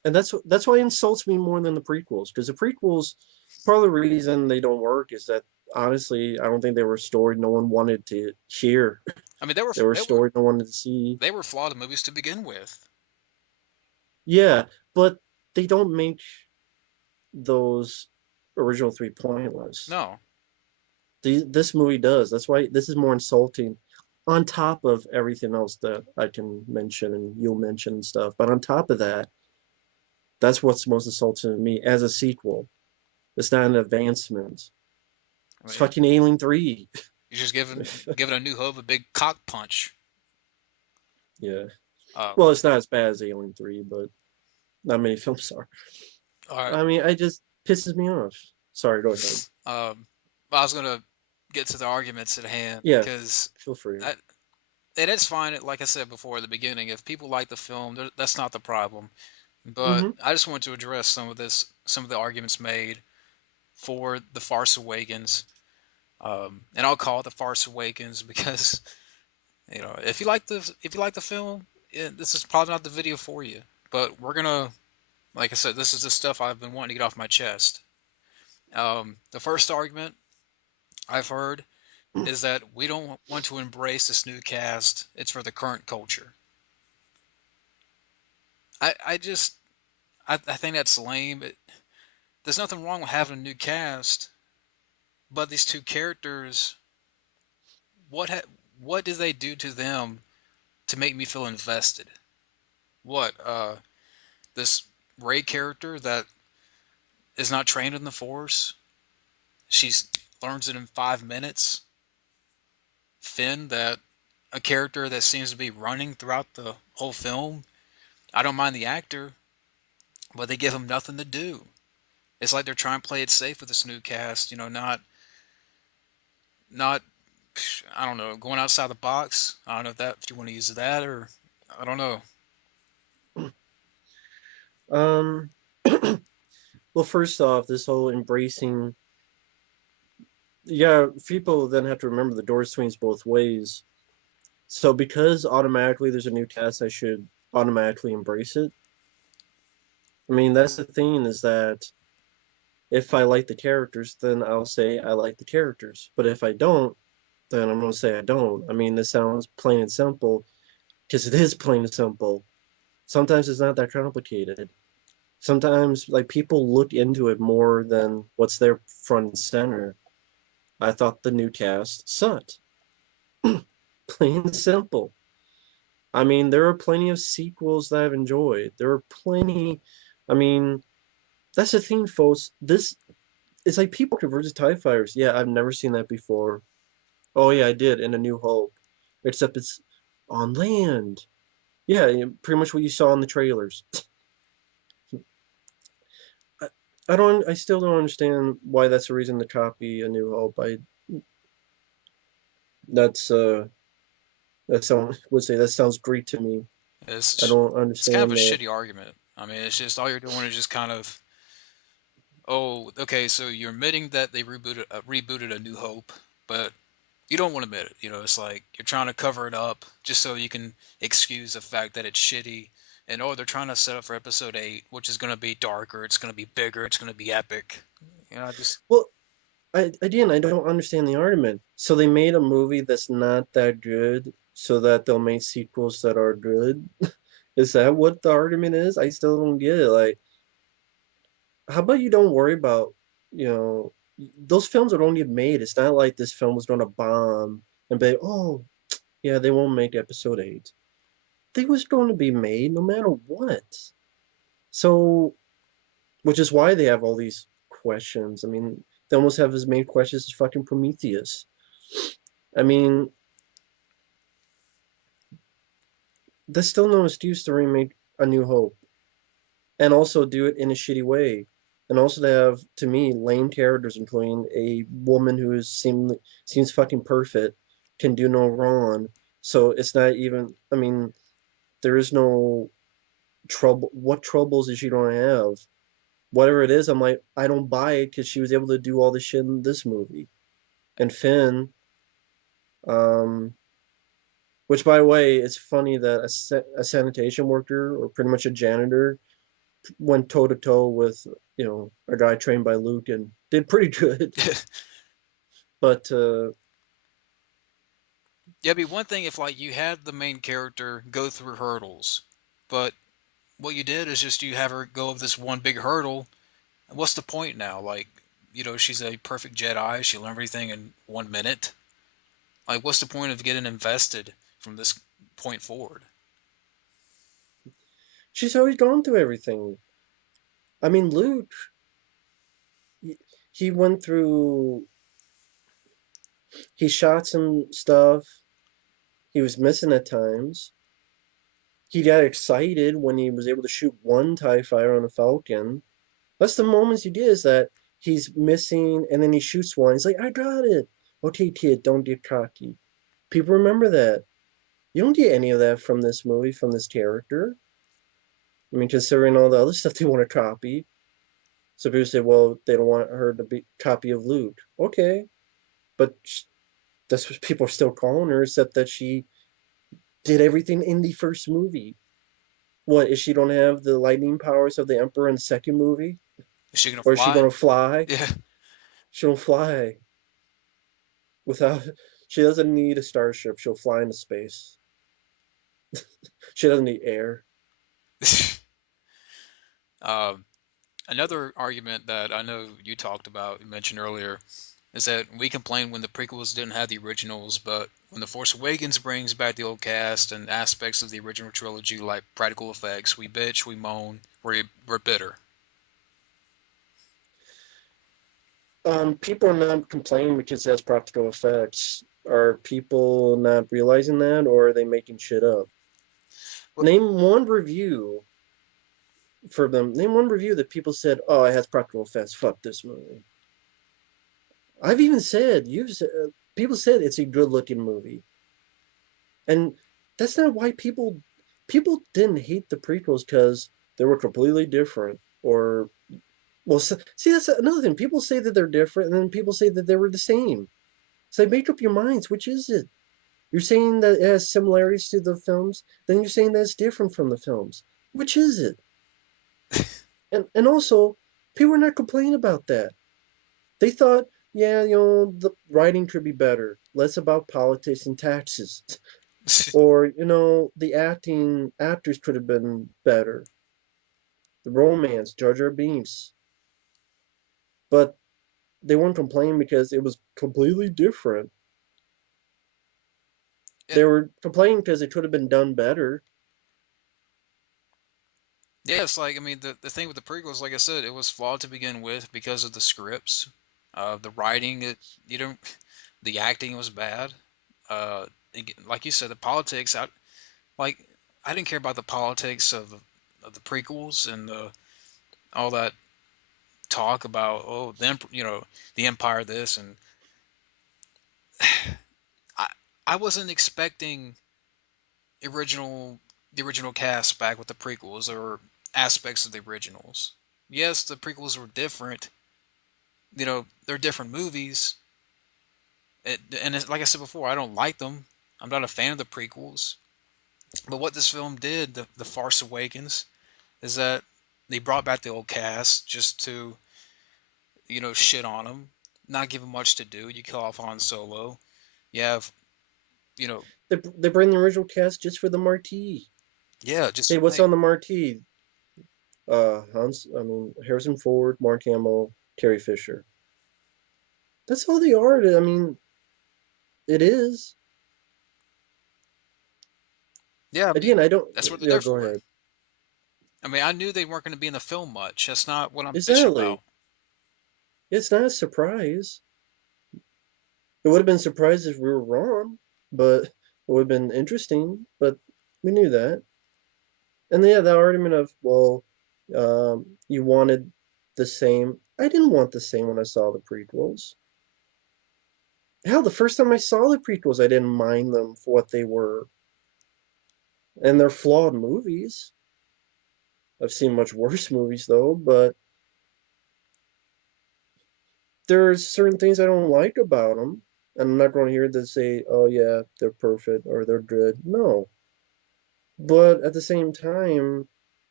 and that's why it insults me more than the prequels, because the prequels, part of the reason they don't work is that honestly, I don't think they were a story no one wanted to hear. I mean, They were a story no one wanted to see. they were flawed movies to begin with. Yeah, but they don't make those original three pointless. No, This movie does. That's why this is more insulting. On top of everything else that I can mention and you'll mention and stuff, but on top of that, that's what's most insulting to me as a sequel. It's not an advancement. I It's mean, fucking Alien 3. you're just giving A New Hope a big cock punch. Yeah. Um, Well, it's not as bad as Alien 3, but not many films are. all right. I mean, I just pisses me off. Sorry, go ahead. I was gonna get to the arguments at hand Yeah, because feel free. it is fine. Like I said before at the beginning, if people like the film, that's not the problem. But Mm-hmm. I just want to address some of the arguments made for the Force Awakens. And I'll call it the Force Awakens because if you like the film, this is probably not the video for you. But we're gonna, like I said, this is the stuff I've been wanting to get off my chest. The first argument I've heard is that we don't want to embrace this new cast. It's for the current culture. I just I think that's lame. There's nothing wrong with having a new cast, but these two characters, what what did they do to them to make me feel invested? What this Ray character that is not trained in the Force, she learns it in 5 minutes. Finn, that a character that seems to be running throughout the whole film. I don't mind the actor, but they give him nothing to do. It's like they're trying to play it safe with this new cast, not I don't know, going outside the box. I don't know if you want to use that or I don't know. Um, well, first off, this whole embracing, yeah, people then have to remember the door swings both ways. So because automatically there's a new cast, I should automatically embrace it. I mean, that's the thing is that if I like the characters, then I'll say I like the characters. But if I don't, then I'm going to say I don't. I mean, this sounds plain and simple because it is plain and simple. Sometimes it's not that complicated. Sometimes, like, people look into it more than what's there front and center. I thought the new cast sucked. Plain and simple. I mean, there are plenty of sequels that I've enjoyed. There are plenty. I mean, that's the thing, folks. This it's like people convert to TIE fighters. Yeah, I've never seen that before. Oh yeah, I did in A New Hope. Except it's on land. Yeah, pretty much what you saw in the trailers. I, I don't. I still don't understand why that's a reason to copy A New Hope. That's that sound would say that sounds great to me. I It's don't it's kind of a understand that. shitty argument. I mean, it's just all you're doing is just kind of, oh, okay, so you're admitting that they rebooted A New Hope, but you don't want to admit it. It's like you're trying to cover it up just so you can excuse the fact that it's shitty. And oh, they're trying to set up for episode 8, which is going to be darker, it's going to be bigger, it's going to be epic. I just Well, I don't understand the argument. So they made a movie that's not that good, so that they'll make sequels that are good. Is that what the argument is? I still don't get it. Like, how about you don't worry about, you know, those films are going to get made. It's not like this film was going to bomb and be, oh, yeah, they won't make episode 8. They was going to be made no matter what. So, which is why they have all these questions. I mean, they almost have as many questions as fucking Prometheus. I mean, there's still no excuse to remake A New Hope and also do it in a shitty way. And also to have, to me, lame characters, including a woman who seems fucking perfect, can do no wrong. So it's not even. I mean, there is no trouble. What troubles is she gonna have? Whatever it is, I'm like, I don't buy it because she was able to do all this shit in this movie. And Finn, um, which by the way, it's funny that a sanitation worker or pretty much a janitor went toe to toe with a guy trained by Luke and did pretty good. But Yeah, it'd be one thing if like you had the main character go through hurdles, but what you did is just you have her go over this one big hurdle. What's the point now? Like, she's a perfect Jedi. She learned everything in 1 minute. Like, what's the point of getting invested from this point forward? she's always gone through everything. I mean, Luke, he went through. He shot some stuff. He was missing at times. He got excited when he was able to shoot one TIE fighter on a Falcon. That's the moments he did is that he's missing and then he shoots one. He's like, I got it. Okay, kid, don't get cocky. People remember that. You don't get any of that from this movie, from this character. I mean, considering all the other stuff they want to copy. So people say, well, they don't want her to be copy of Luke. Okay, but that's what people are still calling her, except that she did everything in the first movie. What, is she don't have the lightning powers of the Emperor in the second movie? Is she gonna Or is she fly? gonna fly? Yeah. She'll fly without. She doesn't need a starship. She'll fly into space. She doesn't need air. um, Another argument that I know you talked about, you mentioned earlier, is that we complain when the prequels didn't have the originals, but when The Force Awakens brings back the old cast and aspects of the original trilogy like practical effects, we bitch, we moan, we're bitter. People are not complaining because it has practical effects. Are people not realizing that, or are they making shit up? But Name one review for them. Name one review that people said, "Oh, it has practical effects. Fuck this movie." I've even said you've said, people said it's a good-looking movie, and that's not why people didn't hate the prequels because they were completely different. Or well, see, that's another thing. People say that they're different, and then people say that they were the same. So make up your minds. Which is it? You're saying that it has similarities to the films, then you're saying that it's different from the films. Which is it? And also, people were not complaining about that. They thought, yeah, the writing could be better, less about politics and taxes, or the actors could have been better, the romance, Jar Jar Binks, but they weren't complaining because it was completely different. yeah, They were complaining because it could have been done better. yeah, it's like I mean the thing with the prequels, like I said, it was flawed to begin with because of the scripts, the writing. You don't, the acting was bad. Uh, like you said, the politics. Like I didn't care about the politics of the prequels and all that talk about them, the Empire this and I I wasn't expecting original the original cast back with the prequels or aspects of the originals. Yes, the prequels were different. They're different movies. And like I said before, I don't like them. I'm not a fan of the prequels. But what this film did, the Force Awakens, is that they brought back the old cast just to shit on them, not give them much to do. You kill off Han Solo. You have, you know, They bring the original cast just for the marquee. yeah, Hey, just what's hey, on the marquee? I mean, Harrison Ford, Mark Hamill, Carrie Fisher. That's all they are. I mean, it is. yeah. I Again, mean, I don't. that's what they're Yeah, there go for. ahead. I mean, I knew they weren't going to be in the film much. That's not what I'm bitching Exactly. about. It's not a surprise. It would have been a surprise if we were wrong, but it would have been interesting. But we knew that. And yeah, the argument of, well, you wanted the same. I didn't want the same when I saw the prequels. Hell, the first time I saw the prequels, I didn't mind them for what they were. And they're flawed movies. I've seen much worse movies though, but there's certain things I don't like about them. And I'm not going to hear them say, "Oh yeah, they're perfect" or "they're good." No, but at the same time,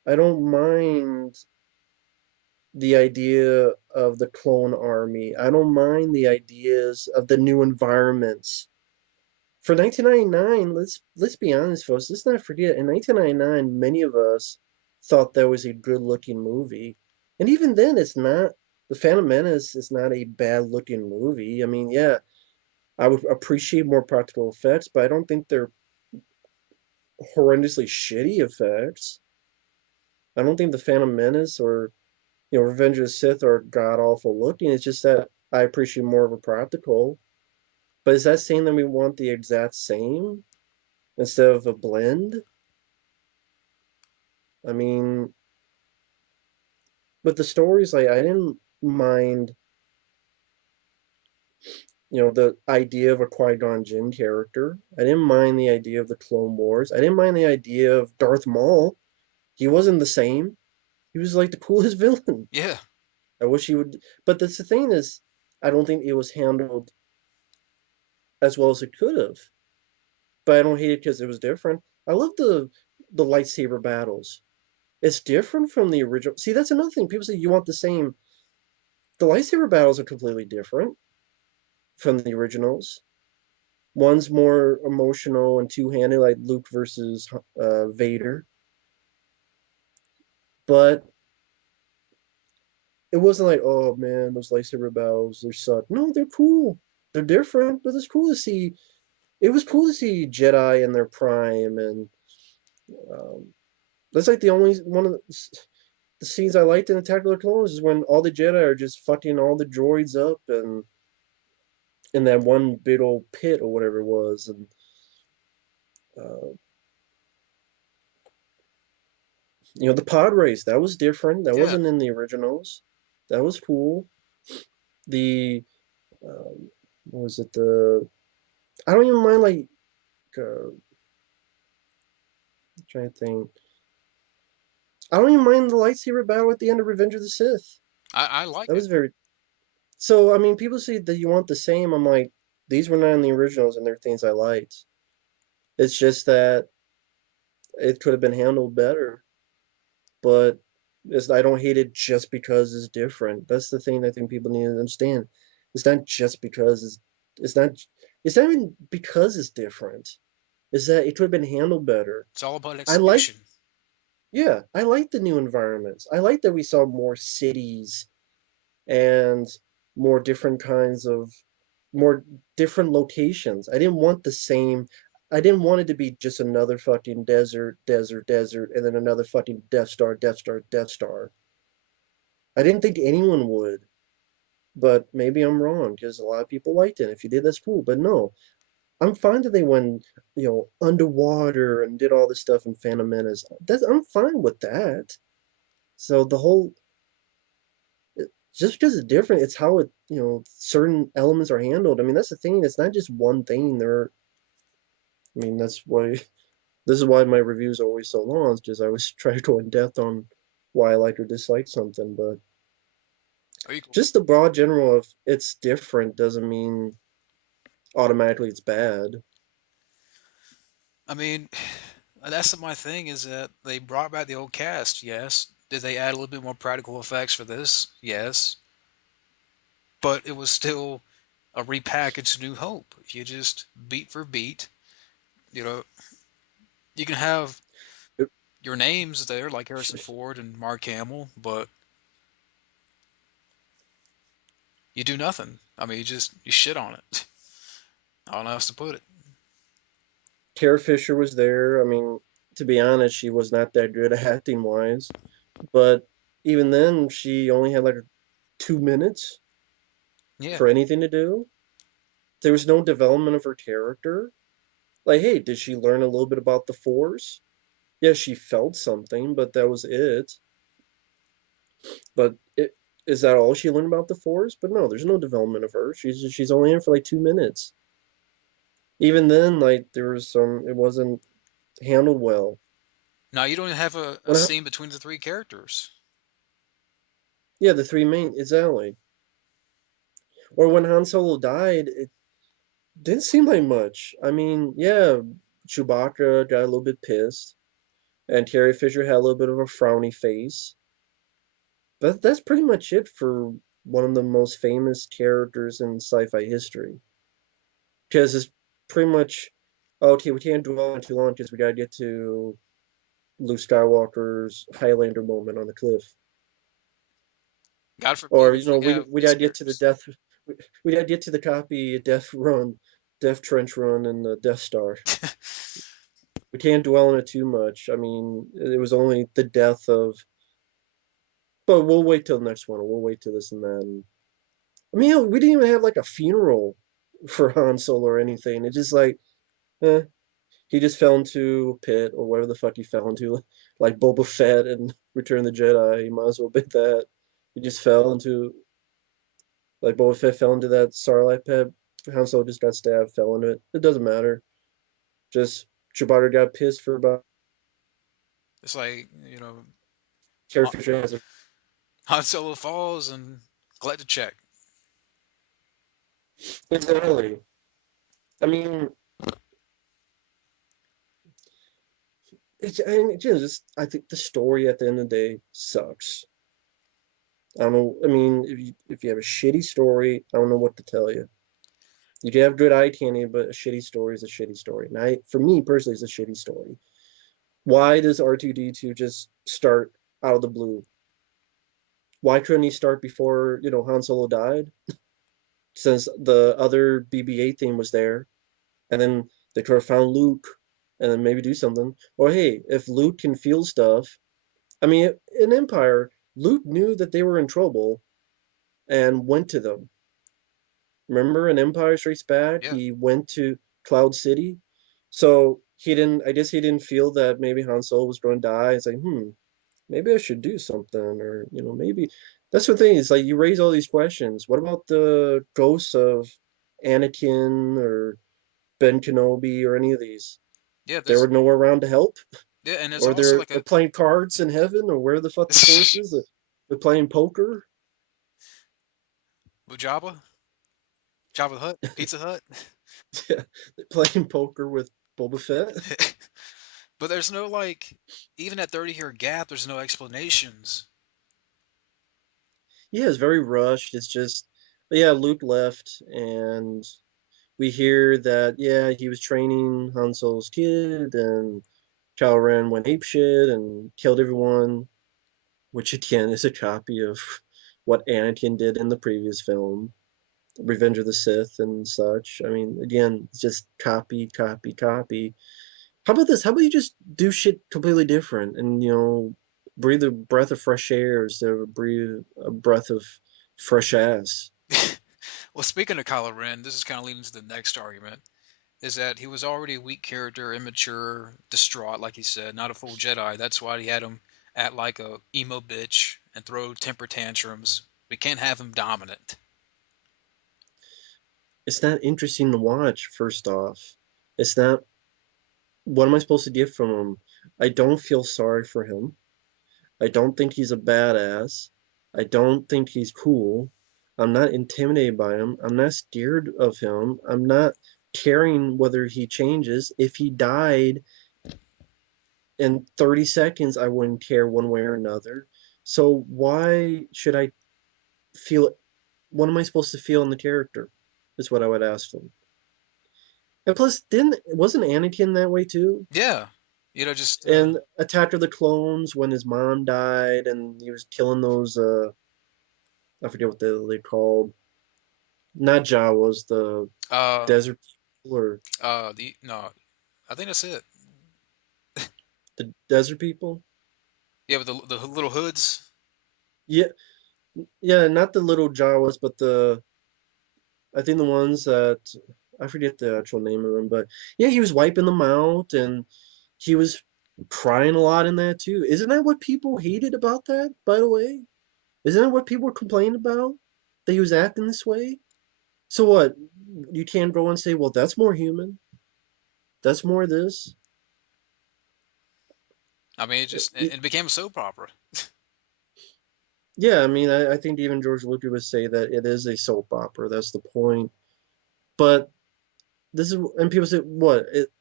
I don't mind the idea of the clone army. I don't mind the ideas of the new environments. For 1999, let's be honest, folks. Let's not forget. In 1999, many of us thought that was a good-looking movie, and even then, it's not. The Phantom Menace is not a bad-looking movie. I mean, yeah, I would appreciate more practical effects, but I don't think they're horrendously shitty effects. I don't think the Phantom Menace or Revenge of the Sith are god awful looking. It's just that I appreciate more of a practical. But is that saying that we want the exact same instead of a blend? I mean, but the stories, like, I didn't mind, the idea of a Qui-Gon Jinn character. I didn't mind the idea of the Clone Wars. I didn't mind the idea of Darth Maul. He wasn't the same. He was like the coolest villain. Yeah. I wish he would, but that's the thing is, I don't think it was handled as well as it could have. But I don't hate it because it was different. I love the lightsaber battles. It's different from the original. See, that's another thing. People say you want the same. The lightsaber battles are completely different from the originals. One's more emotional and two-handed, like Luke versus Vader. But it wasn't like, oh man, those lightsaber battles, they suck. No, they're cool. They're different, but it's cool to see. It was cool to see Jedi in their prime, and um, that's like the only one of the scenes I liked in Attack of the Clones is when all the Jedi are just fucking all the droids up and in that one big old pit or whatever it was, and uh, the pod race that was different. That Yeah. wasn't in the originals. That was cool. The um, what was it? The I don't even mind like I'm trying to think. I don't even mind the lightsaber battle at the end of Revenge of the Sith. I like That it. was very so. I mean, people say that you want the same. I'm like, these were not in the originals, and they're things I liked. It's just that it could have been handled better, but I don't hate it just because it's different. That's the thing I think people need to understand. It's not just because it's not it's not even because it's different. Is that it could have been handled better. It's all about I like execution. yeah, I like the new environments. I like that we saw more cities and more different kinds of more different locations. I didn't want the same. I didn't want it to be just another fucking desert, desert, desert, and then another fucking Death Star, Death Star, Death Star. I didn't think anyone would, but maybe I'm wrong because a lot of people liked it. If you did, that's cool. But no, I'm fine that they went, underwater and did all this stuff in Phantom Menace. I'm fine with that. So the whole just because it's different, it's how certain elements are handled. I mean, that's the thing. It's not just one thing. I mean, that's why this is why my reviews are always so long, is because I always try to go in depth on why I like or dislike something. But Are you cool? just the broad general of it's different doesn't mean automatically it's bad. I mean, that's my thing is that they brought back the old cast, yes. Did they add a little bit more practical effects for this? Yes. But it was still a repackaged New Hope. If you just beat for beat, you know, you can have It- your names there like Harrison Ford and Mark Hamill, but you do nothing. I mean, you shit on it. I don't know how else to put it. Carrie Fisher was there. I mean, to be honest, she was not that good acting wise, but even then, she only had like 2 minutes Yeah. for anything to do. There was no development of her character. Like, hey, did she learn a little bit about the Force? Yeah, she felt something, but that was it. But is that all she learned about the Force? But no, there's no development of her. She's only in for like 2 minutes. Even then, like there was some, it wasn't handled well. Now you don't have a When I, scene between the three characters. yeah, the three main exactly. Or when Han Solo died, it didn't seem like much. I mean, yeah, Chewbacca got a little bit pissed, and Carrie Fisher had a little bit of a frowny face. But that's pretty much it for one of the most famous characters in sci-fi history. Because it's pretty much, okay, we can't dwell on it too long because we gotta get to Luke Skywalker's Highlander moment on the cliff. God forbid Or, we we have we gotta get to the listeners. death, we gotta get to the copy Death Run, Death Trench Run, and the Death Star. We can't dwell on it too much. I mean, it was only the death of, but we'll wait till the next one. We'll wait till this and that. And, I mean, we didn't even have like a funeral for Han Solo or anything. It's just like, eh, he just fell into a pit or whatever the fuck he fell into, like Boba Fett and Return of the Jedi. He might as well bet that. He just fell into, like Boba Fett fell into that Sarlacc pit. Han Solo just got stabbed, fell into it. It doesn't matter. Just Chewbacca got pissed for about It's like, Carrie Han Fisher has a Han Solo falls and collect a check. exactly. I mean, it's just I think the story at the end of the day sucks. I don't know. I mean, if you have a shitty story, I don't know what to tell you. You can have good eye candy, but a shitty story is a shitty story. And for me personally, it's a shitty story. Why does R2D2 just start out of the blue? Why couldn't he start before, Han Solo died? Since the other BB-8 theme was there, and then they could have found Luke, and then maybe do something. Or hey, if Luke can feel stuff, I mean, in Empire, Luke knew that they were in trouble and went to them. Remember in Empire Strikes Back, Yeah. he went to Cloud City. So he didn't, I guess he didn't feel that maybe Han Solo was going to die. It's like, maybe I should do something. Or, maybe that's the thing. Is like you raise all these questions. What about the ghosts of Anakin or Ben Kenobi or any of these? Yeah, They were nowhere around to help, there's or also they're like they're playing cards in heaven, or where the fuck the force is. They're playing poker. with Jabba the Hutt, Pizza Hut. Yeah, they're playing poker with Boba Fett. But there's no like, even at 30-year gap, there's no explanations. Yeah, it's very rushed. It's just, but yeah, Luke left, and we hear that yeah, he was training Han Solo's kid, and Kylo Ren went apeshit and killed everyone, which again is a copy of what Anakin did in the previous film, Revenge of the Sith and such. I mean, again, it's just copy, copy, copy. How about this? How about you just do shit completely different and breathe a breath of fresh air instead of breathe a breath of fresh ass? Well, speaking of Kylo Ren, this is kind of leading to the next argument. Is that he was already a weak character, immature, distraught, like he said, not a full Jedi. That's why he had him act like a emo bitch and throw temper tantrums. We can't have him dominant. It's not interesting to watch, first off. It's not, what am I supposed to get from him? I don't feel sorry for him. I don't think he's a badass. I don't think he's cool. I'm not intimidated by him. I'm not scared of him. I'm not caring whether he changes. If he died in 30 seconds, I wouldn't care one way or another. So why should I feel it? What am I supposed to feel in the character? Is what I would ask them. And plus, didn't wasn't Anakin that way too? Yeah, just And Attack of the Clones when his mom died and he was killing those I forget what they called. Not Jawas, the uh desert people or the no, I think that's it. the desert people. Yeah, with the little hoods. Yeah, yeah, not the little Jawas, but I think the ones that I forget the actual name of them, but yeah, he was wiping them out and he was crying a lot in that too. Isn't that what people hated about that, by the way? Isn't that what people were complaining about? That he was acting this way? So what? You can't go and say, well, that's more human. That's more this. I mean, it became a soap opera. Yeah, I mean, I think even George Lucas would say that it is a soap opera. That's the point. But this is, and people say, what?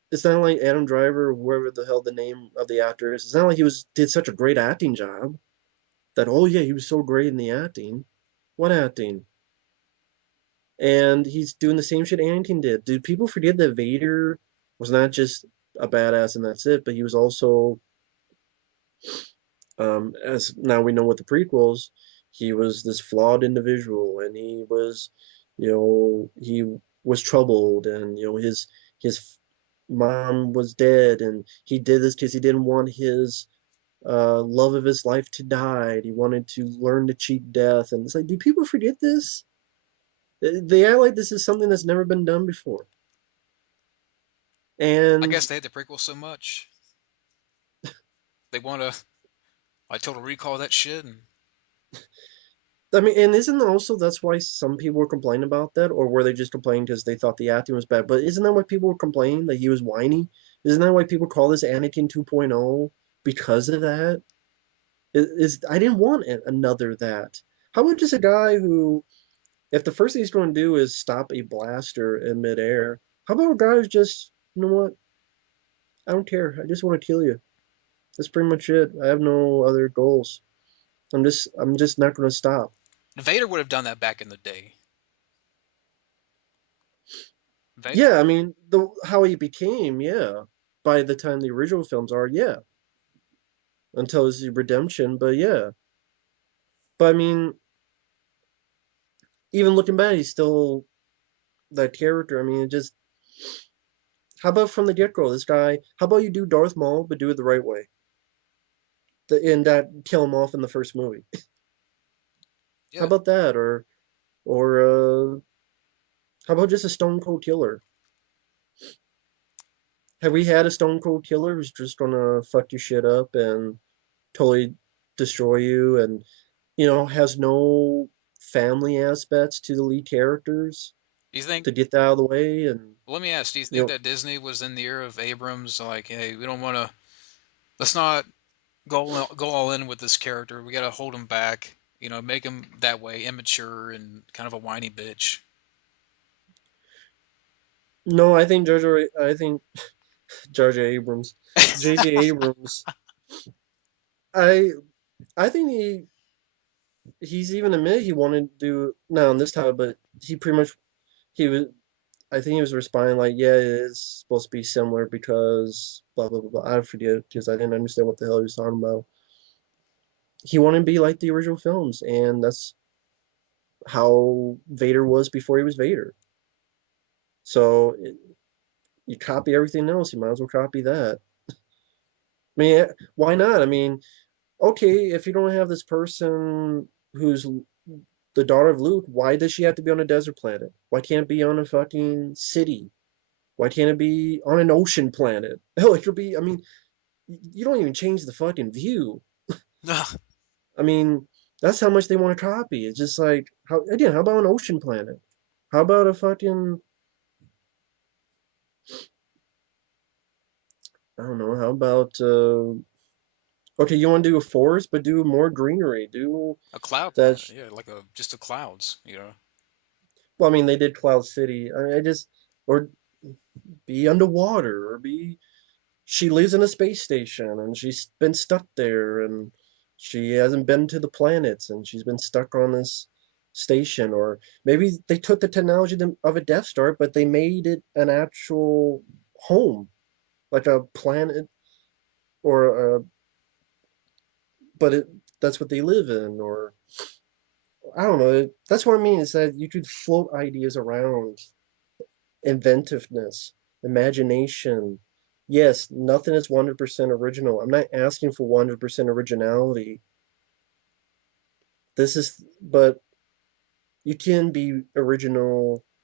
it's not like Adam Driver, or whoever the hell the name of the actor is. It's not like he was did such a great acting job that oh yeah he was so great in the acting. What acting? And he's doing the same shit Anakin did. Dude, people forget that Vader was not just a badass and that's it, but he was also, as now we know with the prequels, he was this flawed individual, and he was, he was troubled, and his mom was dead, and he did this because he didn't want his love of his life to die. He wanted to learn to cheat death, and it's like, do people forget this? They act like this is something that's never been done before. I And guess they hate the prequel so much they want to like total recall that shit. And I mean, and isn't also that's why some people were complaining about that, or were they just complaining because they thought the acting was bad? But isn't that why people were complaining that he was whiny? Isn't that why people call this Anakin 2.0 because of that? I didn't want another that. How about just a guy who, if the first thing he's going to do is stop a blaster in midair, how about a guy who's just, you know what? I don't care. I just want to kill you. That's pretty much it. I have no other goals. I'm just not going to stop. Vader would have done that back in the day. Yeah, I mean, the how he became, yeah, by the time the original films are, yeah, until his redemption, but yeah. But I mean, even looking back, he's still that character. I mean, it just how about from the get-go, this guy, how about you do Darth Maul, but do it the right way? And that kill him off in the first movie. How Yeah, about that? Or how about just a stone cold killer? Have we had a stone cold killer who's just gonna fuck your shit up and totally destroy you and has no family aspects to the lead characters do you think? to get that out of the way and Let me ask: do you you think know that Disney was in the era of Abrams, like, hey, we don't want to, let's not go all in with this character. We got to hold him back. Make him that way, immature and kind of a whiny bitch. no, I think Jar Jar Abrams, J.J. Abrams, I I think he's even admitted he wanted to do not on this time, but he pretty much he was I think he was responding like, yeah, it is supposed to be similar because blah blah blah. Blah. I forget because I didn't understand what the hell he was talking about. He wanted to be like the original films, and that's how Vader was before he was Vader. So you copy everything else, you might as well copy that. I mean, why not? I mean, okay, if you don't have this person who's the daughter of Luke, why does she have to be on a desert planet? Why can't it be on a fucking city? Why can't it be on an ocean planet? Hell, it could be. I mean, you don't even change the fucking view. I mean, that's how much they want to copy. It's just like, how about an ocean planet? How about a fucking, I don't know, how about, okay, you want to do a forest, but do more greenery. Do A cloud that. planet, yeah, like a just the clouds. Well, I mean, they did Cloud City. I just, or be underwater, or be, she lives in a space station and she's been stuck there and she hasn't been to the planets and she's been stuck on this station. Or maybe they took the technology of a Death Star, but they made it an actual home, like a planet, or but that's what they live in. Or I don't know. That's what I mean is that you could float ideas around inventiveness, imagination. Yes, nothing is 100% original. I'm not asking for 100% originality. But you can be original